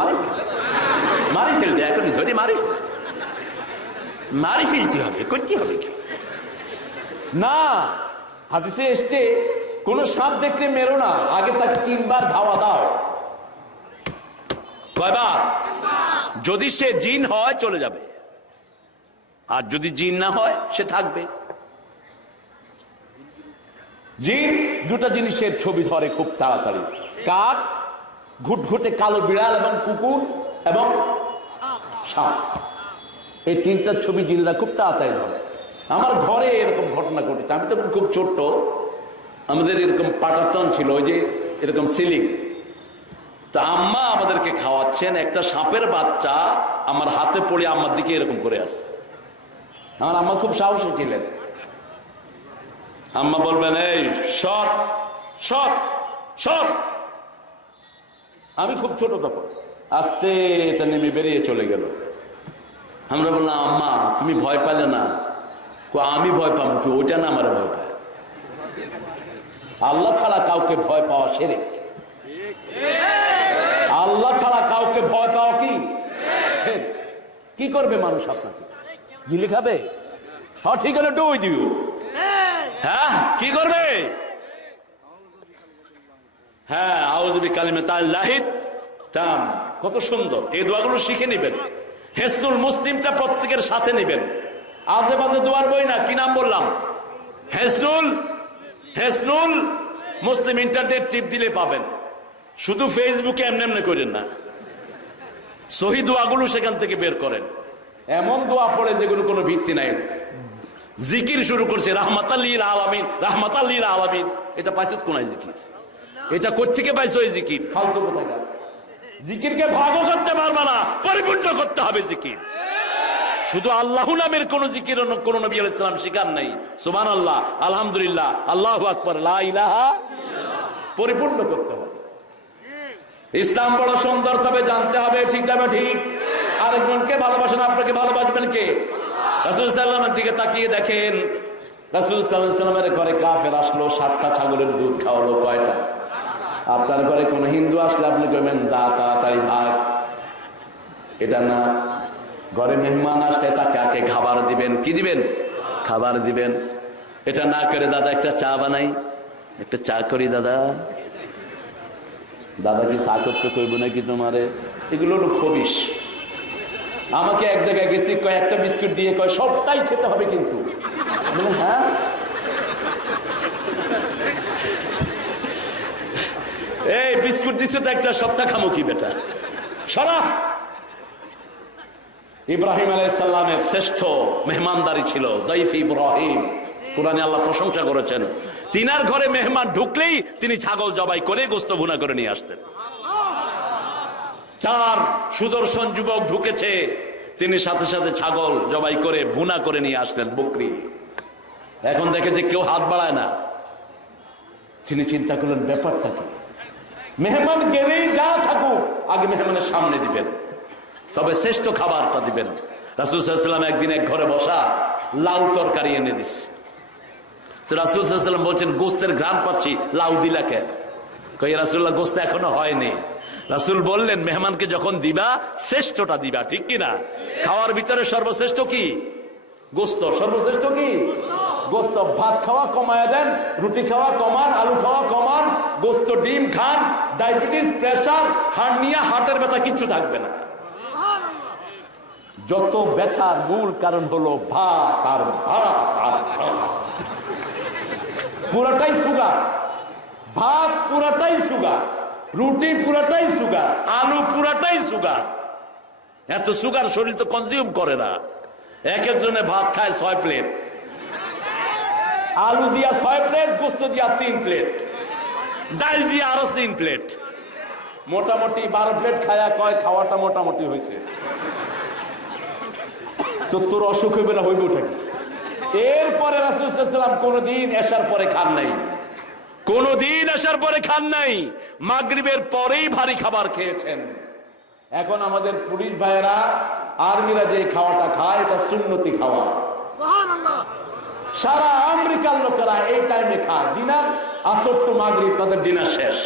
মারি ফেলবে, এখনই ধরে মারি ফেলতে হবে, করতে হবে কি না। হাদিসে এসছে, কোন সাপ দেখলে মেরো না, আগে তাকে 3 বার ধাওয়া দাও। কয়বার? যদি সে জিন হয় চলে যাবে, আর যদি জিন না হয় সে থাকবে। জিন দুটা জিনিসের ছবি ধরে খুব তাড়াতাড়ি, কাক, ঘুটঘুটে কালো বিড়াল এবং কুকুর এবং সাপ। এই 3টা ছবি জিনরা খুব তাড়াতাড়ি ধরে। আমার ঘরে এরকম ঘটনা ঘটেছে। আমি তখন খুব ছোট্ট, আমাদের এরকম পাটাতন ছিল, ওই যে এরকম সিলিং। তা আম্মা আমাদেরকে খাওয়াচ্ছেন, একটা সাপের বাচ্চা আমার হাতে পড়ে আম্মার দিকে এরকম করে আসে। আমার আম্মা খুব সাহসী ছিলেন। আম্মা বলবেন, এই সর সর সর। আমি খুব ছোট তখন, আস্তে এটা নেমে বেরিয়ে চলে গেল। আমরা বললাম, আম্মা তুমি ভয় পেলে না? আমি ভয় পাবো কি? ওইটা না আমার ভয় পায়। আল্লাহ ছাড়া কাউকে ভয় পাওয়া শিরক। আল্লাহ ছাড়া কাউকে ভয় পাওয়া কি করবে মানুষ? আপনাকে গিলে খাবে? হ্যাঁ ঠিক হলে ডুই দিব। হ্যাঁ কি করবে? হ্যাঁ আউযু বিকালিমাতিল্লাহিত তাম। কত সুন্দর এই দোয়াগুলো শিখে নেবেন। হিসনুল মুসলিমটা প্রত্যেকের সাথে নেবেন। আজে বাজে দোয়ার বই না। কি নাম বললাম? হিসনুল মুসলিম। ইন্টারনেট টিপ দিলে পাবেন। শুধু ফেসবুকে এমনি এমনি করেন না, সহি দোয়াগুলো সেখান থেকে বের করেন। এমন দোয়া পড়ে যেগুলো কোনো ভিত্তি নাই। জিকির শুরু করছে রাহমাতাল্লিল আলামিন, রাহমাতাল্লিল আলামিন। এটা পাইছে কোনায় জিকির? এটা কোত্থেকে পাইছো এই জিকির? ফালতু কোথাকার জিকিরকে ভাগও করতে পারবা না, পরিপূর্ণ করতে হবে জিকির। শুধু আল্লাহ নামের কোন জিকির কোন নবী আলাইহিস সালাম শিখান নাই। সুবহানাল্লাহ, আলহামদুলিল্লাহ, আল্লাহু আকবার, লা ইলাহা, পরিপূর্ণ করতে হবে। ইসলাম বড় সুন্দর, তবে জানতে হবে ঠিক তবে ঠিক। আরেকজনকে ভালোবাসেন, আপনাকে ভালোবাসবেন কে? রাসূল সাল্লাল্লাহু আলাইহি ওয়াসাল্লামের দিকে তাকিয়ে দেখেন, রাসূল সাল্লাল্লাহু আলাইহি ওয়াসাল্লামের ঘরে কাফের আসলো, 7টা ছাগলের দুধ খাওয়ালো। কয়টা? আপনার ঘরে কোন হিন্দু আসলে আপনি কইবেন যা তাড়াতাড়ি ভাগ, এটা না। ঘরে মেহমান আসলে তাকে আগে খাবার দিবেন। কি দিবেন? খাবার দিবেন। এটা না করে দাদা একটা চা বানাই, একটা চা করি দাদা। দাদা কি চা করতে কইব নাকি তোমারে? এগুলো হলো খবিশ। আমাকে এক জায়গায় গেছি, কয়েকটা বিস্কুট দিয়ে কয় সবটাই খেতে হবে কিন্তু। হ্যাঁ, এই বিস্কুট দিচ্ছে তো একটা, সপ্তাহ খামো কি বেটা, সরা। ইব্রাহিম আলাইহিস সালামের শ্রেষ্ঠ মেহমানদারি ছিল দাইফ ইব্রাহিম। কোরআনে আল্লাহ প্রশংসা করেছেন, তিনার ঘরে মেহমান ঢুকলেই তিনি ছাগল জবাই করে গোস্ত ভুনা করে নিয়ে আসতেন। 4 সুদর্শন যুবক ঢুকেছে, তিনি সাথে সাথে ছাগল জবাই করে ভুনা করে নিয়ে আসলেন, বকরি। এখন দেখে যে কেউ হাত বাড়ায় না, তিনি চিন্তা করলেন ব্যাপারটা কি। মেহমান গেলেই যা থাকুক আগে মেহমানের সামনে দিবেন, তবে শ্রেষ্ঠ খাবারটা দিবেন। রাসূল সাল্লাল্লাহু আলাইহি ওয়াসাল্লাম একদিন এক ঘরে বসা লাউ তরকারি এনে দিচ্ছে। তো রাসূল সাল্লাল্লাহু আলাইহি ওয়াসাল্লাম বলছেন, গোস্তের ঘ্রাণ পাচ্ছি, লাউ দিলা কেন? কই রাসূলুল্লাহ, গোস্ত এখনো হয়নি। রাসূল বললেন, মেহমানকে যখন দিবা শ্রেষ্ঠটা দিবা, ঠিক কিনা? খাওয়ার ভিতরে সর্বশ্রেষ্ঠ কি? গোস্ত। সর্বশ্রেষ্ঠ কি? গোস্ত। ভাত খাওয়া কমায় দেন, রুটি খাওয়া কমান, আলু খাওয়া কমান, গোস্ত ডিম খান, ডায়াবেটিস, প্রেসার, হার্নিয়া, হার্টের ব্যথা কিচ্ছু থাকবে না। যত ব্যথার মূল কারণ হলো ভাত আর ভাত আর পুরাটাই সুগার। ভাত পুরাটাই সুগার, রুটি পুরাটাই সুগার, আলু পুরাটাই সুগার। এত সুগার শরীর তো কনজিউম করে না। এক একজনে ভাত খায় 6 প্লেট, আলু দিয়া 6 প্লেট, গোস্ত দিয়া 3 প্লেট, ডাল দিয়া আরো 3 প্লেট, মোটামুটি 12 প্লেট খায়া কয় খাওয়াটা মোটামুটি হয়েছে। তো তোর অসুখ হইবে না, হইবে ওটা কি? এরপরে রাসূল সাল্লাল্লাহু আলাইহি ওয়াসাল্লাম কোনদিন এশার পরে খান নাই, কোনদিন এশার পরে খান নাই, মাগরিবের পরেই ভারী খাবার খেয়েছেন। এখন আমাদের পুলিশ ভাইয়েরা, আর্মিরা যে খাওয়াটা খায় এটা সুন্নতি খাওয়া। সুবহানাল্লাহ। সারা আমেরিকার লোকেরা এই টাইমে খায়, ডিনার আসর টু মাগরিব তাদের ডিনার শেষ।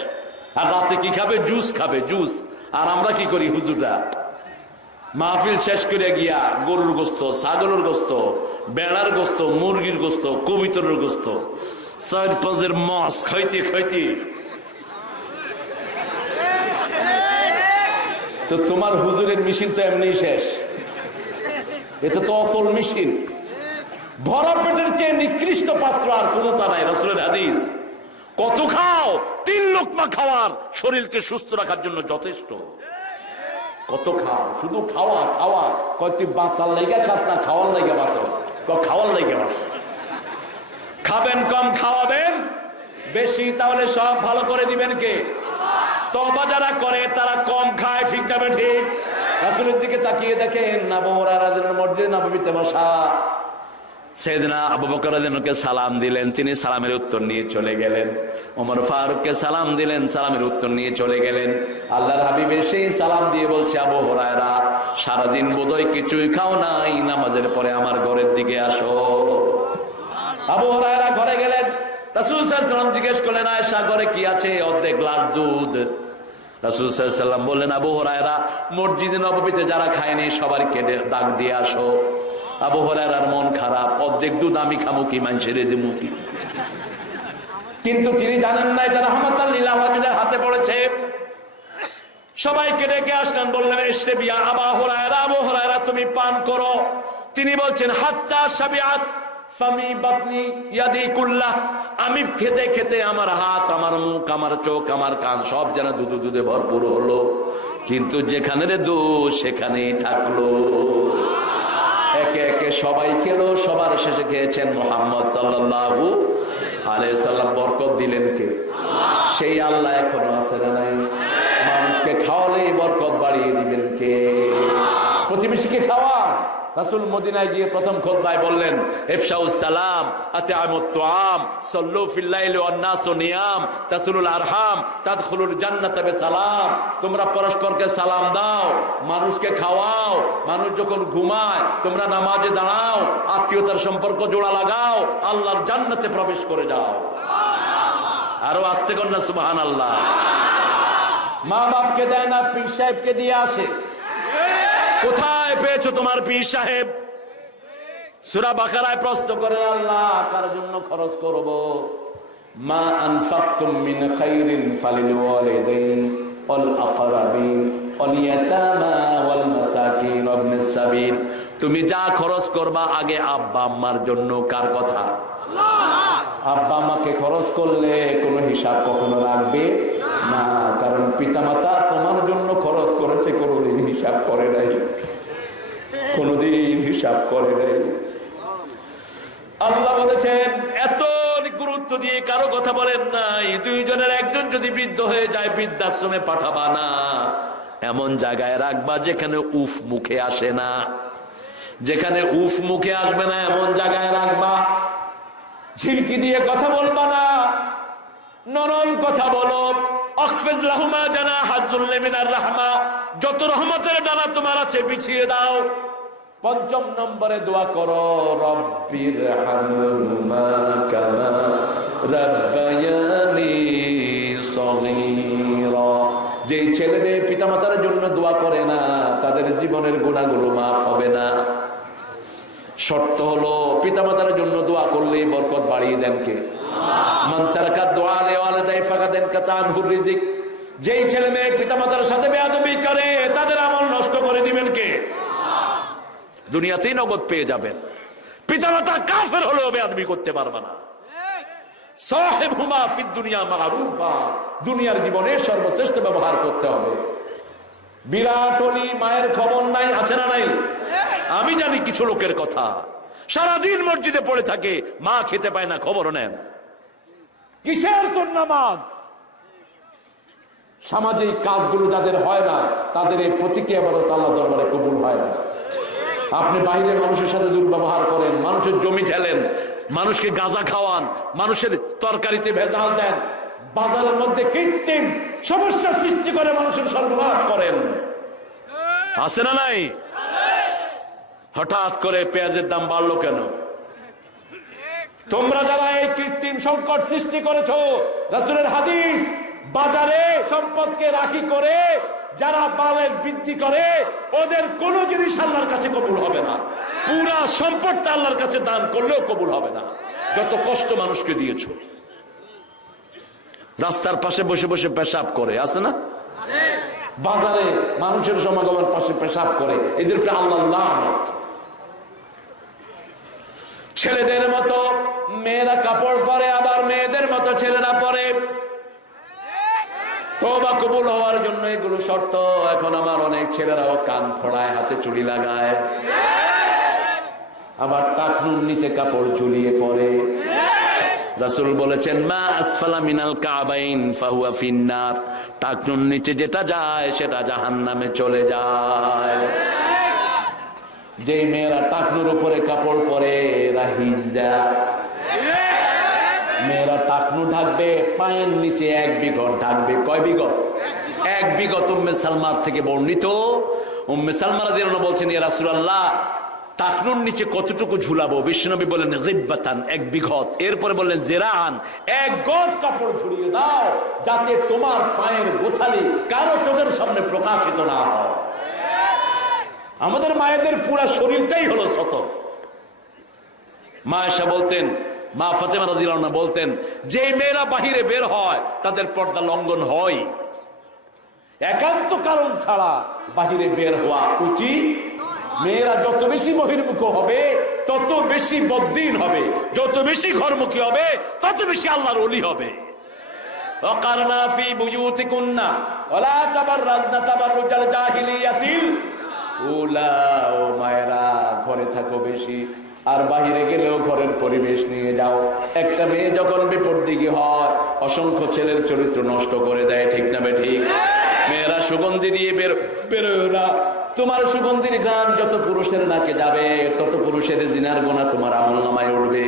আর রাতে কি খাবে? জুস খাবে, জুস। আর আমরা কি করি হুজুররা? মাহফিল শেষ করে গিয়া গরুর গোস্ত, ছাগলের গোস্ত, বেড়ার গোস্ত, মুরগির গোস্ত, কবিতরের গোস্ত, 4-5 মাছ খাইতে খাইতে তো তোমার হুজুরের মেশিন তো এমনি শেষ। এটা তো অসল মেশিন। ভরা পেটের চেয়ে নিকৃষ্ট পাত্র আর কোনটা নাই। রাসূলের হাদিস, কত খাও? 3 লোকমা খাওয়ার শরীরকে সুস্থ রাখার জন্য যথেষ্ট। কত খাও? শুধু খাওয়া খাওয়া। কয় তুই বাঁচার লাইগা খাস না খাওয়ার লাইগা বাঁচো? খাওয়ার লাইগা বাঁচ। খাবেন কম, খাওয়াবেন বেশি, তাহলে সব ভালো করে দিবেন কে? তওবা যারা করে তারা কম খায়, ঠিক না ঠিক? রাসূলের দিকে তাকিয়ে দেখেন, আবু হুরায়রা রাদিয়াল্লাহু আনহু মসজিদে নববীতে বসা, সাইয়েদনা আবু বকর রাদিয়াল্লাহু আনহুকে সালাম দিলেন, তিনি সালামের উত্তর নিয়ে চলে গেলেন। ওমর ফারুককে সালাম দিলেন, সালামের উত্তর নিয়ে চলে গেলেন। আল্লাহর হাবিব সেই সালাম দিয়ে বলছে, আবু হুরায়রা সারাদিন বোধহয় কিছুই খাও নাই, নামাজের পরে আমার ঘরের দিকে আসো। আবু হুরায়রা ঘরে গেলেন। রাসূল সাল্লাল্লাহু আলাইহি ওয়াসাল্লাম জিজ্ঞেস করলেন, আয়েশা ঘরে কি আছে? অর্ধেক গ্লাস দুধ। রাসূল সাল্লাল্লাহু আলাইহি ওয়াসাল্লাম বললেন, আবু হুরায়রা মসজিদে নববীতে যারা খায়নি সবারকে ডাক দিয়ে আসো। আবু হুরায়রার মন খারাপ, অর্ধেক দুধ আমি খামু কি, মানুষের দেবো কি? কিন্তু তিনি জানেন না এটা রাহমাতাল লিল আলামিনের হাতে পড়েছে। সবাইকে ডেকে আসলেন, বললেন, ইশরাবিয়া আবু হুরায়রা, আবু হুরায়রা তুমি পান করো। তিনি বলছেন, হাত্তা শাবিআত ফামি বাতনি ইয়াদি কুল্লাহ, আমি খেতে খেতে আমার হাত, আমার মুখ, আমার চোখ, আমার কান সব যেন দুধে ভরপুর হলো, কিন্তু যেখানে রে দুধ সেখানেই থাকলো। একে একে সবাই খেলো, সবার শেষে খেয়েছেন মুহাম্মদ সাল্লাল্লাহু আলাইহি ওয়াসাল্লাম। বরকত দিলেন কে? সেই আল্লাহ এখনো আছে না নাই? মানুষকে খাওয়ালেই বরকত বাড়িয়ে দিবেন কে? প্রতিবেশীকে খাওয়া। রাসূল মদিনায় গিয়ে প্রথম খুতবায় বললেন, ইফশাউস সালাম, আতিআমুত তুআম, সাল্লু ফিল লাইলি ওয়ান নাসু নিয়াম, তাসিলুল আরহাম, তাদখুলুল জান্নাতা বিসালাম। তোমরা পরস্পরকে সালাম দাও, মানুষকে খাওয়াও, মানুষ যখন ঘুমায় তোমরা নামাজে দাঁড়াও, আত্মীয়তার সম্পর্ক জোড়া লাগাও, আল্লাহর জান্নাতে প্রবেশ করে যাও। আরো আস্তে কর না সুবহানাল্লাহ। মা বাপকে দেয় না, পীর সাহেবকে দিয়ে আসে। কোথায় পেয়েছো তোমার পীর সাহেব? সূরা বাকারায় প্রশ্ন করে আল্লাহ, কার জন্য খরচ করব? মা আনফাকতুম মিন খাইরিন ফালিল ওয়ালিদাইন ওয়াল আকরাবিন ওয়াল ইয়াতামা ওয়াল মাসাকিন ওয়া ইবনিস তুমি যা খরচ করবা আগে আব্বা আম্মার জন্য। কার কথা? আব্বা আম্মাকে খরচ করলে কোনো হিসাব কখনো রাখবে না, কারণ পিতামাতা তোমার জন্য খরচ করেছে, কোনোদিন হিসাব করে নাই, কোনোদিন হিসাব করে নাই। আল্লাহ বলেছেন এত গুরুত্ব দিয়ে কারো কথা বলেন নাই, দুইজনের একজন যদি বৃদ্ধ হয়ে যায় বৃদ্ধাশ্রমে পাঠাবা না, এমন জায়গায় রাখবা যেখানে উফ মুখে আসে না, যেখানে উফ মুখে আসবে না এমন জায়গায় রাখবা। ঝিড়কি দিয়ে কথা বলবা না, নরম কথা বলো। আখফিজ লাহুমা জানাহা যুল্লি মিনার রাহমা, যত রহমতের ডানা তোমার আছে বিছিয়ে দাও। ৫ম নম্বরে দোয়া করো, রব্বির হামহুমা কামা রাব্বায়ানি সগীরা। যেই ছেলে মেয়ে পিতামাতার জন্য দোয়া করে না তাদের জীবনের গুনাহগুলো মাফ হবে না। শর্ত হলো পিতামাতার জন্য দোয়া করলে বরকত বাড়িয়ে দেন কে? মান তারাকা দুআ লিওয়ালিদাই ফাকাদ ইনকাতা আনহুর রিজিক। যেই ছেলে মেয়ে পিতামাতার সাথে বেয়াদবি করে তাদের আমল নষ্ট করে দিবেন কে? দুনিয়াতেই নগদ পেয়ে যাবেন, পিতামাতা কাফের হলেও বেয়াদবি করতে পারবে না। সাহিবহুমা ফিদ দুনিয়া মারুফা, দুনিয়ার জীবনে সর্বশ্রেষ্ঠ ব্যবহার করতে হবে। বিরাট ওলি মায়ের খবর নাই, আছে না নাই? আমি জানি কিছু লোকের কথা, সারাদিন মসজিদে পড়ে থাকে, মা খেতে পায় না, খবরও নেন। কিসের তোর নামাজ? সামাজিক কাজগুলো যাদের হয় না তাদের এই প্রতিক্রিয়া আল্লাহ দরবারে কবুল হয় না। আপনি বাইরে মানুষের সাথে দুর্ব্যবহার করেন, মানুষের জমি ঠেলেন, মানুষকে গাঁজা খাওয়ান, মানুষের তরকারিতে ভেজাল দেন, বাজারের মধ্যে কৃত্রিম সমস্যা সৃষ্টি করে মানুষের সর্বনাশ করেন, আছে না নাই? হঠাৎ করে পেঁয়াজের দাম বাড়লো কেন? তোমরা যারা এই কৃত্রিম সংকট সৃষ্টি করেছো, রাসূলের হাদিস, বাজারে সম্পদকে রাখি করে যারা বালের বৃদ্ধি করে ওদের কোন জিনিস আল্লাহর কাছে কবুল হবে না। পুরা সম্পদটা আল্লাহর কাছে দান করলেও কবুল হবে না, যত কষ্ট মানুষকে দিয়েছো। রাস্তার পাশে বসে বসে পেশাব করে, আছে না? বাজারে মানুষের সমাগমের পাশে পেশাব করে, এদের উপরে আল্লাহর লানত। ছেলেদের মতো মেয়েরা কাপড় পরে, আবার মেয়েদের মতো ছেলেরা পরে। তওবা কবুল হওয়ার জন্য এগুলো শর্ত। এখন আমার অনেক ছেলেরাও কান ফোড়ায়, হাতে চুড়ি লাগায়, আবার টাকনুর নিচে কাপড় ঝুলিয়ে পরে। রাসূল বলেছেন মা আসফালা মিনাল কাবাইন ফাহুয়া ফিন্নার, টাকনুর নিচে যেটা যায় সেটা জাহান্নামে চলে যায়। যেই মেয়েরা টাকনুর উপরে কাপড় পরে এরা হিজড়া। মেয়েরা টাকনু ঢাকবে, পায়ের নিচে 1 বিঘত ঢাকবে। কয় বিঘত? 1 বিঘত। উম্মে সালমার থেকে বর্ণিত, উম্মে সালমা রাদিয়াল্লাহু আনহা বলছেন, ইয়া রাসূলুল্লাহ টাকনুর নিচে কতটুকু ঝুলাবো? বিশ্বনবী বললেন গিব্বাতান, 1 বিঘত। এরপরে বললেন জিরাআন, 1 গজ কাপড় ঝুলিয়ে দাও যাতে তোমার পায়ের গোছালি কারো চোখের সামনে প্রকাশিত না হয়। আমাদের মায়েদের পুরা শরীরটাই হলো সতর। মা আয়েশা বলতেন, মা ফাতেমা রাদিয়াল্লাহু আনহা বলতেন, যে মেয়েরা বাহিরে বের হয় তাদের পর্দা লঙ্ঘন হয়, একান্ত কারণ ছাড়া বাহিরে বের হওয়া উচিত। মেয়েরা যত বেশি বহির্মুখ হবে তত বেশি বদ্দিন হবে, যত বেশি ঘরমুখী হবে তত বেশি আল্লাহর ওলি হবে। ওয়াকারনা ফি বুয়ুতিকুন্না ওয়ালা তাবাররাজনা তাবাররুজাল জাহিলিয়াতিল উলা। ও মায়েরা ঘরে থাকো বেশি, আর বাহিরে গেলেও ঘরের পরিবেশ নিয়ে যাও। একটা মেয়ে যখন বিপরদিকে হয় অসংখ্য ছেলের চরিত্র নষ্ট করে দেয়, ঠিক না ঠিক? মেয়েরা সুগন্ধি দিয়ে বেরোয় না। তোমার সুগন্ধির গান যত পুরুষের নাকে যাবে তত পুরুষের জিনার গোনা তোমার আমলনামায় উঠবে।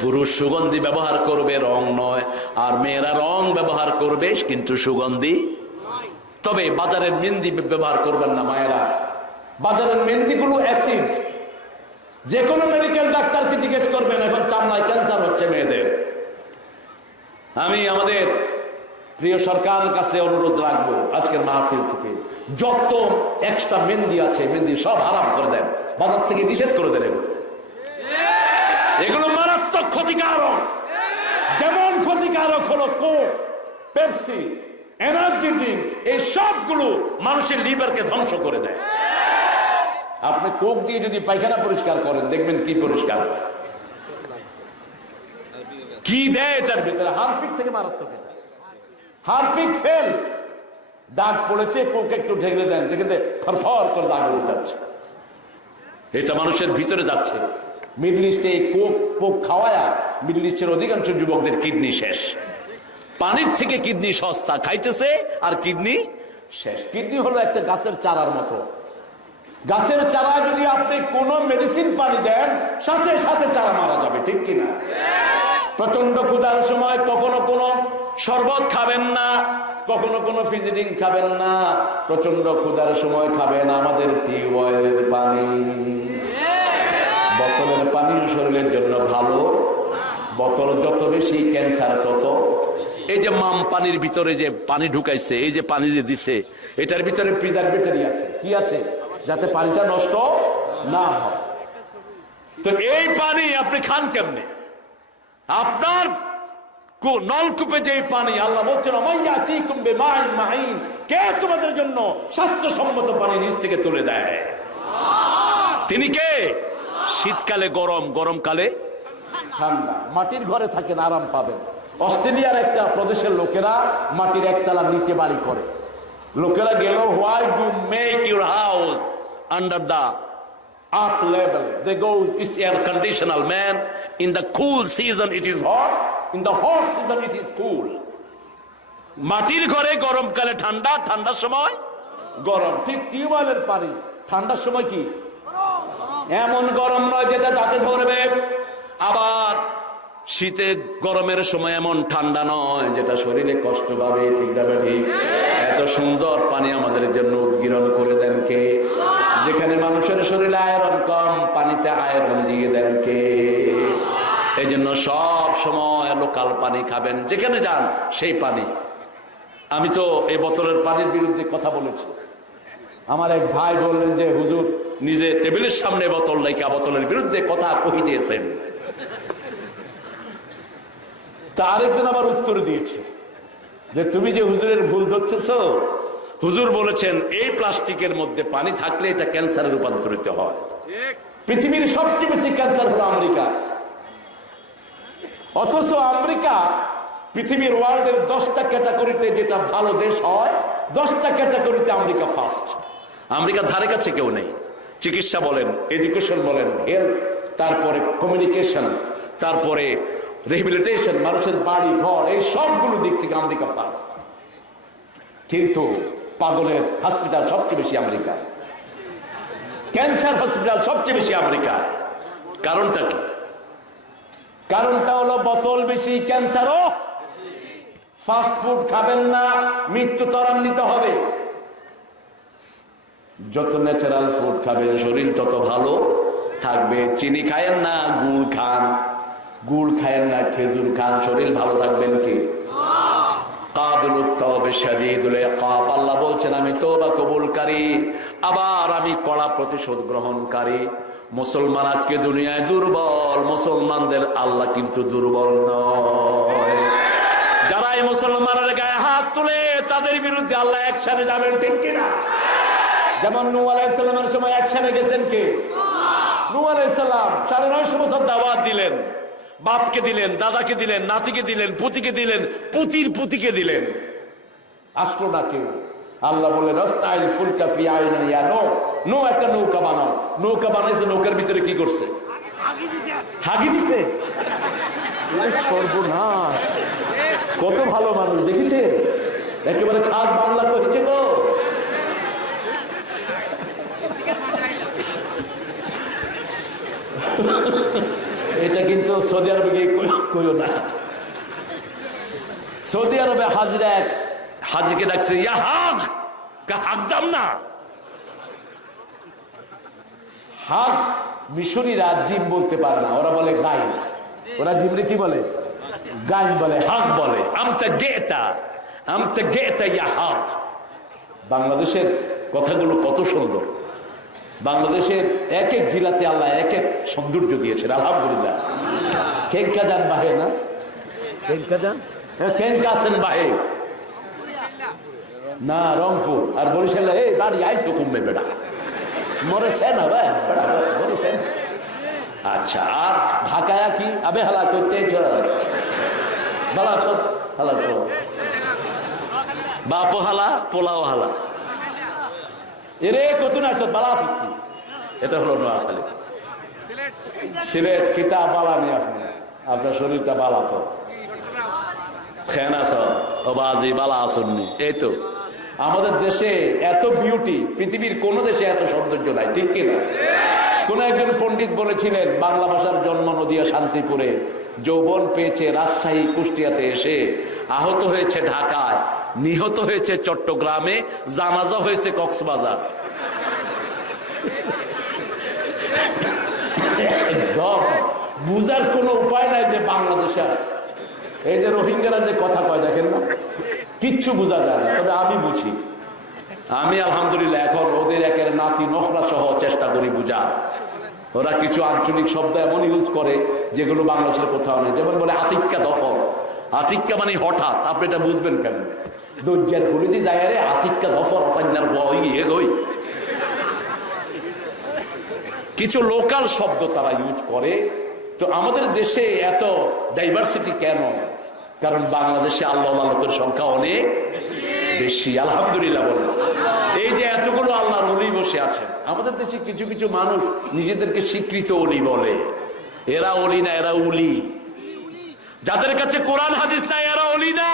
পুরুষ সুগন্ধি ব্যবহার করবে, রং নয়, আর মেয়েরা রং ব্যবহার করবে কিন্তু সুগন্ধি। তবে বাজারের মেহেন্দি ব্যবহার করবেন না মায়েরা। বাজারের মেহেন্দিগুলো অ্যাসিড। যে কোনো মেডিকেল ডাক্তারকে জিজ্ঞেস করবেন এখন চামড়ায় ক্যান্সার হচ্ছে মেয়েদের। আমি আমাদের প্রিয় সরকারের কাছে অনুরোধ রাখবো আজকের মাহফিল থেকে, যত এক্সট্রা মেহেন্দি আছে মেহেন্দি সব হারাম করে দেন, বাজার থেকে নিষেধ করে দেন। এগুলো মারাত্মক ক্ষতিকারক। যেমন ক্ষতিকারক হলো কোক, পেপসি, এনার্জি ড্রিঙ্ক, এই সবগুলো মানুষের লিভারকে ধ্বংস করে দেয়। আপনি কোক দিয়ে যদি পায়খানা পরিষ্কার করেন দেখবেন কি পরিষ্কার হয়। কি দেয় এটার ভিতরে? হারপিক থেকে মারাত্মক। হারপিক ফেল, দাগ পড়েছে, কোক একটু ঢেকে দেন, যেখানে ফরফর করে দাগ উঠে যাচ্ছে। এটা মানুষের ভিতরে যাচ্ছে। মিডল ইস্টে কোক পোক খাওয়ায়া মিডল ইস্টের অধিকাংশ যুবকদের কিডনি শেষ। পানির থেকে কিডনি সস্তা, খাইতেছে আর কিডনি শেষ। কিডনি হলো একটা গাছের চারার মতো। গাছের চারা যদি আপনি কোন মেডিসিন পানি দেন, সাথে সাথে চারা মারা যাবে, ঠিক কিনা? প্রচন্ড ক্ষুধার সময় কখনো কোনো শরবত খাবেন না, কখনো কোনো ফিজিডিং খাবেন না। প্রচন্ড ক্ষুধার সময় খাবেন আমাদের টিউবওয়েলের পানি। বোতলের পানি শরীরের জন্য ভালো। বোতল যত বেশি ক্যান্সার তত। এই যে মাম পানির ভিতরে যে পানি ঢুকাইছে, এই যে পানি যে দিছে, এটার ভিতরে প্রিজারভেটরি আছে। কি আছে? যাতে পানিটা নষ্ট না হয়। তো এই পানি আপনি খান কেমনে? আপনার নলকূপে যে পানি, আল্লাহ বলছেন কে তোমাদের জন্য স্বাস্থ্যসম্মত পানি নিচ থেকে তুলে দেয়? তিনি কে? শীতকালে গরম, গরমকালে ঠান্ডা। মাটির ঘরে থাকেন, আরাম পাবেন। অস্ট্রেলিয়ার একটা প্রদেশের লোকেরা মাটির একতলা নিচে বাড়ি করে। লোকেরা গেল, why do you make your house under the earth level? They go, it's air conditional, man. In the cool season it is hot, in the hot season it is cool. মাটির ঘরে গরমকালে ঠান্ডা, ঠান্ডার সময় গরম। ঠিক টিউবওয়েলের পানি ঠান্ডার সময় কি এমন গরম নয় যেটা দাঁতে ধরবে, আবার শীতে গরমের সময় এমন ঠান্ডা নয় যেটা শরীরে কষ্ট পাবে। ঠিক যাবে? ঠিক। এত সুন্দর পানি আমাদের জন্য উদ্গীরণ করে দেন কে? যেখানে মানুষের শরীরে আয়রন কম, পানিতে আয়রন দিয়ে দেন কে? এই জন্য সব সময় লোকাল পানি খাবেন, যেখানে যান সেই পানি। আমি তো এই বোতলের পানির বিরুদ্ধে কথা বলেছি। আমার এক ভাই বললেন যে হুজুর নিজে টেবিলের সামনে বোতল রাখা বোতলের বিরুদ্ধে কথা কহি দিয়েছেন। তা আরেকজন আবার উত্তর দিয়েছে যে তুমি যে হুজুরের ভুল ধরতেছ, হুজুর বলেছেন এই প্লাস্টিকের মধ্যে পানি থাকলে এটা ক্যান্সারে রূপান্তরিত হয়। পৃথিবীর সবচেয়ে বেশি ক্যান্সার হলো আমেরিকা, অথচ আমেরিকা পৃথিবীর ওয়ার্ল্ডের 10টা ক্যাটাগরিতে যেটা ভালো দেশ হয়, 10টা ক্যাটাগরিতে আমেরিকা ফার্স্ট। আমেরিকার ধারে কাছে কেউ নেই। চিকিৎসা বলেন, এডুকেশন বলেন, হেলথ, তারপরে কমিউনিকেশন, তারপরে রিহেবিলিটেশন, মানুষের বাড়ি ঘর, এই সবগুলো দিক থেকে আমেরিকা ফার্স্ট। কিন্তু পাগলের হসপিটাল সবচেয়ে বেশি আমেরিকায়, ক্যান্সার হসপিটাল সবচেয়ে বেশি আমেরিকায়। কারণটা কি? কারণটা হলো বোতল বেশি, ক্যান্সারও। ফাস্ট ফুড খাবেন না, মৃত্যু ত্বরান্বিত হবে। যত ন্যাচারাল ফুড খাবেন শরীর তত ভালো থাকবে। চিনি খায়েন না, গুড় খান। গুড় খায়েন না, খেজুর খান। শরীর ভালো রাখবেন কি? আল্লাহ বলছেন আমি তওবা কবুলকারী, আবার আমি কড়া প্রতিশোধ গ্রহণকারী। মুসলমান আজকে দুনিয়ায় দুর্বল, মুসলমানদের আল্লাহ কিন্তু দুর্বল নয়। যারা এই মুসলমানের গায়ে হাত তুলে তাদের বিরুদ্ধে আল্লাহ একসাথে যাবেন, ঠিক কিনা? যেমন নূহ আলাইহিস সালামের সময় একসাথে গেছেন কে? নূহ আলাইহিস সালাম 950 বছর দাওয়াত দিলেন। বাপকে দিলেন, দাদাকে দিলেন, নাতিকে দিলেন, পুতিকে দিলেন, পুতির পুতিকে দিলেন, আসলো না কেউ। আল্লাহ বললেন আস্তাইল ফুলকা ফি আইনি ইয়া নূহ, নূহ একটা নৌকা বানাও। নৌকা বানাইছে, নৌকার ভিতরে কি করছে? হাগি দিছে। সর্বনাশ! কত ভালো মানুষ দেখেছে, একেবারে খাস বাংলা করেছে তো। এটা কিন্তু সৌদি আরবে গিয়ে কইও না। সৌদি আরবে হাজিরা এক হাজিকে ডাকছে, ইয়া হাগ, হাগ দাম না। হাগ মিশরীরা জিম বলতে পারে না, ওরা বলে গাইন। ওরা জিমরে কি বলে? গাইন বলে, হাগ বলে। আমতা গেতা, আমতা গেতা ইয়া হাগ। বাংলাদেশের কথাগুলো কত সুন্দর। বাংলাদেশের এক এক জেলাতে আল্লাহ এক এক সৌন্দর্য দিয়েছেন, আলহামদুলিল্লাহ। কেনকা যান বাহে না, কেনকা যান, কেনকা আছেন বাহে না, রংপুর আর বরিশাল। এই বাড়ি আইসো কমবে বেড়া, মরেছেন হবে মরেছেন। আচ্ছা, আর ঢাকায় কি আবে হালা করতে ভালো আছো? হালা বাপ হালা পোলাও হালা এরে কত আছো বালা আছো? এটা হলো নোয়াখালী। সিলেট কিতাব বালা নেই আপনি, আপনার শরীরটা বালা তো খেন আছো ও বাজি বালা আসুননি। এই তো আমাদের দেশে এত বিউটি পৃথিবীর কোন দেশে এত সৌন্দর্য নাই, ঠিক কিনা? কোন একজন পণ্ডিত বলেছিলেন বাংলা ভাষার জন্ম নদিয়া শান্তিপুরে, যৌবন পেয়েছে রাজশাহী কুষ্টিয়াতে এসে, আহত হয়েছে ঢাকায়, নিহত হয়েছে চট্টগ্রামে, জানাজা হয়েছে কক্সবাজার। একদম বুঝার কোনো উপায় নাই যে বাংলাদেশে আছে। এই যে রোহিঙ্গারা যে কথা কয় দেখেন না, কিচ্ছু বোঝা যায় না, তবে আমি বুঝি। আমি আলহামদুলিল্লাহ এখন ওদের একের নাতি নখরা সহ চেষ্টা করি বুঝার। ওরা কিছু আঞ্চলিক শব্দ এমন ইউজ করে যেগুলো বাংলাদেশের কোথাও নেই। যেমন বলে আতিক্কা দফর, আতিক্কা মানে হঠাৎ, আপনি এটা বুঝবেন কেন? দরজার খুলে দিয়ে যায় রে আতিক্কা দফর কিছু লোকাল শব্দ তারা ইউজ করে। তো আমাদের দেশে এত ডাইভার্সিটি কেন? কারণ বাংলাদেশে আল্লাহ লোকের সংখ্যা অনেক বেশি, আলহামদুলিল্লাহ বলেন। এই যে এতগুলো আল্লাহর ওলি বসে আছেন, আমাদের দেশে কিছু কিছু মানুষ নিজেদেরকে স্বীকৃত ওলি বলে। এরা ওলি না, এরা উলি। যাদের কাছে কোরআন হাদিস নাই এরা ওলি না,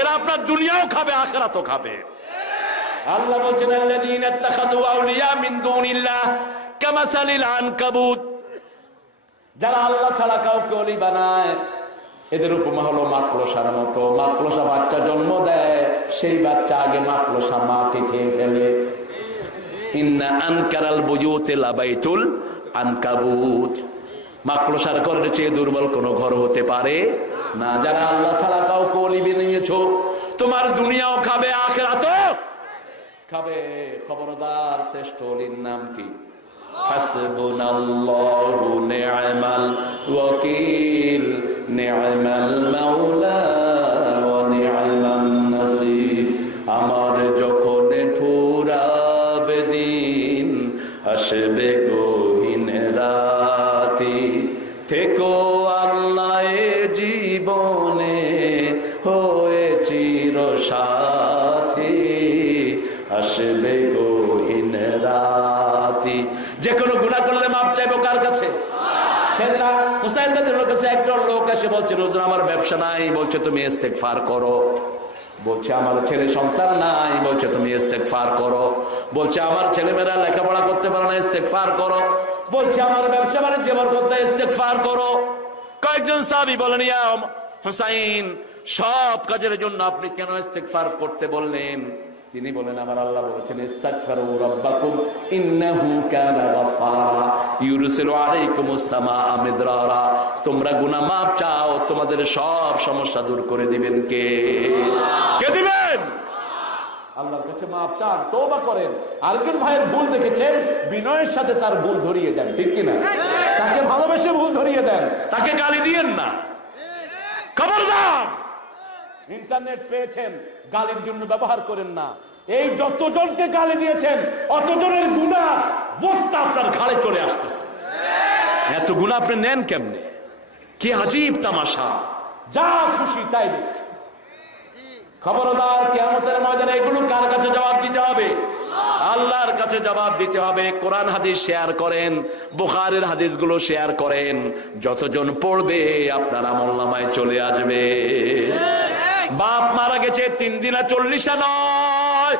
এরা আপনার দুনিয়াও খাবে আখিরাতও খাবে। আল্লাহ বলছেন আল্লাযীনা ইত্তাখাযু আউলিয়া মিন দুনিল্লাহ কামাসালিল আনকাবুত, যারা আল্লাহ ছাড়া কাউকে ওলি বানায় এদের উপমা হলো মাকড়সার মতো। মাকড়সা বাচ্চা জন্ম দেয়, সেই বাচ্চা আগে মাকড়সা মাকে খেয়ে ফেলে। ইন্না আনকারাল বুয়ুতি লাবাইতুল আনকাবুত, মাকড়সার ঘরের চেয়ে দুর্বল কোন ঘর হতে পারে না। যারা আল্লাহ ছাড়া কাউকে ওলি বানিয়েছো, তোমার দুনিয়াও খাবে আখিরাতও খাবে। খবরদার, শ্রেষ্ঠ ওলির নাম কি? হাসবুনাল্লাহু নি'মাল ওয়াকিল নি'মাল মাওলা ওয়া নি'মান নাসির। আমার যখন ফুরাবে দিন, আসবে গহীন রাতি, থেকো আল্লাহ জীবনে হয়ে চির সাথী, আসবে গহীন রাতি। যে কোনো গুনাহ করলে মাপ চাইবো কার কাছে? সেদিনা হুসাইন রাদিয়াল্লাহু কাছে একজন লোক এসে বলছে, হুজুর আমার ব্যবসা নাই। বলছে তুমি ইস্তেগফার করো। বলছে আমার ছেলে সন্তান নাই। বলছে তুমি ইস্তেগফার করো। বলছে আমার ছেলেমেয়েরা লেখাপড়া করতে পারে না, ইস্তেগফার করো। বলছে আমার ব্যবসা বাণিজ্য করতে, ইস্তেগফার করো। কয়েকজন সাহাবী বলেন, ইয়া হুসাইন, সব কাজের জন্য আপনি কেন ইস্তেগফার করতে বললেন? তিনি বলেন, আমার আল্লাহ বলেছেন ইস্তাগফিরু রাব্বাকুম ইন্নাহু কানা গাফফারা ইউরসিলু আলাইকুমুস সামাআ মিদরারা। তোমরা গুনাহ মাপ চাও, তোমাদের সব সমস্যা দূর করে দিবেন কে? কে দিবেন? আল্লাহর কাছে মাপ চান, তওবা করেন। আরেকজন ভাইয়ের ভুল দেখেছেন, বিনয়ের সাথে তার ভুল ধরিয়ে দেন, ঠিক কিনা? তাকে ভালোবেসে ভুল ধরিয়ে দেন, তাকে গালি দিয়েন না। খবরদার, ইন্টারনেট পেয়েছেন, গালির জন্য ব্যবহার করেন না। এই যতজনকে গালি দিয়েছেন অতজনের গুনাহ বস্তা আপনার ঘাড়ে চলে আসতেছে। এত গুনাহ আপনি নেন কেমনে? কি আজীব তামাশা! যা খুশি তাই লিখছে। খবরদার, কিয়ামতের ময়দানে এগুলো কার কাছে জবাব দিতে হবে? আল্লাহর কাছে জবাব দিতে হবে। কোরআন হাদিস শেয়ার করেন, বুখারীর হাদিসগুলো শেয়ার করেন। যতজন পড়বে আপনার আমলনামায় চলে আসবে। বাপ মারা গেছে 3 দিনা 40 নয়,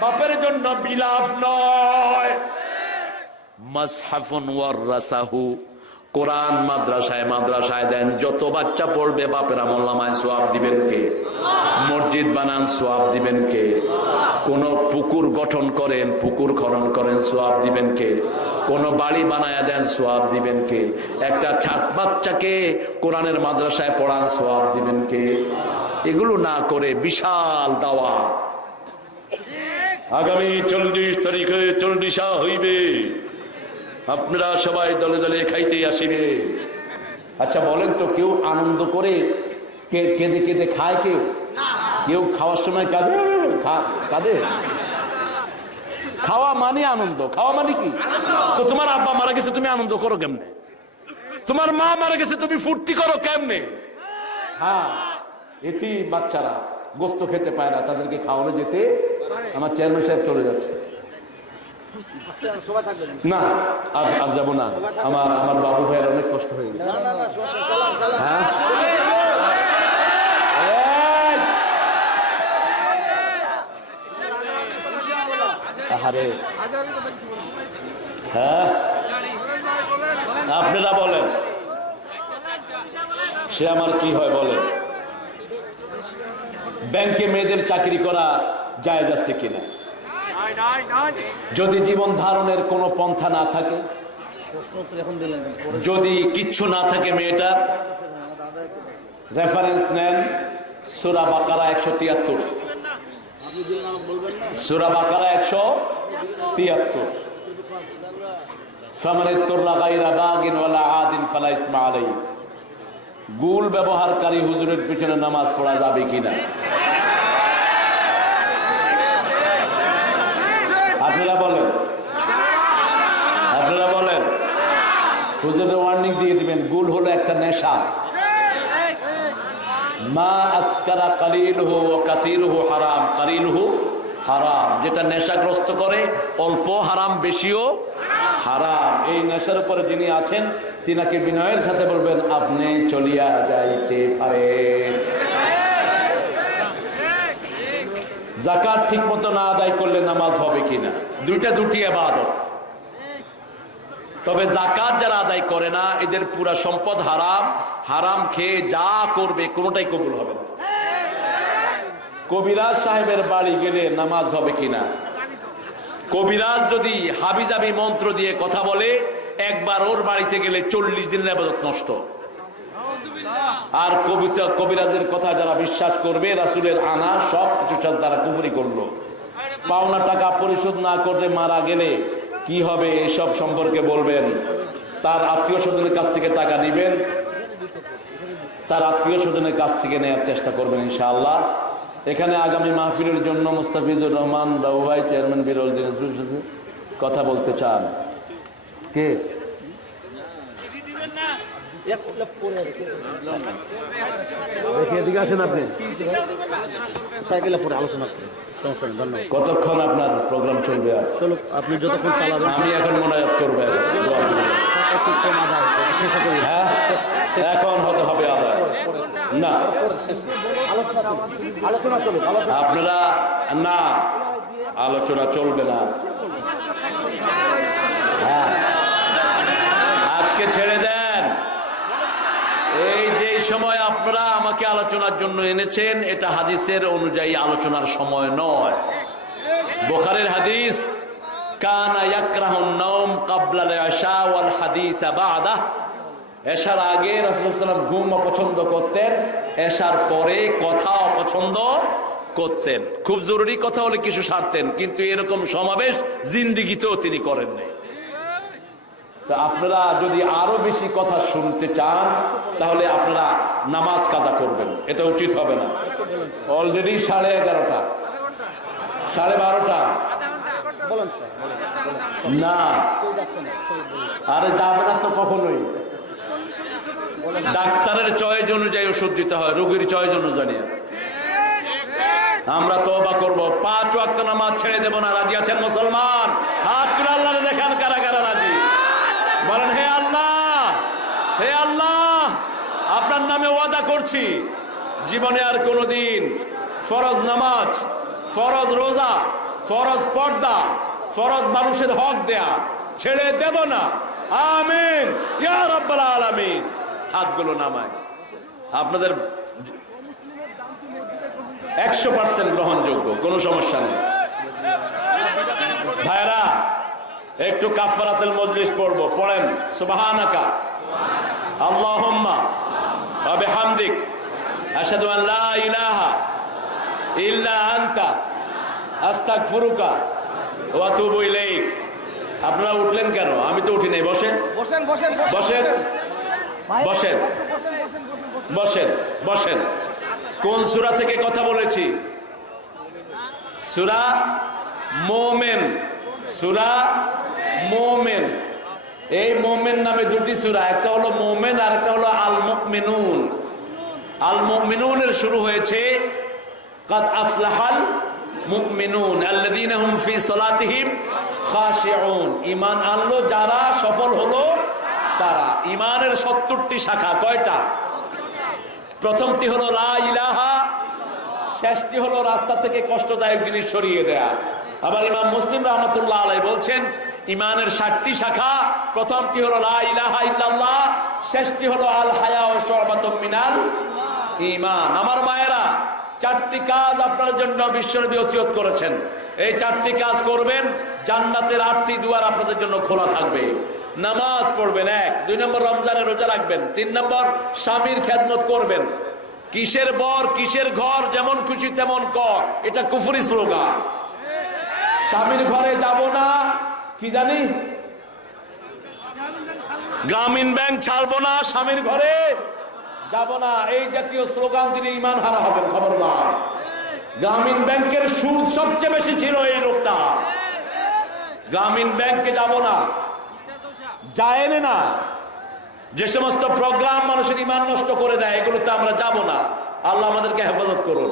বাপের জন্য বিলাপ নয়। মাসহাফুন ওয়ারাসাহু, কোরআন মাদ্রাসায় দেন, যত বাচ্চা পড়বে বাপের আমলনামায় সওয়াব দিবেন কে? মসজিদ বানান, সওয়াব দিবেন কে? কোন পুকুর গঠন করেন, পুকুর খনন করেন, সওয়াব দিবেন কে? কোন বাড়ি বানায়া দেন, সওয়াব দিবেন কে? একটা ছাত্র বাচ্চাকে কোরআনের মাদ্রাসায় পড়ান, সওয়াব দিবেন কে? এগুলো না করে বিশাল দাওয়া। আগামী 40 তারিখে 40 হইবে, আপনারা সবাই দলে দলে খাইতে আসিবে। আচ্ছা বলেন তো, কেউ আনন্দ করে কেঁদে কেঁদে খায়? কেউ খাওয়ার সময় কাঁদে? খাওয়া মানে আনন্দ, খাওয়া মানে কি? তো তোমার আব্বা মারা গেছে, তুমি আনন্দ করো কেমনে? তোমার মা মারা গেছে, তুমি ফুর্তি করো কেমনে? হ্যাঁ, এটি বাচ্চারা গোস্ত খেতে পায় না, তাদেরকে খাওয়ানো যেতে। আমার চেয়ারম্যান সাহেব চলে যাচ্ছে, না আর যাবো না। আমার বাবু ভাইয়ের অনেক কষ্ট হয়ে গেছে। হ্যাঁ, হ্যাঁ, আপনারা বলেন, সে আমার কি হয় বলেন? ব্যাংকে মেয়েদের চাকরি করা জায়েজ আছে কিনা? যদি জীবন ধারণের কোনো পন্থা না থাকে, যদি কিচ্ছু না থাকে, মেয়েটার রেফারেন্স নেন সূরা বাকারা 173, সূরা বাকারা 173, ফামান ইত্তারা গায়রা বাগিন ওয়ালা আদিন ফালা ইসমা আলাইহি। গুল ব্যবহারকারী হুজুরের পিছনে নামাজ পড়া যাবে কিনা? আপনারা বলেন, আপনারা বলেন। হুজুরের ওয়ার্নিং দিয়ে দিবেন, গুল হলো একটা নেশা। মা আসকারা কালিলুহু ওয়া কাসীরুহু হারাম, কালিলুহু হারাম। যেটা নেশাগ্রস্ত করে, অল্প হারাম, বেশিও হারাম। এই নেশার উপরে যিনি আছেন, তিনাকে বিনয়ের সাথে বলবেন, আপনি চলিয়া যাইতে পারেন। যাকাত ঠিক মতো না আদায় করলে নামাজ হবে কিনা? দুটি ইবাদত। তবে যাকাত যারা আদায় করে না, এদের পুরা সম্পদ হারাম। হারাম খেয়ে যা করবে কোনোটাই কবুল হবে না। কবিরাজ সাহেবের বাড়ি গেলে নামাজ হবে কিনা? কবিরাজ যদি হাবিজাবি মন্ত্র দিয়ে কথা বলে, একবার ওর বাড়িতে গেলে 40 দিনের ইবাদত নষ্ট। আর কবিরাজের কথা যারা বিশ্বাস করবে, রাসূলের আনা সব কিছু তারা কুফরি করলো। পাওনা টাকা পরিশোধ না করলে মারা গেলে কি হবে, এসব সম্পর্কে বলবেন। তার আত্মীয় স্বজনের কাছ থেকে টাকা নিবেন, তার আত্মীয় স্বজনের কাছ থেকে নেওয়ার চেষ্টা করবেন ইনশাআল্লাহ। এখানে আগামী মাহফিলের জন্য মুস্তাফিজুর রহমান বাবু ভাই, চেয়ারম্যান বিরল দিনাজপুর সাথে কথা বলতে চান। কে? এদিকে আসেন আপনি। কতক্ষণ আপনার প্রোগ্রাম চলবে? আপনি যতক্ষণ চালাবেন। আমি এখন মোনাজাত করবো। হ্যাঁ, এখন হতে হবে আদায় না। আপনারা না, আলোচনা চলবে না। হ্যাঁ, আজকে ছেড়ে দেন। এই যে সময় আপনারা আমাকে আলোচনার জন্য এনেছেন, এটা হাদিসের অনুযায়ী আলোচনার সময় নয়। বুখারীর হাদিস, কানা ইয়াকরাহুন নাওম ক্বাবলা আল-ইশা ওয়াল হাদিস বা'দা। এশার আগে রাসূলুল্লাহ সাল্লাল্লাহু আলাইহি ওয়াসাল্লাম ঘুম অপছন্দ করতেন, এশার পরে কথা অপছন্দ করতেন। খুব জরুরি কথা হলে কিছু সারতেন, কিন্তু এরকম সমাবেশ জিন্দেগিতেও তিনি করেন নাই। তো আপনারা যদি আরো বেশি কথা শুনতে চান, তাহলে আপনারা নামাজ কাজা করবেন, এটা উচিত হবে না। অলরেডি 11:30, 12:30 না, আরে যাবে না তো কখনোই। ডাক্তারের চয়েস অনুযায়ী ওষুধ দিতে হয়, রোগীর চয়েস অনুযায়ী। আমরা তওবা করব, 5 ওয়াক্ত নামাজ ছেড়ে দেব না। রাজি আছেন মুসলমান? হাত তুলে আল্লাহরে দেখান কারা কারা রাজি। বলেন, হে আল্লাহ, হে আল্লাহ, আপনার নামে ওয়াদা করছি, জীবনে আর কোনোদিন ফরজ নামাজ, ফরজ রোজা, ফরজ পর্দা, ফরজ মানুষের হক দেয়া ছেড়ে দেব না। আমিন ইয়া রাব্বাল আলামিন। হাতগুলো নামায়। আপনাদের 100% গ্রহণযোগ্য, কোনো সমস্যা নেই। ভাইরা, একটু কাফারাতুল মজলিস পড়বো, পড়েন। সুবহানাকা আল্লাহুম্মা ওয়া বিহামদিক আশহাদু আন লা ইলাহা ইল্লা আনতা আস্তাগফিরুকা ওয়া আতুবু ইলাইক। আপনারা উঠলেন কেন? আমি তো উঠি নাই। বসেন বসেন বসেন বসেন বসেন বসেন বসেন। কোন সূরা থেকে কথা বলেছি? সূরা মুমিন সূরা মুমিন। এই মুমিন নামে দুটি সূরা, একটা হলো মুমিন আর একটা হলো আল মুমিনুন। আল মুমিনুনের শুরু হয়েছে কাদ আফলাহাল মুমিনুন আল্লাযীনা হুম ফি সালাতিহিম খাশিউন। ঈমান আনলো যারা, সফল হলো তারা। ঈমানের 70টি শাখা। কয়টা? প্রথমটি হলো লা ইলাহা, শেষটি হলো রাস্তা থেকে কষ্টদায়ক জিনিস সরিয়ে দেয়া। আবার ইমাম মুসলিম রাহমাতুল্লাহ আলাইহি বলছেন ঈমানের 60টি শাখা। প্রথমটি হলো লা ইলাহা ইল্লাল্লাহ, শেষটি হলো আল হায়া ওয়া শু'বাতুম মিনাল ঈমান। আমার মায়েরা, 4টি কাজ আপনার জন্য বিশ্বনবী ওসিয়ত করেছেন। এই 4টি কাজ করবেন, জান্নাতের 8টি দুয়ার আপনাদের জন্য খোলা থাকবে। নামাজ পড়বেন 1, 2 নম্বর রমজানের রোজা রাখবেন, 3 নম্বর স্বামীর খেদমত করবেন। কিসের বর কিসের ঘর, যেমন খুশি তেমন কর, এটা কুফরি স্লোগান। স্বামীর ঘরে যাব না, কি জানি, গ্রামীণ ব্যাংক ছাড়বো না, স্বামীর ঘরে যাব না, এই জাতীয় স্লোগান দিলে ঈমান হারা হবেন, খবরদার। গ্রামীণ ব্যাংকের সুদ সবচেয়ে বেশি ছিল এই লোকটা। গ্রামীণ ব্যাংকে যাব না, যায় না। যে সমস্ত প্রোগ্রাম মানুষের ঈমান নষ্ট করে দেয়, এগুলোতে আমরা যাব না। আল্লাহ আমাদেরকে হেফাজত করুন।